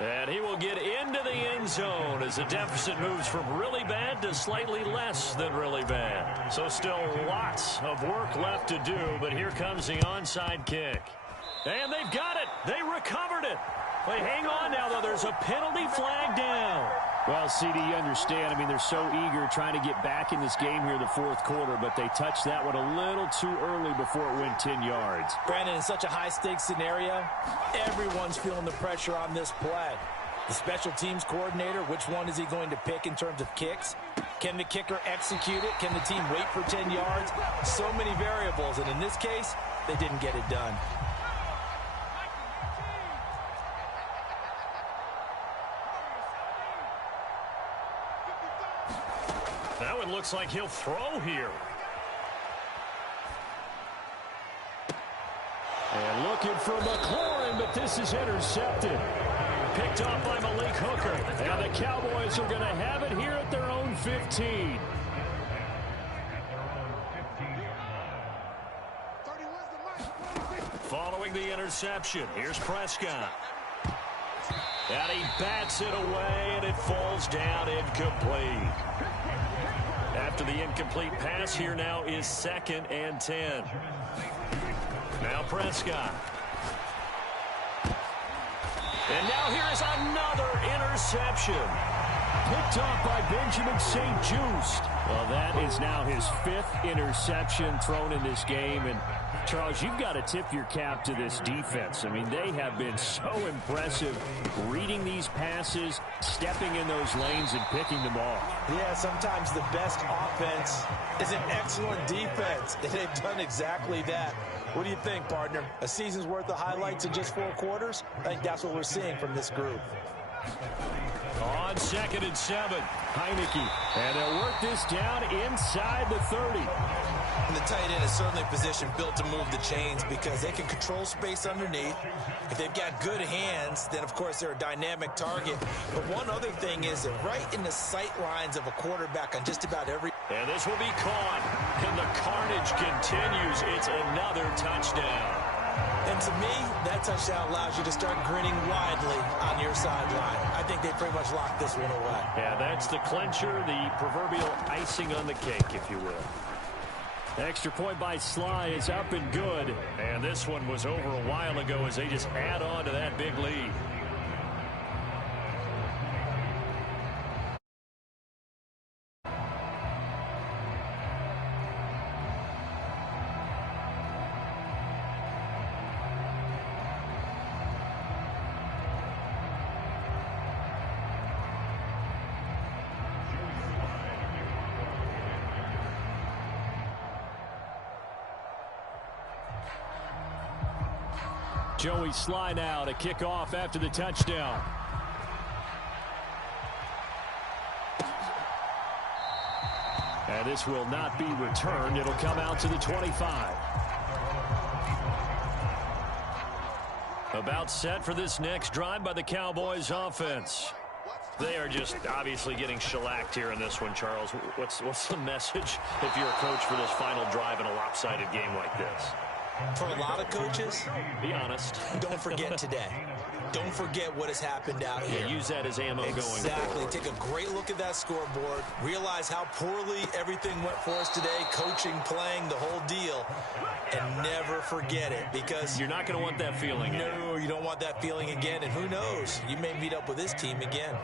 And he will get into the end zone as the deficit moves from really bad to slightly less than really bad. So still lots of work left to do, but here comes the onside kick. And they've got it. They recovered it. They hang on now, though. There's a penalty flag down. Well, CD, you understand. I mean, they're so eager trying to get back in this game here in the fourth quarter, but they touched that one a little too early before it went 10 yards. Brandon, in such a high-stakes scenario, everyone's feeling the pressure on this play. The special teams coordinator, which one is he going to pick in terms of kicks? Can the kicker execute it? Can the team wait for 10 yards? So many variables, and in this case, they didn't get it done. That one looks like he'll throw here. And looking for McLaurin, but this is intercepted. Picked off by Malik Hooker. And the Cowboys are going to have it here at their own 15. Following the interception, here's Prescott. And he bats it away, and it falls down incomplete. After the incomplete pass, here now is 2nd and 10. Now Prescott. And now here is another interception. Picked off by Benjamin St-Juste. Well, that is now his 5th interception thrown in this game. And, Charles, you've got to tip your cap to this defense. I mean, they have been so impressive reading these passes, stepping in those lanes, and picking them off. Yeah, sometimes the best offense is an excellent defense. And they've done exactly that. What do you think, partner? A season's worth of highlights in just 4 quarters? I think that's what we're seeing from this group. On 2nd and 7. Heineke. And they'll work this down inside the 30. And the tight end is certainly a position built to move the chains because they can control space underneath. If they've got good hands, then, of course, they're a dynamic target. But one other thing is they're right in the sight lines of a quarterback on just about every... And this will be caught. And the carnage continues. It's another touchdown. And to me, that touchdown allows you to start grinning widely on your sideline. I think they pretty much locked this one away. Yeah, that's the clincher, the proverbial icing on the cake, if you will. Extra point by Sly is up and good. And this one was over a while ago as they just add on to that big lead. Joey Sly now to kick off after the touchdown. And this will not be returned. It'll come out to the 25. About set for this next drive by the Cowboys offense. They are just obviously getting shellacked here in this one, Charles. What's the message if you're a coach for this final drive in a lopsided game like this? For a lot of coaches, be honest. Don't forget today. Don't forget what has happened out here. Use that as ammo going forward. Exactly. Take a great look at that scoreboard. Realize how poorly everything went for us today. Coaching, playing, the whole deal. And never forget it, because you're not going to want that feeling. No, you don't want that feeling again. And who knows? You may meet up with this team again.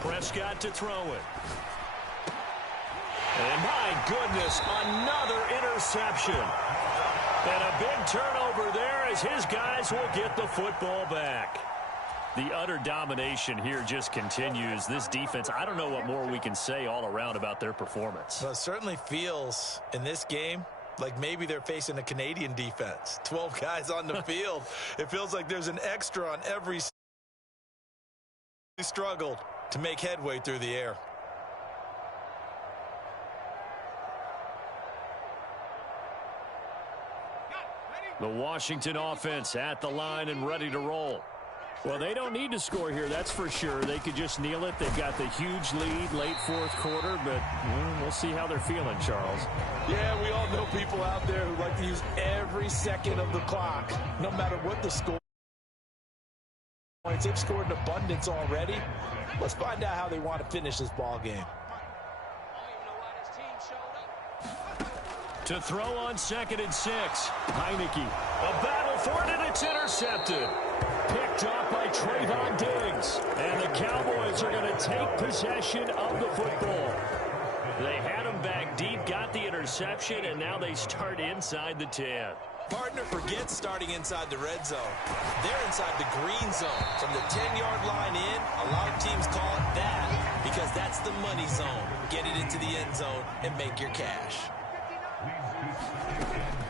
Prescott to throw it. And my goodness, another interception. And a big turnover there as his guys will get the football back. The utter domination here just continues. This defense, I don't know what more we can say all around about their performance. Well, it certainly feels in this game like maybe they're facing a Canadian defense. 12 guys on the field. It feels like there's an extra on every struggled to make headway through the air. The Washington offense at the line and ready to roll. Well, they don't need to score here, that's for sure. They could just kneel it. They've got the huge lead late fourth quarter, but we'll see how they're feeling, Charles. Yeah, we all know people out there who like to use every second of the clock, no matter what the score. They've scored in abundance already. Let's find out how they want to finish this ball game. To throw on 2nd and 6. Heineke. A battle for it, and it's intercepted. Picked up by Trayvon Diggs. And the Cowboys are going to take possession of the football. They had him back deep, got the interception, and now they start inside the 10. Partner forgets starting inside the red zone. They're inside the green zone. From the 10-yard line in, a lot of teams call it that because that's the money zone. Get it into the end zone and make your cash.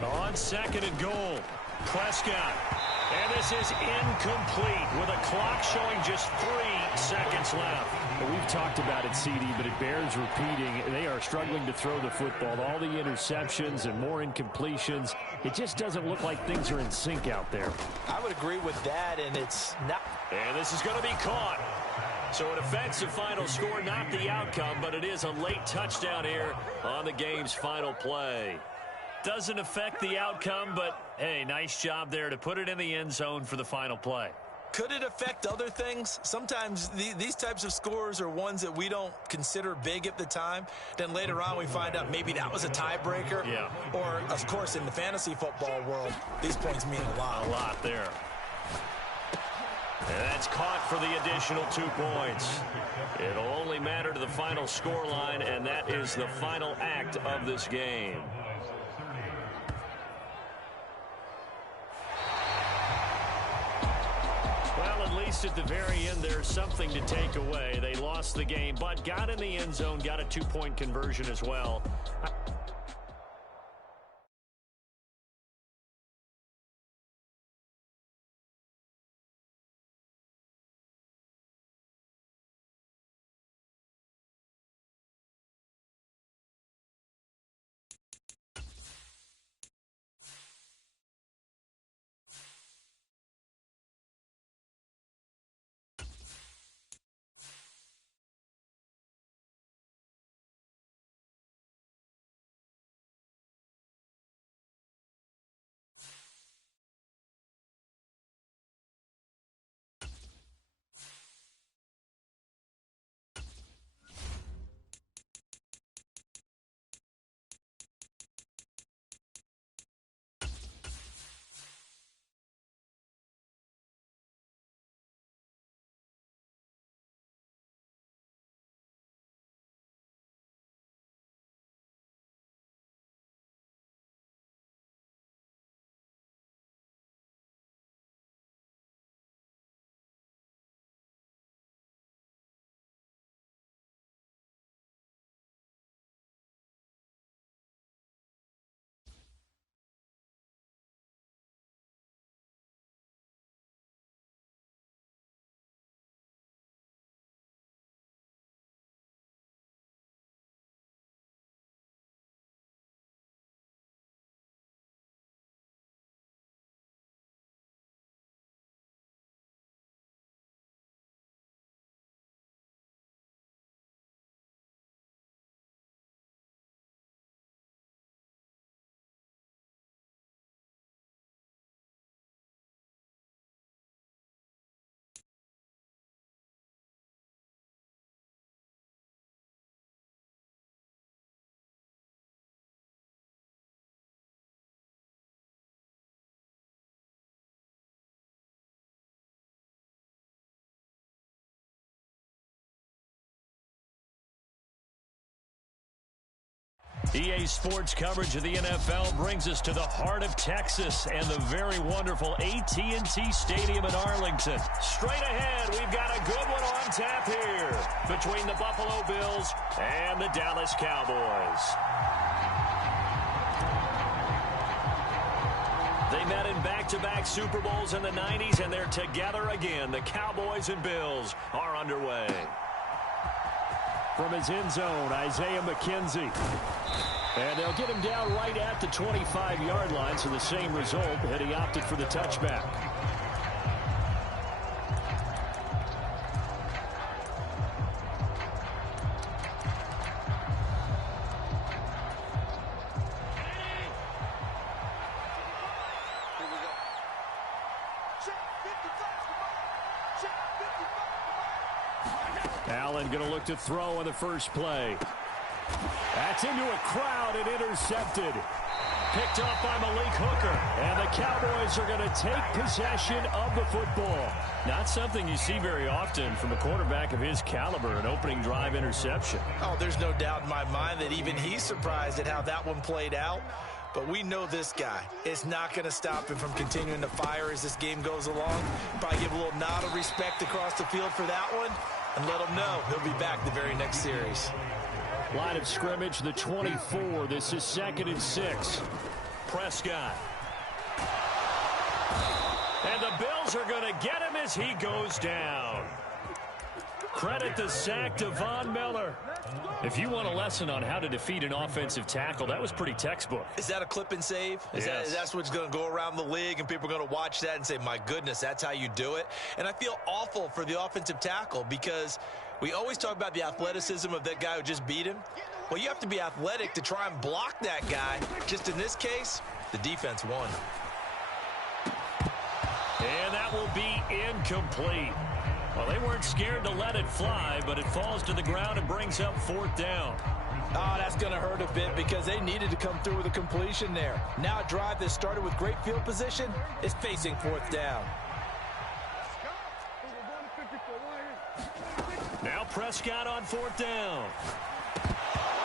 On 2nd and goal, Prescott. And this is incomplete with a clock showing just 3 seconds left. Well, we've talked about it, CD, but it bears repeating. They are struggling to throw the football. All the interceptions and more incompletions. It just doesn't look like things are in sync out there. I would agree with that, and it's not. And this is going to be caught. So it affects the final score, not the outcome, but it is a late touchdown here on the game's final play. Doesn't affect the outcome, but, hey, nice job there to put it in the end zone for the final play. Could it affect other things? Sometimes these types of scores are ones that we don't consider big at the time. Then later on we find out maybe that was a tiebreaker. Yeah. Or, of course, in the fantasy football world, these points mean a lot. A lot there. And that's caught for the additional 2 points. It'll only matter to the final scoreline, and that is the final act of this game. Well, at least at the very end, there's something to take away. They lost the game, but got in the end zone, got a 2-point conversion as well. EA Sports coverage of the NFL brings us to the heart of Texas and the very wonderful AT&T Stadium in Arlington. Straight ahead, we've got a good one on tap here between the Buffalo Bills and the Dallas Cowboys. They met in back-to-back Super Bowls in the 90s, and they're together again. The Cowboys and Bills are underway. From his end zone, Isaiah McKenzie. And they'll get him down right at the 25-yard line, so the same result had he opted for the touchback. Allen going to look to throw on the first play. That's into a crowd and intercepted. Picked off by Malik Hooker. And the Cowboys are going to take possession of the football. Not something you see very often from a quarterback of his caliber, an opening drive interception. Oh, there's no doubt in my mind that even he's surprised at how that one played out. But we know this guy. It's not going to stop him from continuing to fire as this game goes along. Probably give a little nod of respect across the field for that one. And let him know he'll be back the very next series. Line of scrimmage, the 24. This is 2nd and 6. Prescott. And the Bills are going to get him as he goes down. Credit the sack to Von Miller. If you want a lesson on how to defeat an offensive tackle, that was pretty textbook. Is that a clip and save? Yes. That's what's going to go around the league, and people are going to watch that and say, my goodness, that's how you do it? And I feel awful for the offensive tackle because we always talk about the athleticism of that guy who just beat him. Well, you have to be athletic to try and block that guy. Just in this case, the defense won. And that will be incomplete. Well, they weren't scared to let it fly, but it falls to the ground and brings up 4th down. Oh, that's going to hurt a bit because they needed to come through with a completion there. Now a drive that started with great field position is facing 4th down. Now Prescott on 4th down.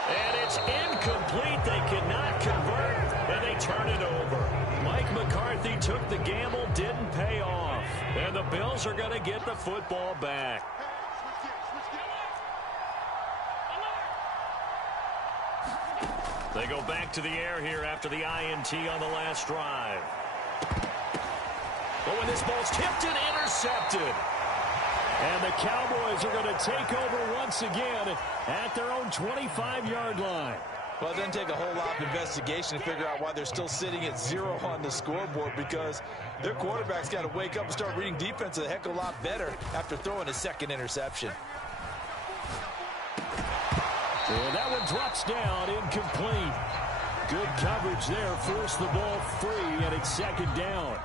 And it's incomplete. They cannot convert, and they turn it over. Mike McCarthy took the gamble, didn't pay off. And the Bills are going to get the football back. They go back to the air here after the INT on the last drive. Oh, and this ball's tipped and intercepted. And the Cowboys are going to take over once again at their own 25-yard line. Well, it doesn't take a whole lot of investigation to figure out why they're still sitting at 0 on the scoreboard, because their quarterback's got to wake up and start reading defense a heck of a lot better after throwing a second interception. And that one drops down, incomplete. Good coverage there, forced the ball free, and it's 2nd down.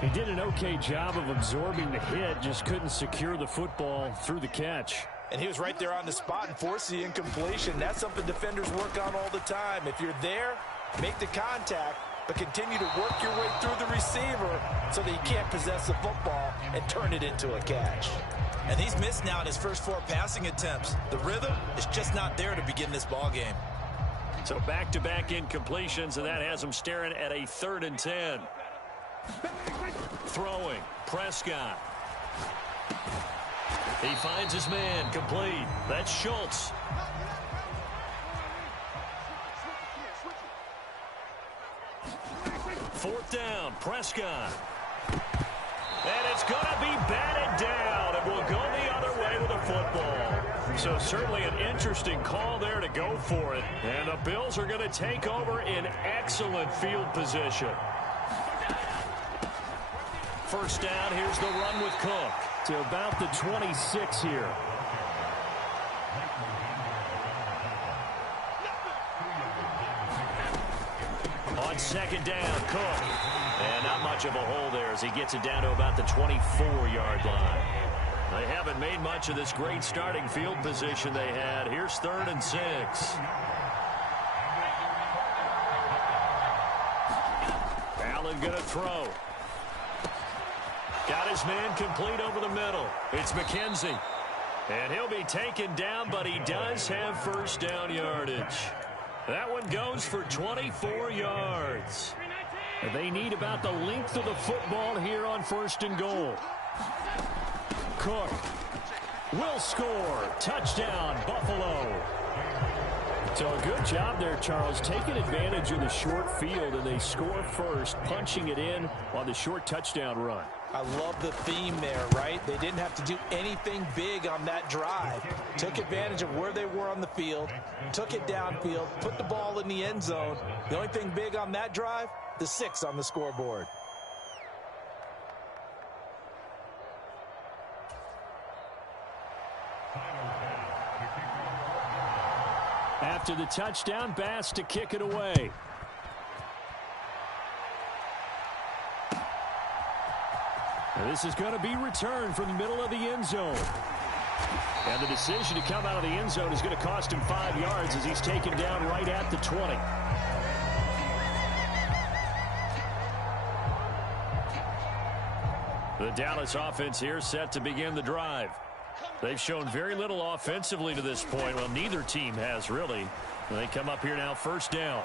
He did an okay job of absorbing the hit, just couldn't secure the football through the catch. And he was right there on the spot and forced the incompletion. That's something defenders work on all the time. If you're there, make the contact, but continue to work your way through the receiver so that you can't possess the football and turn it into a catch. And he's missed now in his first 4 passing attempts. The rhythm is just not there to begin this ball game. So back-to-back incompletions, and that has him staring at a 3rd and 10. Throwing, Prescott. He finds his man, complete. That's Schultz. Fourth down, Prescott. And it's going to be batted down, and will go the other way with the football. So certainly an interesting call there to go for it. And the Bills are going to take over in excellent field position. First down, here's the run with Cook. To about the 26 here. On 2nd down, Cook. And not much of a hole there as he gets it down to about the 24-yard line. They haven't made much of this great starting field position they had. Here's 3rd and 6. Allen going to throw. Got his man complete over the middle. It's McKenzie. And he'll be taken down, but he does have first down yardage. That one goes for 24 yards. They need about the length of the football here on 1st and goal. Cook will score. Touchdown, Buffalo. So a good job there, Charles, taking advantage of the short field, and they score first, punching it in on the short touchdown run. I love the theme there, right? They didn't have to do anything big on that drive. Took advantage of where they were on the field, took it downfield, put the ball in the end zone. The only thing big on that drive, the 6 on the scoreboard. After the touchdown, Bass to kick it away. And this is going to be returned from the middle of the end zone. And the decision to come out of the end zone is going to cost him 5 yards as he's taken down right at the 20. The Dallas offense here set to begin the drive. They've shown very little offensively to this point. Well, neither team has, really. They come up here now, 1st down.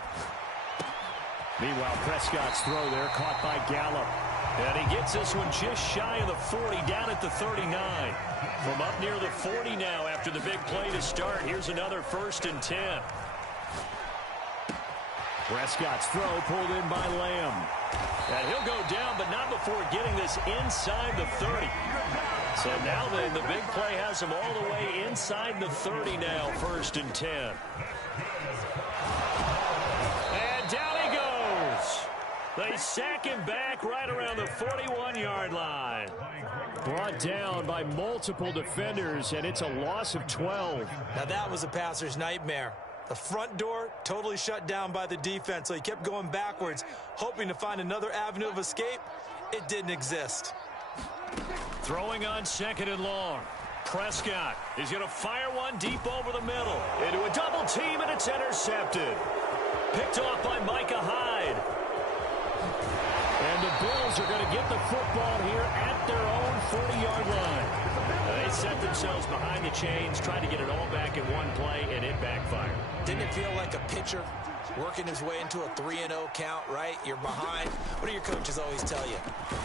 Meanwhile, Prescott's throw there caught by Gallup. And he gets this one just shy of the 40, down at the 39. From up near the 40 now after the big play to start. Here's another 1st and 10. Prescott's throw pulled in by Lamb. And he'll go down, but not before getting this inside the 30. So now then, the big play has him all the way inside the 30 now, 1st and 10. And down he goes. They sack him back right around the 41-yard line. Brought down by multiple defenders, and it's a loss of 12. Now that was a passer's nightmare. The front door totally shut down by the defense, so he kept going backwards, hoping to find another avenue of escape. It didn't exist. Throwing on 2nd and long. Prescott is going to fire one deep over the middle. Into a double team, and it's intercepted. Picked off by Micah Hyde. And the Bills are going to get the football here at their own 40-yard line. They set themselves behind the chains, tried to get it all back in one play, and it backfired. Didn't it feel like a pitcher working his way into a 3-0 count, right? You're behind. What do your coaches always tell you?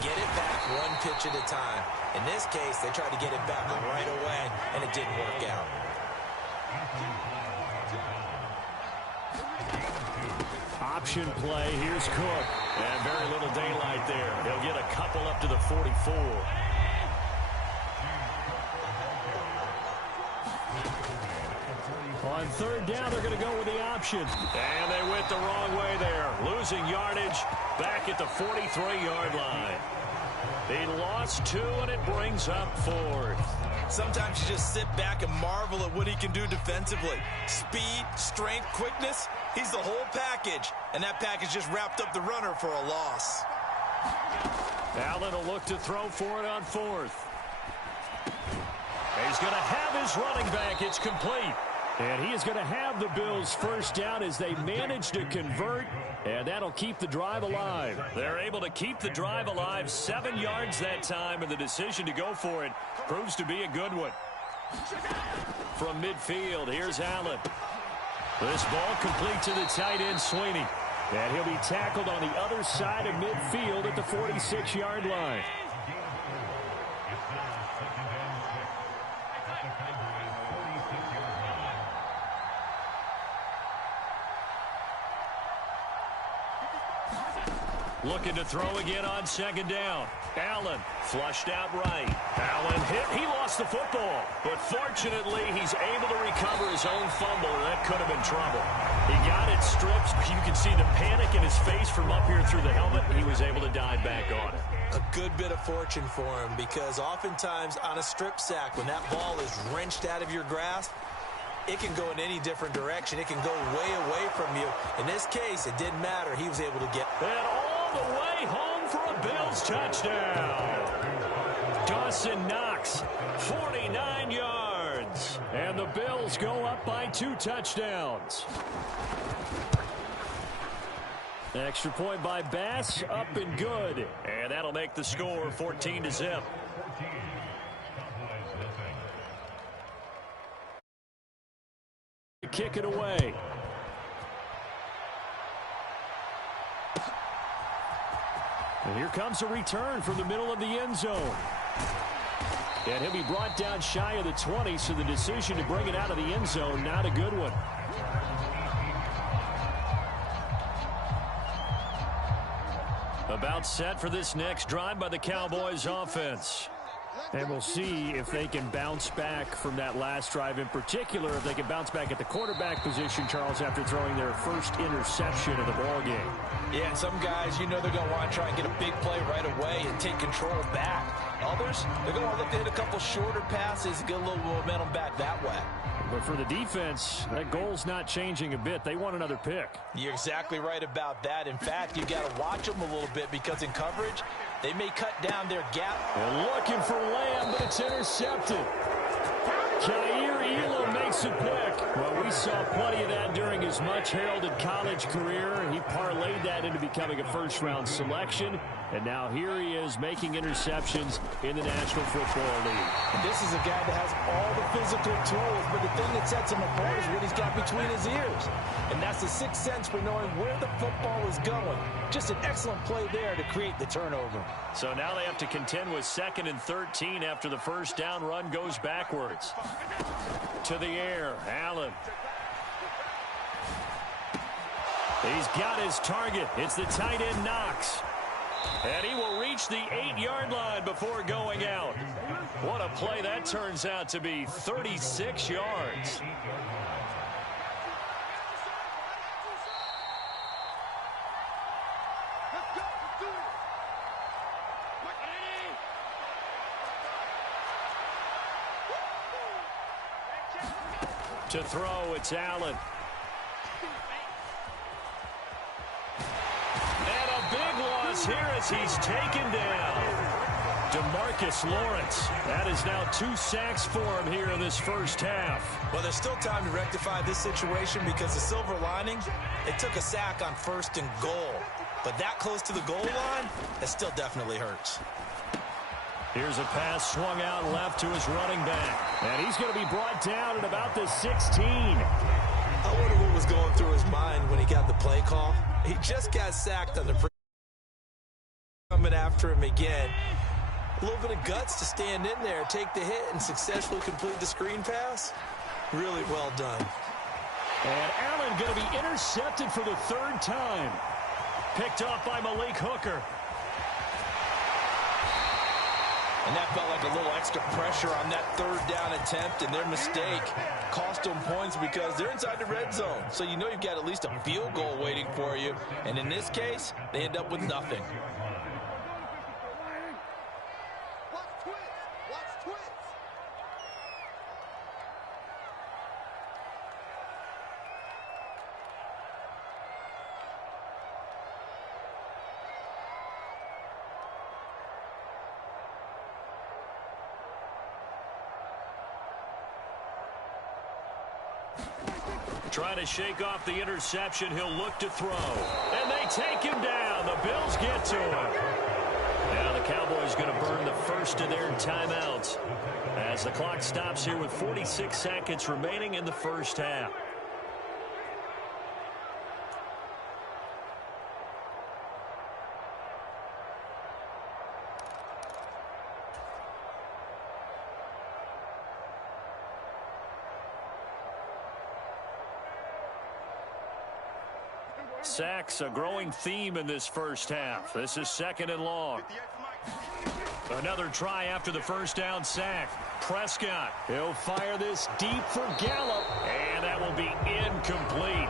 Get it back one pitch at a time. In this case, they tried to get it back right away, and it didn't work out. Option play. Here's Cook. And very little daylight there. He'll get a couple up to the 44. On 3rd down, they're going to go with the option. And they went the wrong way there. Losing yardage back at the 43-yard line. He lost 2, and it brings up 4th. Sometimes you just sit back and marvel at what he can do defensively. Speed, strength, quickness, he's the whole package. And that package just wrapped up the runner for a loss. Allen will look to throw for it on 4th. He's going to have his running back. It's complete. And he is going to have the Bills' 1st down as they manage to convert, and that'll keep the drive alive. They're able to keep the drive alive, 7 yards that time, and the decision to go for it proves to be a good one. From midfield, here's Allen. This ball complete to the tight end, Sweeney. And he'll be tackled on the other side of midfield at the 46-yard line. Looking to throw again on 2nd down. Allen flushed out right. Allen hit. He lost the football. But fortunately, he's able to recover his own fumble, and that could have been trouble. He got it stripped. You can see the panic in his face from up here through the helmet. He was able to dive back on it. A good bit of fortune for him, because oftentimes on a strip sack, when that ball is wrenched out of your grasp, it can go in any different direction. It can go way away from you. In this case, it didn't matter. He was able to get... And all the way home for a Bills touchdown. Dawson Knox, 49 yards. And the Bills go up by 2 touchdowns. Extra point by Bass, up and good. And that'll make the score 14-0. Kick it away. And here comes a return from the middle of the end zone. And he'll be brought down shy of the 20, so the decision to bring it out of the end zone, not a good one. About set for this next drive by the Cowboys offense. And we'll see if they can bounce back from that last drive in particular, if they can bounce back at the quarterback position, Charles, after throwing their first interception of the ball game. Yeah, and some guys, you know they're going to want to try and get a big play right away and take control back. Others, they're going to look to hit a couple shorter passes and get a little momentum back that way. But for the defense, that goal's not changing a bit. They want another pick. You're exactly right about that. In fact, you got to watch them a little bit because in coverage, they may cut down their gap. And looking for Lamb, but it's intercepted. Jair Elam makes a pick. Well, we saw plenty of that during his much-heralded college career. He parlayed that into becoming a first-round selection. And now here he is making interceptions in the National Football League. This is a guy that has all the physical tools, but the thing that sets him apart is what he's got between his ears. And that's the sixth sense for knowing where the football is going. Just an excellent play there to create the turnover. So now they have to contend with 2nd and 13 after the first down run goes backwards. To the air, Allen. He's got his target. It's the tight end Knox. And he will reach the 8-yard line before going out. What a play that turns out to be, 36 yards. To throw, it's Allen. And a big loss here as he's taken down. DeMarcus Lawrence. That is now 2 sacks for him here in this first half. Well, there's still time to rectify this situation because the silver lining, they took a sack on 1st and goal. But that close to the goal line, that still definitely hurts. Here's a pass swung out left to his running back. And he's going to be brought down at about the 16. I wonder what was going through his mind when he got the play call. He just got sacked on the coming after him again. A little bit of guts to stand in there, take the hit, and successfully complete the screen pass. Really well done. And Allen going to be intercepted for the 3rd time. Picked off by Malik Hooker. And that felt like a little extra pressure on that 3rd down attempt, and their mistake cost them points because they're inside the red zone. So you know you've got at least a field goal waiting for you. And in this case, they end up with nothing. Trying to shake off the interception. He'll look to throw. And they take him down. The Bills get to him. Now the Cowboys going to burn the first of their timeouts as the clock stops here with 46 seconds remaining in the first half. Sacks, a growing theme in this first half. This is 2nd and long. Another try after the first down sack. Prescott. He'll fire this deep for Gallup. And that will be incomplete.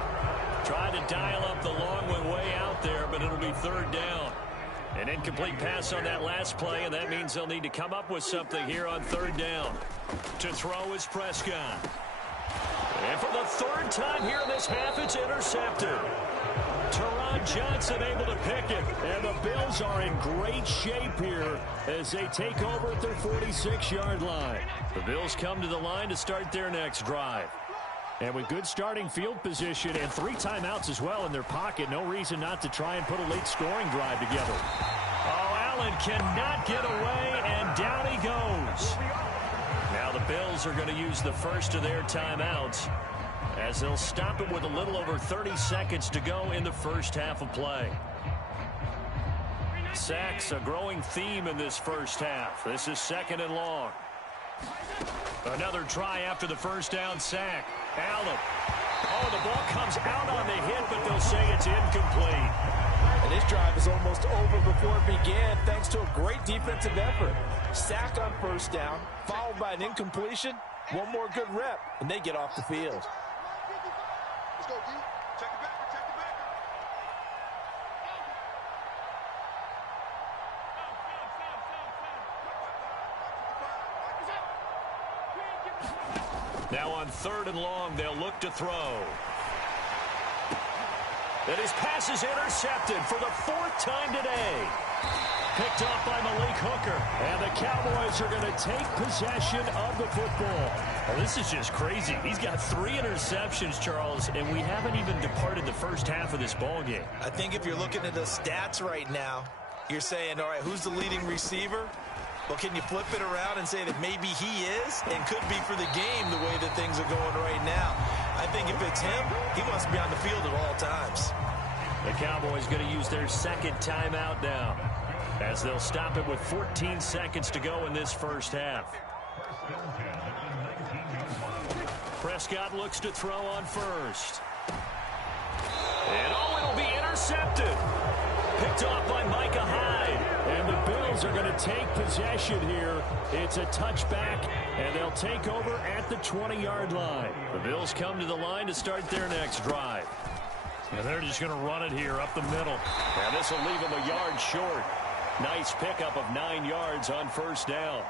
Tried to dial up the long one way out there, but it'll be 3rd down. An incomplete pass on that last play, and that means they'll need to come up with something here on 3rd down. To throw is Prescott. And for the 3rd time here in this half, it's intercepted. Teron Johnson able to pick it. And the Bills are in great shape here as they take over at their 46-yard line. The Bills come to the line to start their next drive. And with good starting field position and 3 timeouts as well in their pocket, no reason not to try and put a late scoring drive together. Oh, Allen cannot get away, and down he goes. Now the Bills are going to use the first of their timeouts as they'll stop it with a little over 30 seconds to go in the first half of play. Sacks, a growing theme in this first half. This is 2nd and long. Another try after the first down sack. Allen. Oh, the ball comes out on the hit, but they'll say it's incomplete. And this drive is almost over before it began, thanks to a great defensive effort. Sack on first down, followed by an incompletion. One more good rep, and they get off the field. Let's go, D. Check it back. Check it back. Now on 3rd and long, they'll look to throw. And his pass is intercepted for the 4th time today. Picked off by Malik Hooker. And the Cowboys are going to take possession of the football. Well, this is just crazy. He's got 3 interceptions, Charles, and we haven't even departed the first half of this ball game. I think if you're looking at the stats right now, you're saying, all right, who's the leading receiver? Well, can you flip it around and say that maybe he is and could be for the game the way that things are going right now? I think if it's him, he wants to be on the field at all times. The Cowboys going to use their 2nd timeout now, as they'll stop it with 14 seconds to go in this first half. Prescott looks to throw on first. And it'll be intercepted. Picked off by Micah Hyde. And the Bills are going to take possession here. It's a touchback, and they'll take over at the 20-yard line. The Bills come to the line to start their next drive. And they're just going to run it here up the middle. And this will leave them a yard short. Nice pickup of 9 yards on first down.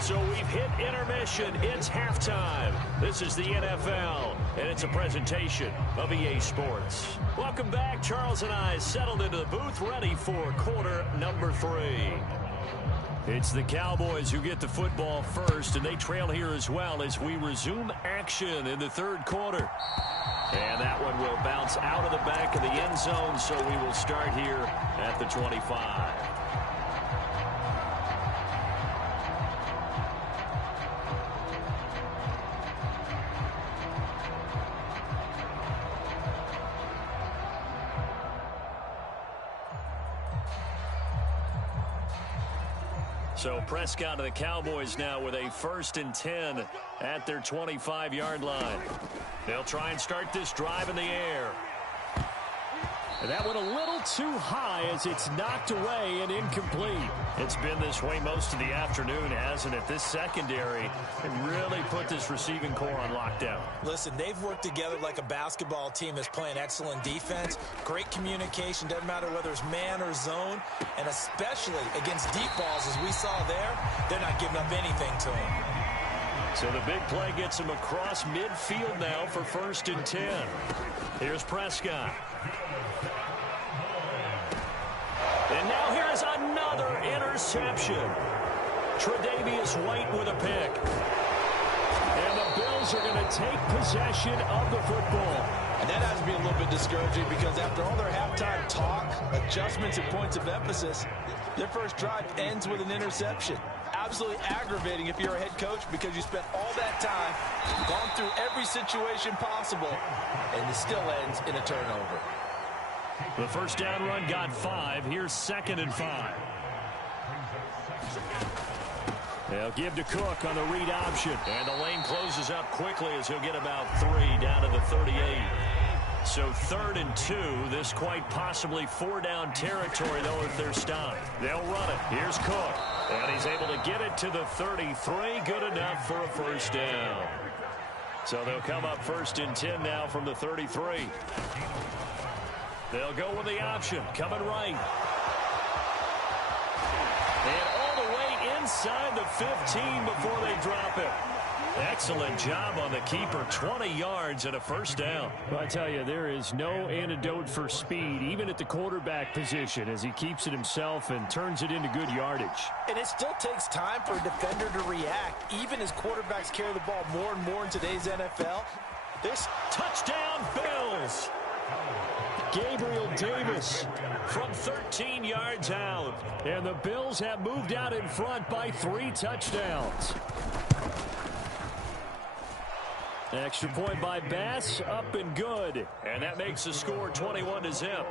So we've hit intermission. It's halftime. This is the NFL, and it's a presentation of EA Sports. Welcome back. Charles and I settled into the booth, ready for quarter number 3. It's the Cowboys who get the football first, and they trail here as well as we resume action in the 3rd quarter. And that one will bounce out of the back of the end zone, so we will start here at the 25. So Prescott of the Cowboys now with a 1st and 10 at their 25-yard line. They'll try and start this drive in the air. And that went a little too high as it's knocked away and incomplete. It's been this way most of the afternoon, hasn't it? This secondary really put this receiving core on lockdown. Listen, they've worked together like a basketball team that's playing excellent defense. Great communication, doesn't matter whether it's man or zone. And especially against deep balls, as we saw there, they're not giving up anything to them. So the big play gets him across midfield now for 1st and 10. Here's Prescott. And now here's another interception. Tre'Davious White with a pick. And the Bills are going to take possession of the football. And that has to be a little bit discouraging because after all their halftime talk, adjustments and points of emphasis, their first drive ends with an interception. Absolutely aggravating if you're a head coach because you spent all that time, gone through every situation possible, and it still ends in a turnover. The first down run got 5. Here's 2nd and 5. They'll give to Cook on the read option. And the lane closes up quickly as he'll get about 3 down to the 38. So 3rd and 2. This quite possibly 4-down territory, though, if they're stopped. They'll run it. Here's Cook. And he's able to get it to the 33. Good enough for a first down. So they'll come up 1st and 10 now from the 33. They'll go with the option. Coming right. And all the way inside the 15 before they drop it. Excellent job on the keeper. 20 yards and a first down. Well, I tell you, there is no antidote for speed, even at the quarterback position, as he keeps it himself and turns it into good yardage. And it still takes time for a defender to react, even as quarterbacks carry the ball more and more in today's NFL. This touchdown, Bills. Gabriel Davis from 13 yards out. And the Bills have moved out in front by 3 touchdowns. Extra point by Bass, up and good. And that makes the score 21-0.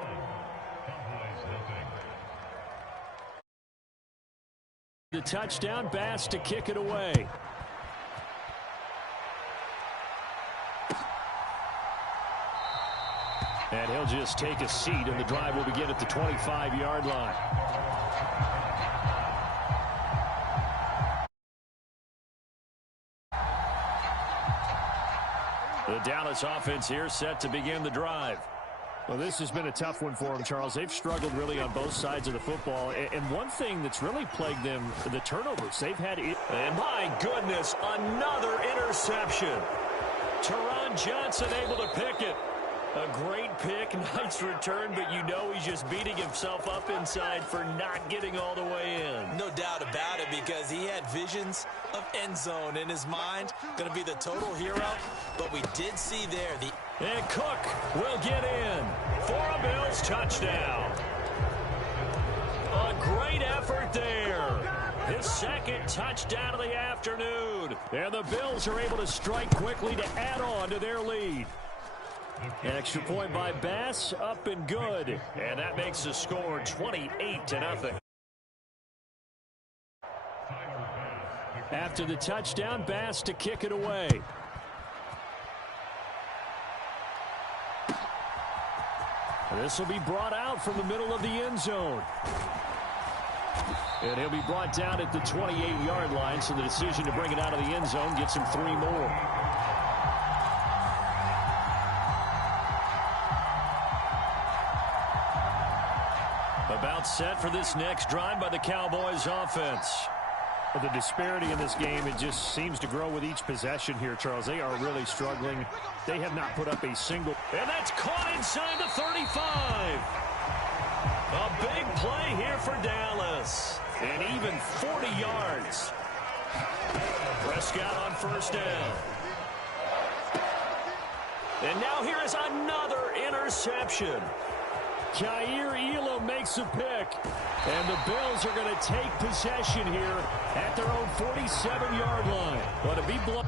The touchdown, Bass to kick it away. And he'll just take a seat, and the drive will begin at the 25-yard line. The Dallas offense here set to begin the drive. Well, this has been a tough one for them, Charles. They've struggled really on both sides of the football. And one thing that's really plagued them, the turnovers. They've had it. And my goodness, another interception. Teron Johnson able to pick it. A great pick, nice return, but you know he's just beating himself up inside for not getting all the way in. No doubt about it, because he had visions of end zone in his mind. Going to be the total hero, but we did see there the... And Cook will get in for a Bills touchdown. A great effort there. His second touchdown of the afternoon. And the Bills are able to strike quickly to add on to their lead. Extra point by Bass, up and good. And that makes the score 28-0. After the touchdown, Bass to kick it away. This will be brought out from the middle of the end zone. And he'll be brought down at the 28-yard line, so the decision to bring it out of the end zone gets him 3 more. About set for this next drive by the Cowboys offense. The disparity in this game, it just seems to grow with each possession here, Charles. They are really struggling. They have not put up a single. And that's caught inside the 35. A big play here for Dallas. And even 40 yards. Prescott on first down. And now here is another interception. Jair Elam makes a pick. And the Bills are going to take possession here at their own 47-yard line. But to be blown.